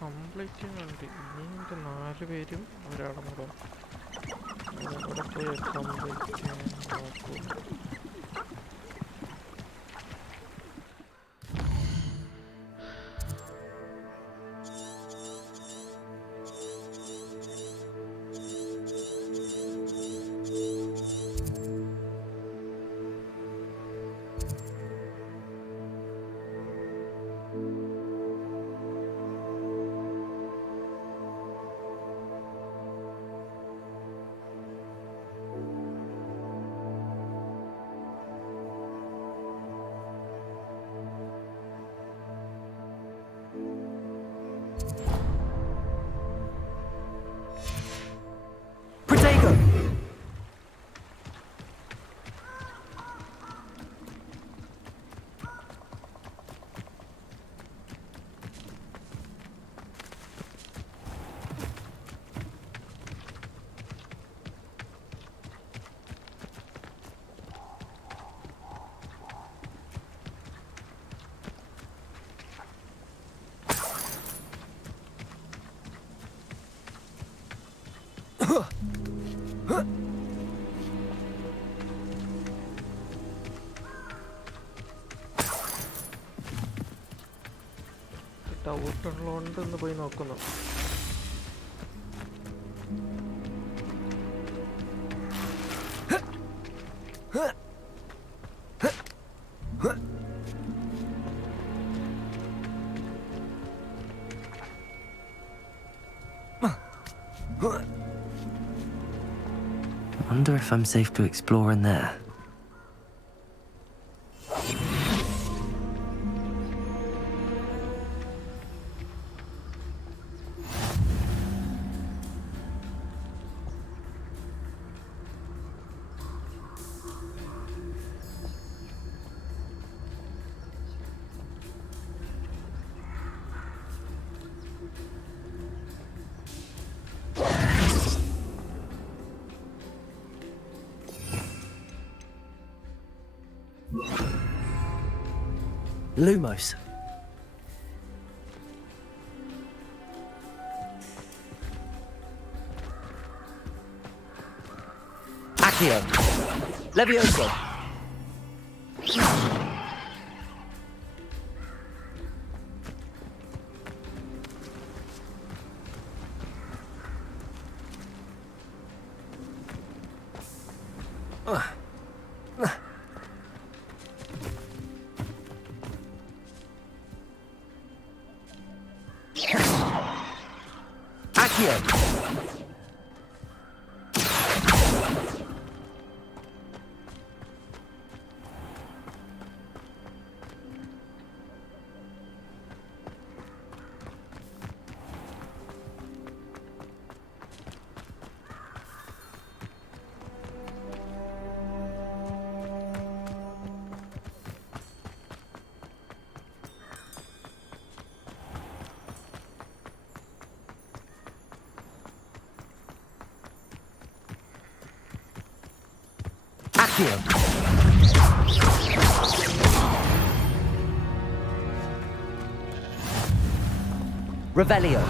Complete ചെയ്യുന്നുണ്ട്. ഇനിയുണ്ട് 4 പേരും ഒരാളും കൂടെ. അവിടെ പോയി കംപ്ലീറ്റ് ചെയ്യാൻ നോക്കും. ഡൗട്ടുള്ളതുകൊണ്ട് ഒന്ന് പോയി നോക്കുന്നു. Wonder if I'm safe to explore in there. Lumos. Accio. Levioso. Accio. Accio. Revelio.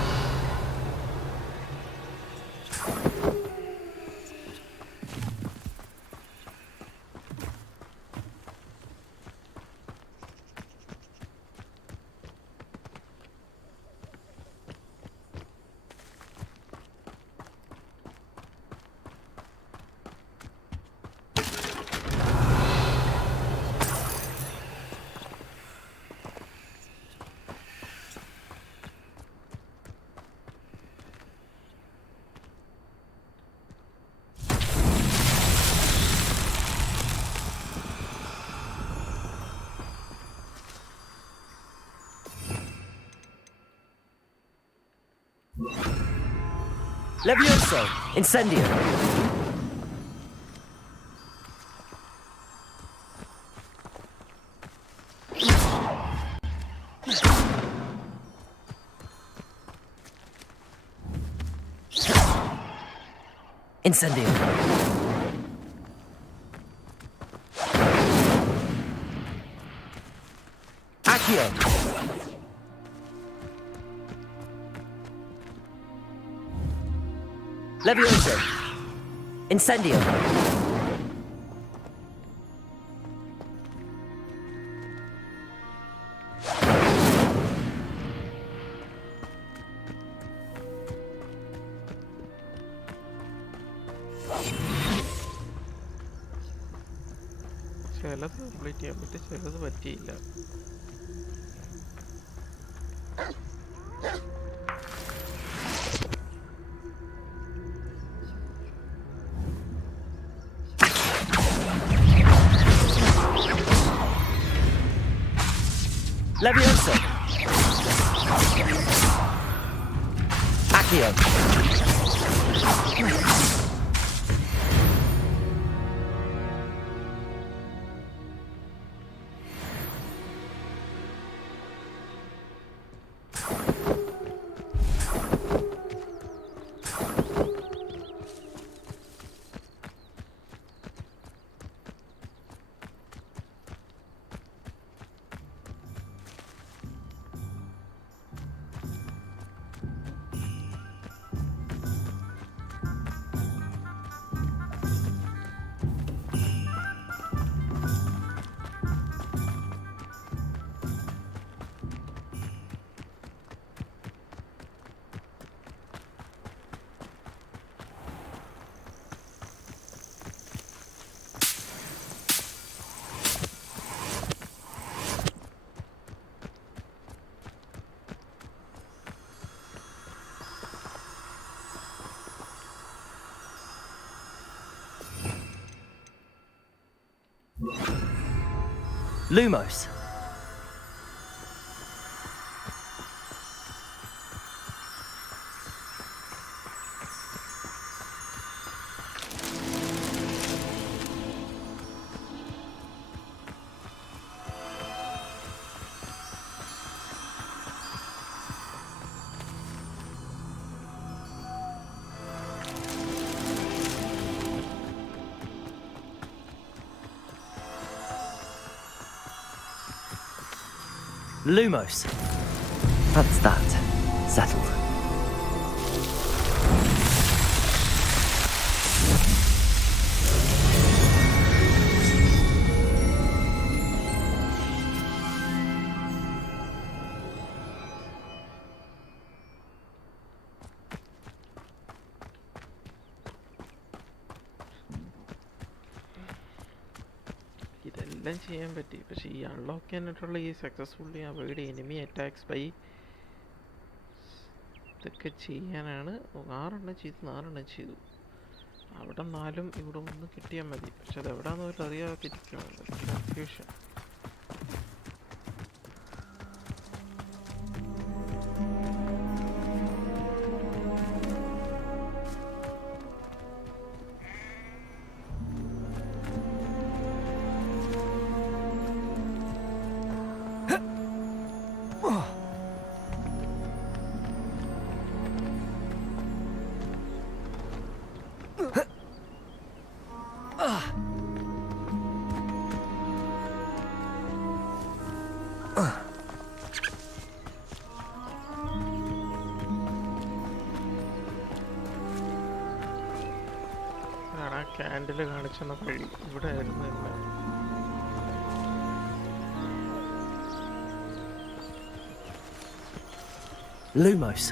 Levioso. Incendio. Incendio. Accio. Levioso. Incendio. ചിലത് കംപ്ലീറ്റ് ചെയ്യാൻ പറ്റും, ചിലത് പറ്റിയില്ല. Levioso. Accio. Lumos. Lumos. That's that. Settled. ഇതെല്ലാം ചെയ്യാൻ പറ്റി, പക്ഷേ ഈ അൺലോക്ക് ചെയ്യാനായിട്ടുള്ള ഈ successfully avoid enemy attacks by ഇതൊക്കെ ചെയ്യാനാണ് 6 ചെയ്തു. അവിടെ 4 ഇവിടെ 1 കിട്ടിയാൽ മതി. പക്ഷെ അത് എവിടെയാണെന്ന് പോലും അറിയാതിരിക്കണം. കൺഫ്യൂഷൻ. ക്യാൻഡിൽ കാണിച്ചെന്ന വഴി ഇവിടെ ആയിരുന്നു എല്ലാം. Lumos.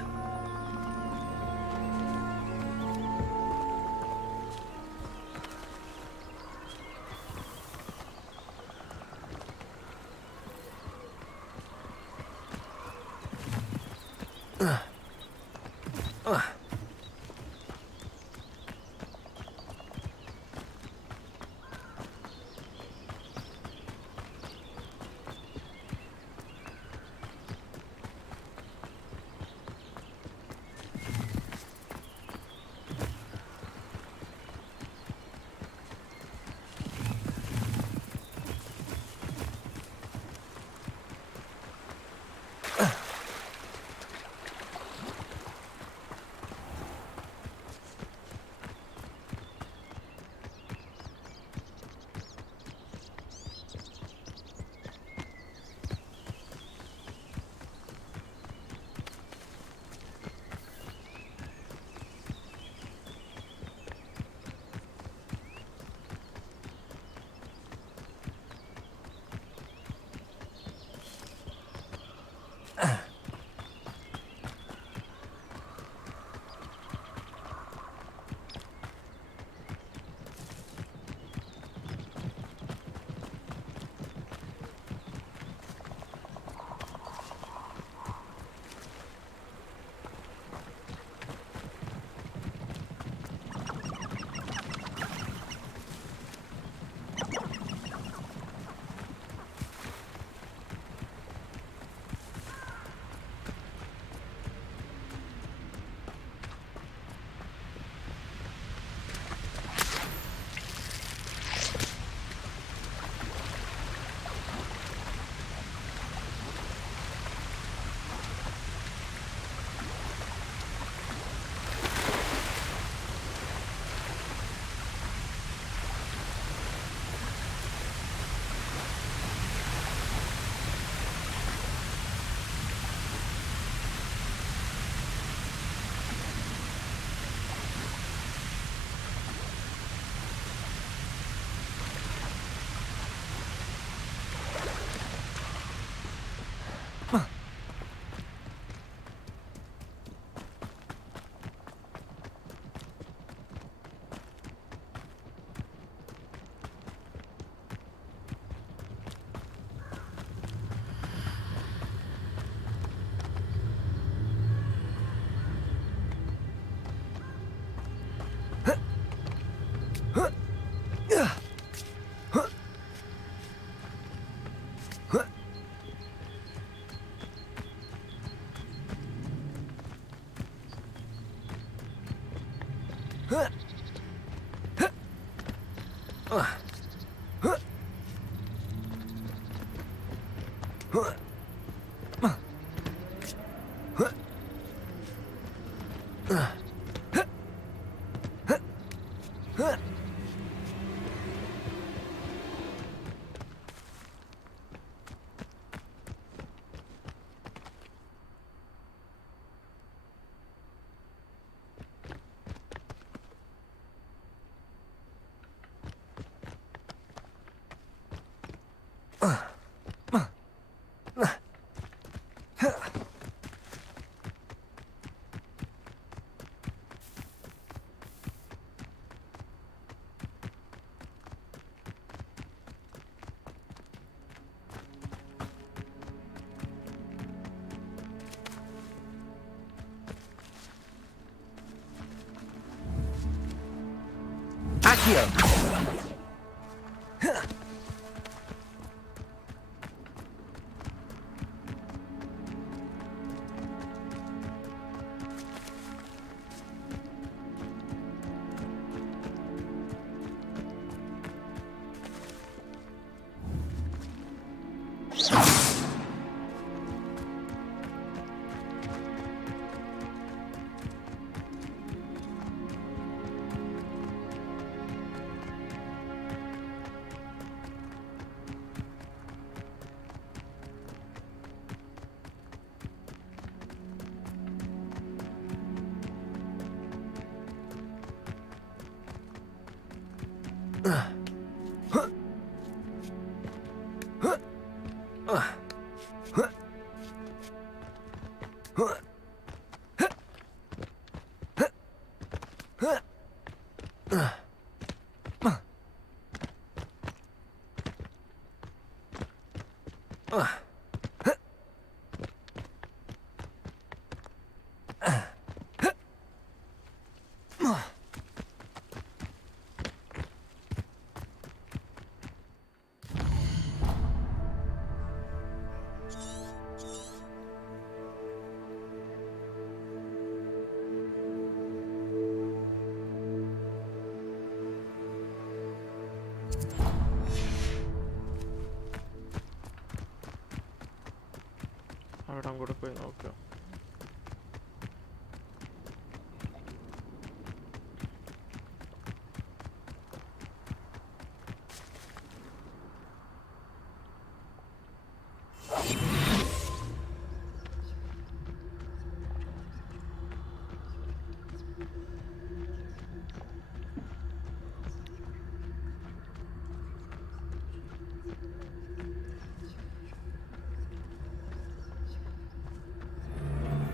Accio. അവിടെ അങ്ങോട്ട് പോയി നോക്കാം.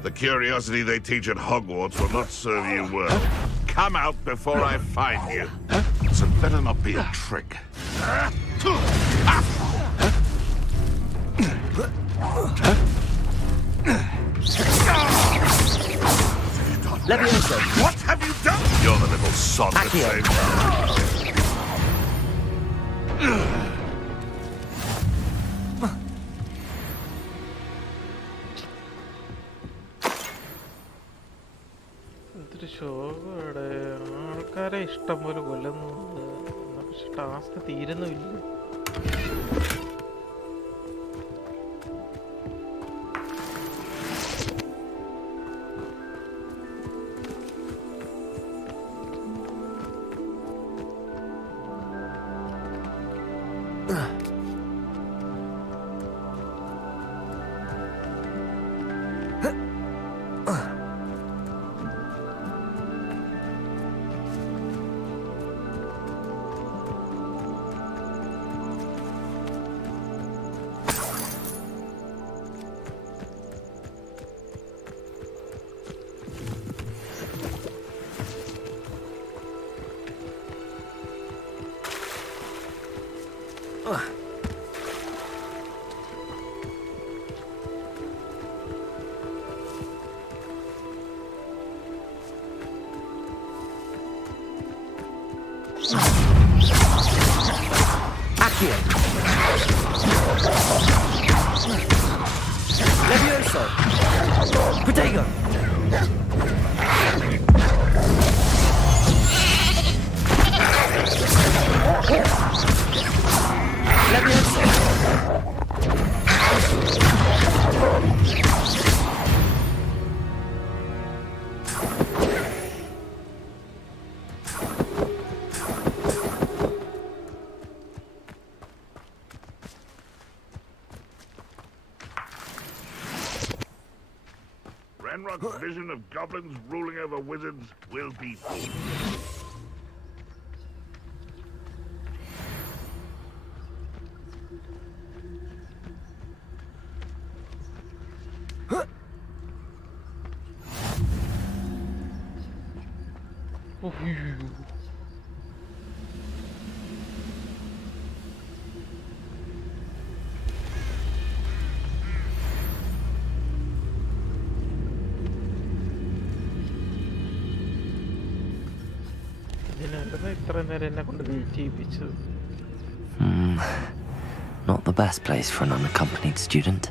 The curiosity they teach at Hogwarts will not serve you well. Come out before I find you. So better not be a trick. Levioso. What have you done? You're the little sod that Accio. saved എന്തൊരു ശോകമാണ്. ആൾക്കാരെ ഇഷ്ടം പോലെ കൊല്ലുന്നു, പക്ഷെ task തീരുന്നുമില്ല. Accio. Levioso. Protego. Levioso. Ranrock's vision of goblins ruling over wizards will be full. ഇതിനായിരുന്നു ഇത്ര നേരം എന്നെ കൊണ്ട് വെയിറ്റ് ചെയ്യിപ്പിച്ചത്. Not the best place for an unaccompanied student.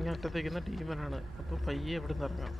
ഇങ്ങോട്ടത്തേക്കുന്ന ടീമനാണ്, അപ്പൊ പയ്യെ എവിടെ നിന്ന് ഇറങ്ങാം.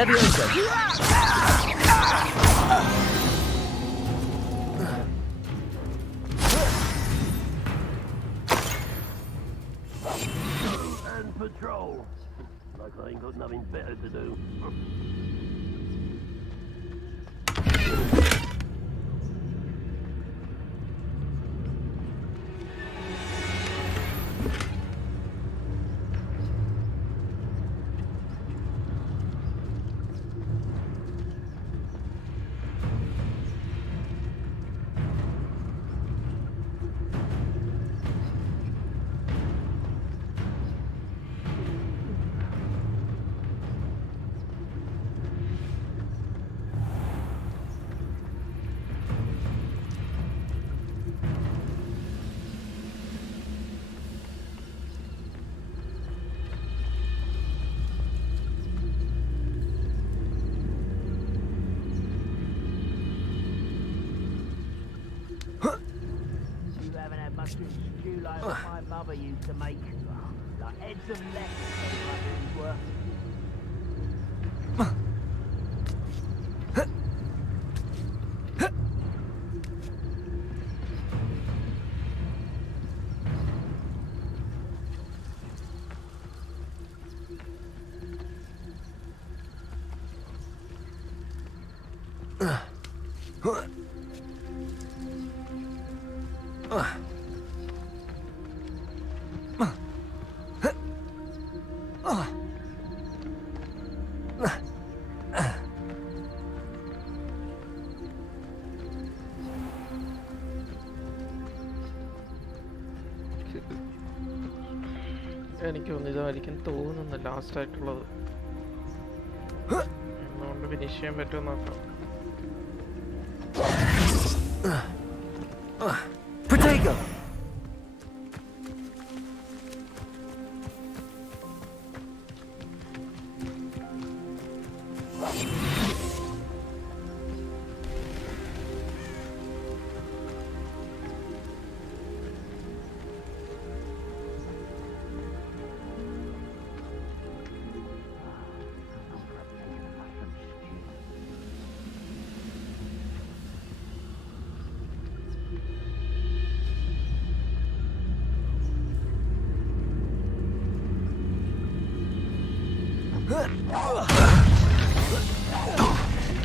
Leviosa! And patrol. Like I ain't got nothing better to do. Stew like my mother used to make, like heads and legs were. എനിക്ക് ഇതായിരിക്കും തോന്നുന്നു ലാസ്റ്റ് ആയിട്ടുള്ളത്. അതുകൊണ്ട് ഫിനിഷ് ചെയ്യാൻ പറ്റുമോ നോക്കാം. Protego!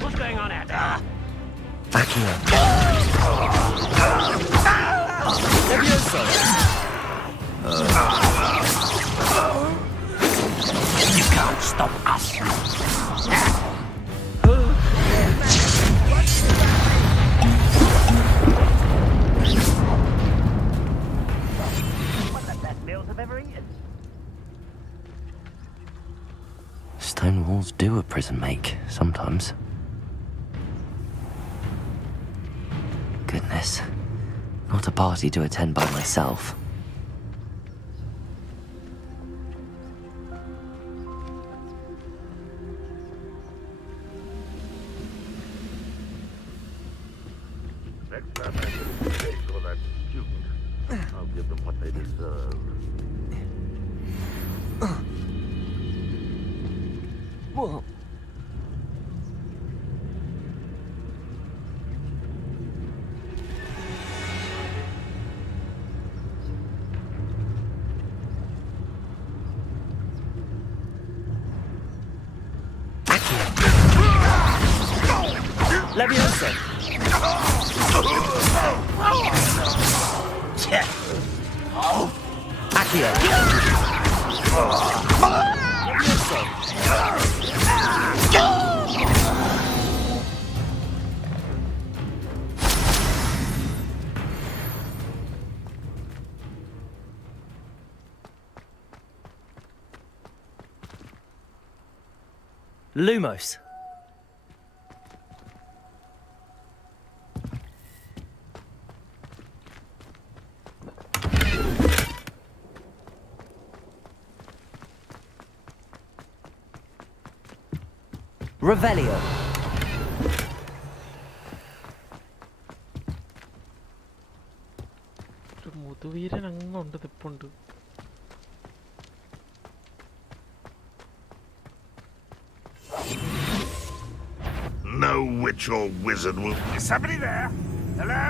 What's going on out there? Back here. Leviosa! You can't stop us. One of the best meals I've ever eaten. Stone walls do a prison make, sometimes. Goodness. Not a party to attend by myself. Next time I get a mistake for that student, I'll give them what they deserve. Whoa. Leviosa! Accio! Lumos. Revelio. മുതുവീരൻ അങ്ങുണ്ട് തിപ്പുണ്ട്. No witch or wizard will... Is somebody there? Hello?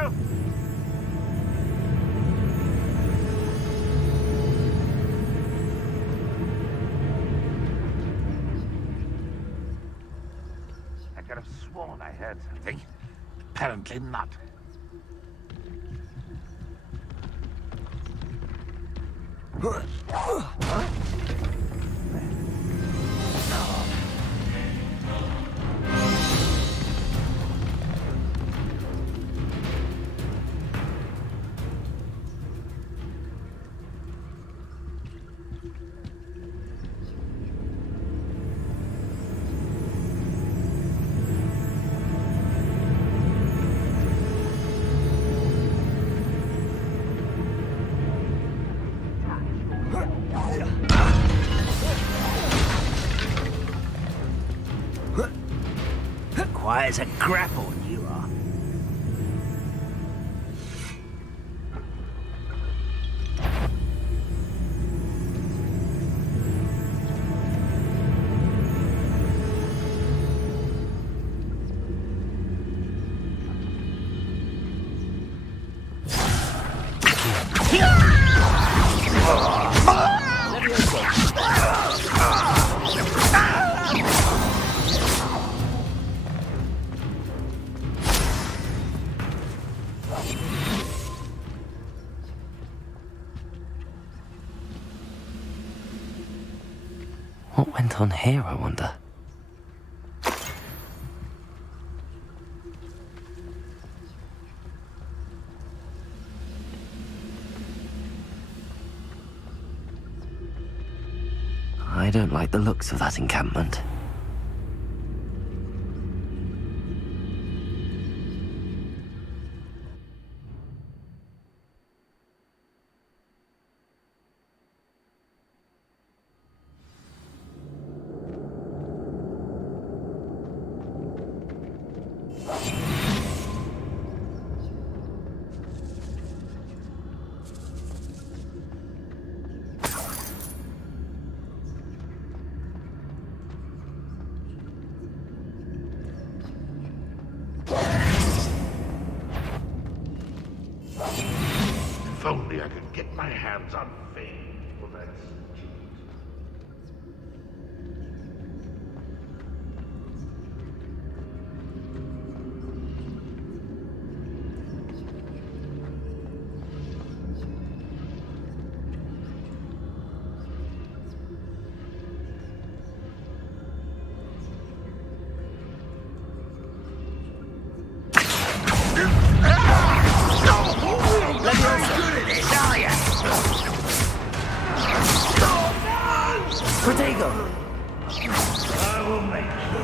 I could have sworn I heard something. Apparently not. Quiet as a grapple, you are. What went on here, I wonder? I don't like the looks of that encampment. If only I could get my hands on fame for that student. Protego. will make you.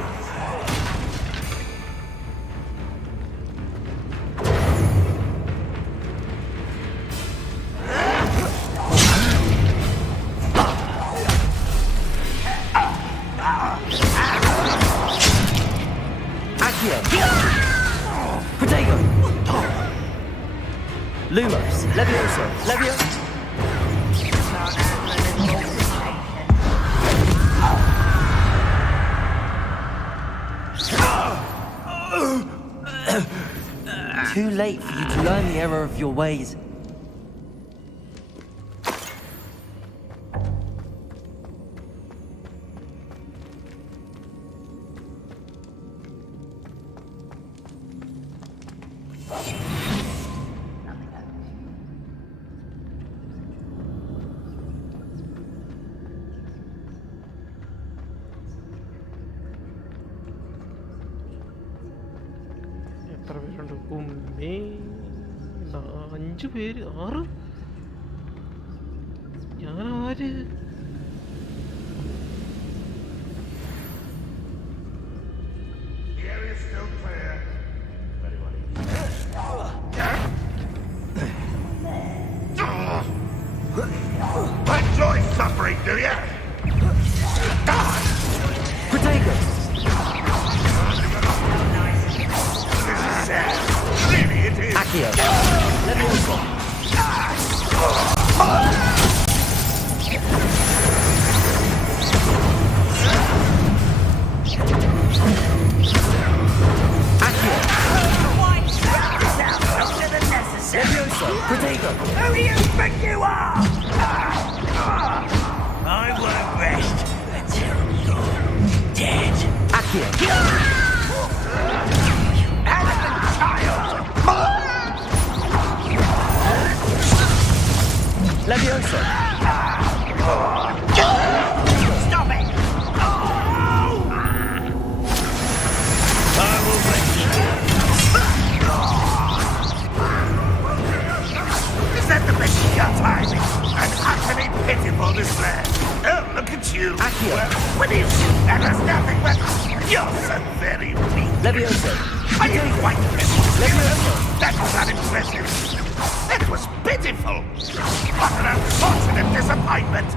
Protego! Lumos! Levioso! Levioso! Too late for you to learn the error of your ways. എത്ര പേരുണ്ട്? ഉമ്മേ 5 പേര് 6 ഞാനാര്? The area is still clear. Enjoy suffering, do you? Protego! Really, it is. Accio! Levioso! Levioso! Protego! Who do you think you are? I won't rest until you're dead. Accio! Arrogant child! Levioso! Stop it! I will make you. Is that the best of your timing? An utterly pitiful this land. Oh, look at you. Accio! What is you? That has nothing but... You're so very weak. Levioso! Are you quite Levioso! That was unimpressive. That was pitiful. What an unfortunate disappointment.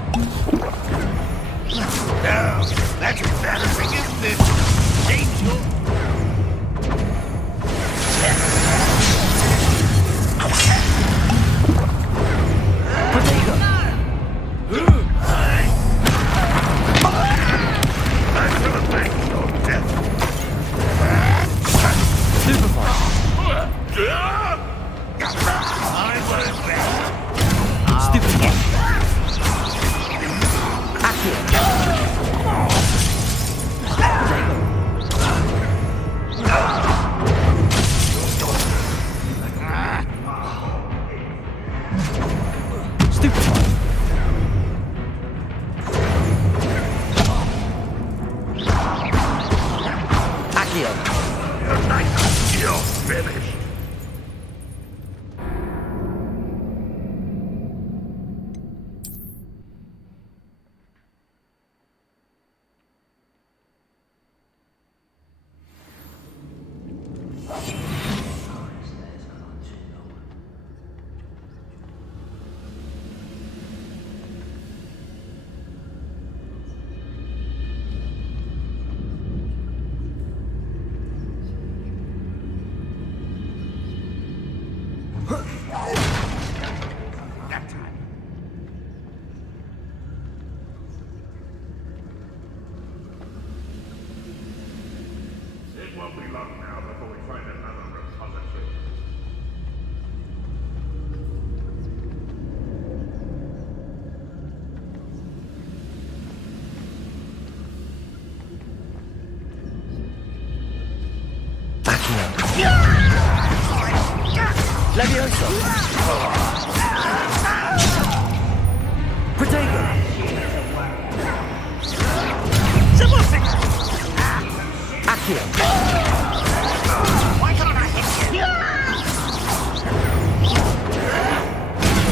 No, that's embarrassing, isn't it? Angel. Protego! I shall avenge your death. Superfire! I won't rest. Stupefire! Accio! Stupefire! Accio! You're finished. It won't be long now before we find another repository. Levioso! Protego! Accio! Why can't I hit you?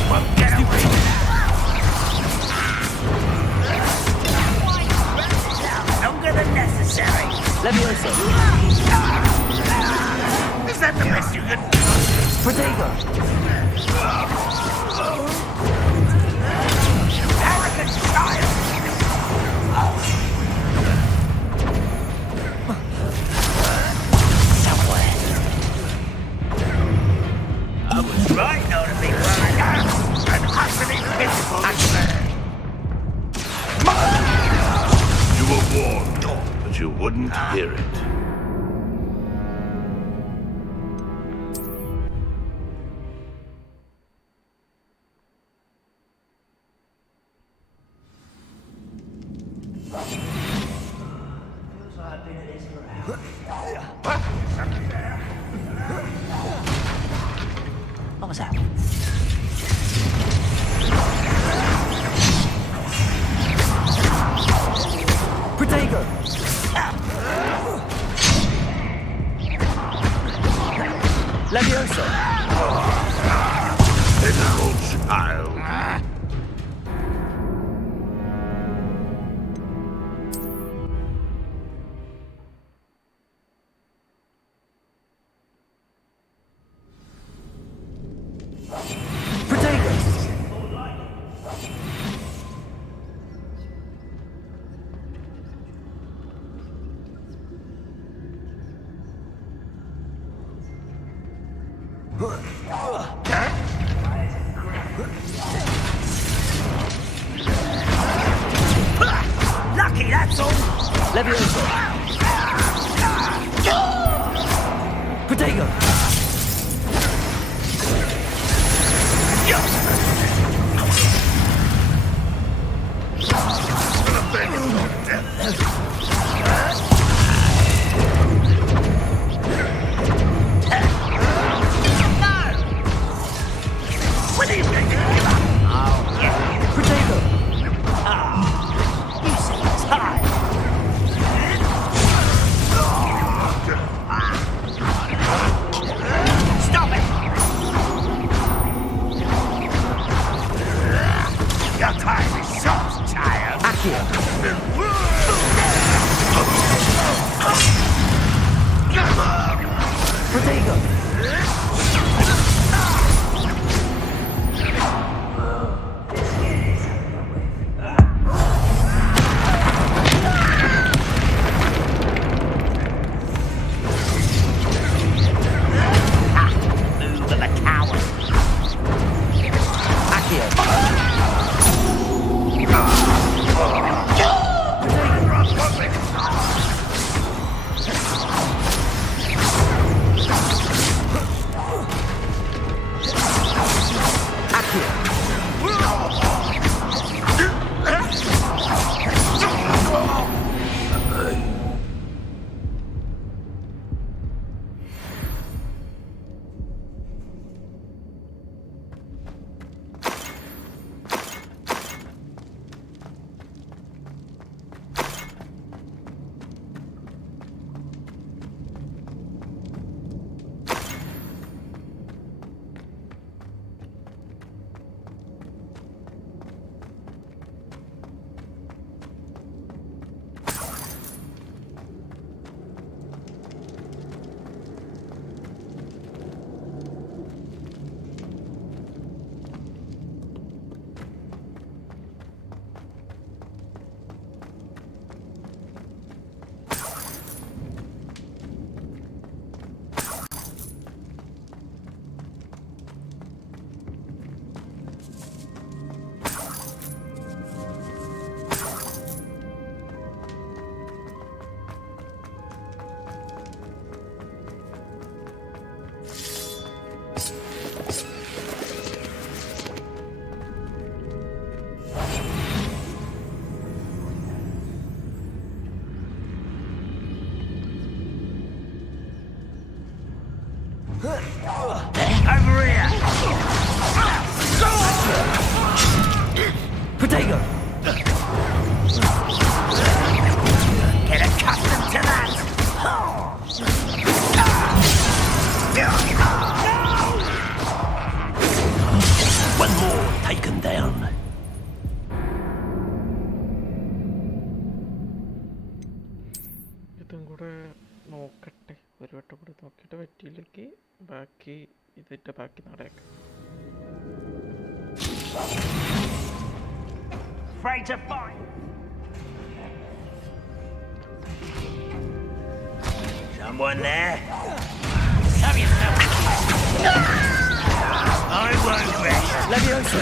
Well, get away with that. Longer than necessary. Levioso. Is that the best you can do? Protego. You arrogant child! Somewhere. I was right not to be worried. An utterly pitiful man. You were warned, but you wouldn't hear it. What was that? Protego. Levioso. Pitiful child. Lucky, that's all. Levioso. Protego. What are you going to give up? Oh, yeah. Protego. You seem tired. Stop it! Your time is short, child. Accio. Protego. Move of a coward. Accio. Over here! Protego. Get accustomed to that! One more taken down. ഇതും കൂടെ നോക്കട്ടെ, ഒരു വട്ടം കൂടെ നോക്കിയിട്ട് പറ്റിയില്ലെങ്കിൽ ബാക്കി ഇതിൻ്റെ ബാക്കി നടക്കാം. Afraid to fight. Someone there? Have yourself. I won't rest. Levioso.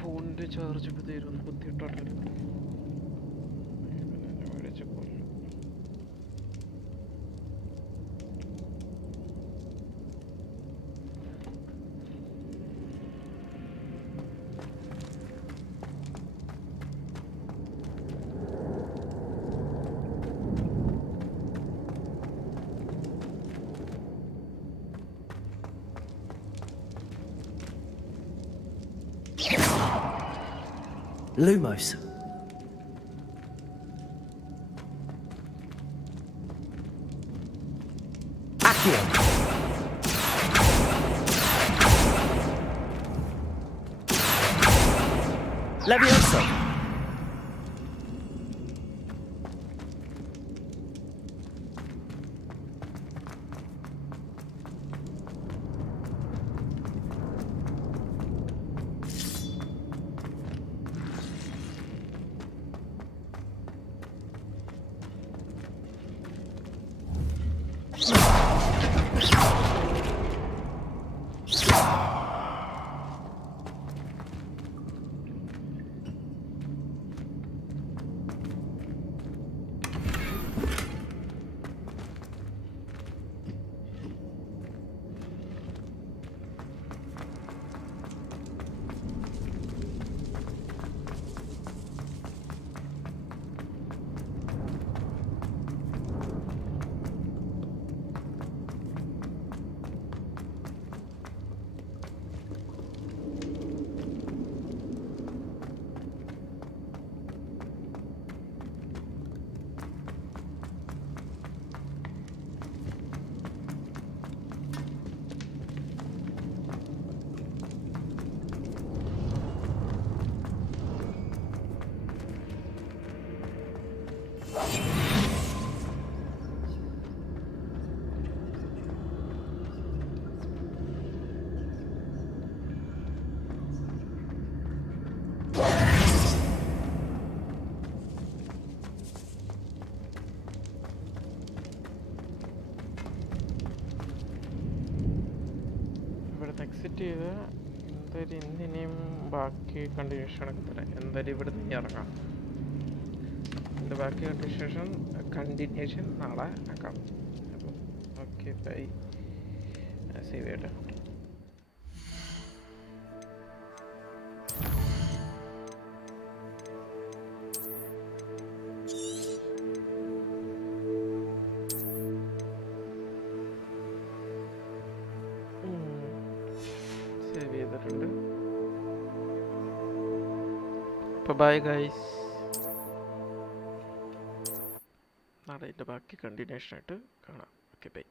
ഫോണിൻ്റെ ചാർജ് ഇപ്പോൾ തീരുന്നു, ബുദ്ധിമുട്ടാണ്. Lumos. Accio. Levioso. എക്സിറ്റ് ചെയ്ത് എന്തായാലും ഇന്നിനിയും ബാക്കി കണ്ടിന്യൂഷൻ ഒക്കെ തരാം. എന്തായാലും ഇവിടെ നിന്ന് ഇറങ്ങാം. ഇതിൻ്റെ ബാക്കി കണ്ടിന്യൂഷൻ നാളെ ആക്കാം. അപ്പം ഓക്കെ, ബൈ. സേവ് ചെയ്യട്ടെ. സേവ് ചെയ്തിട്ടുണ്ട്. അപ്പോൾ ബൈ ഗൈസ്. നാളെ ഇതിൻ്റെ ബാക്കി കണ്ടിന്യൂഷനായിട്ട് കാണാം. Okay, by.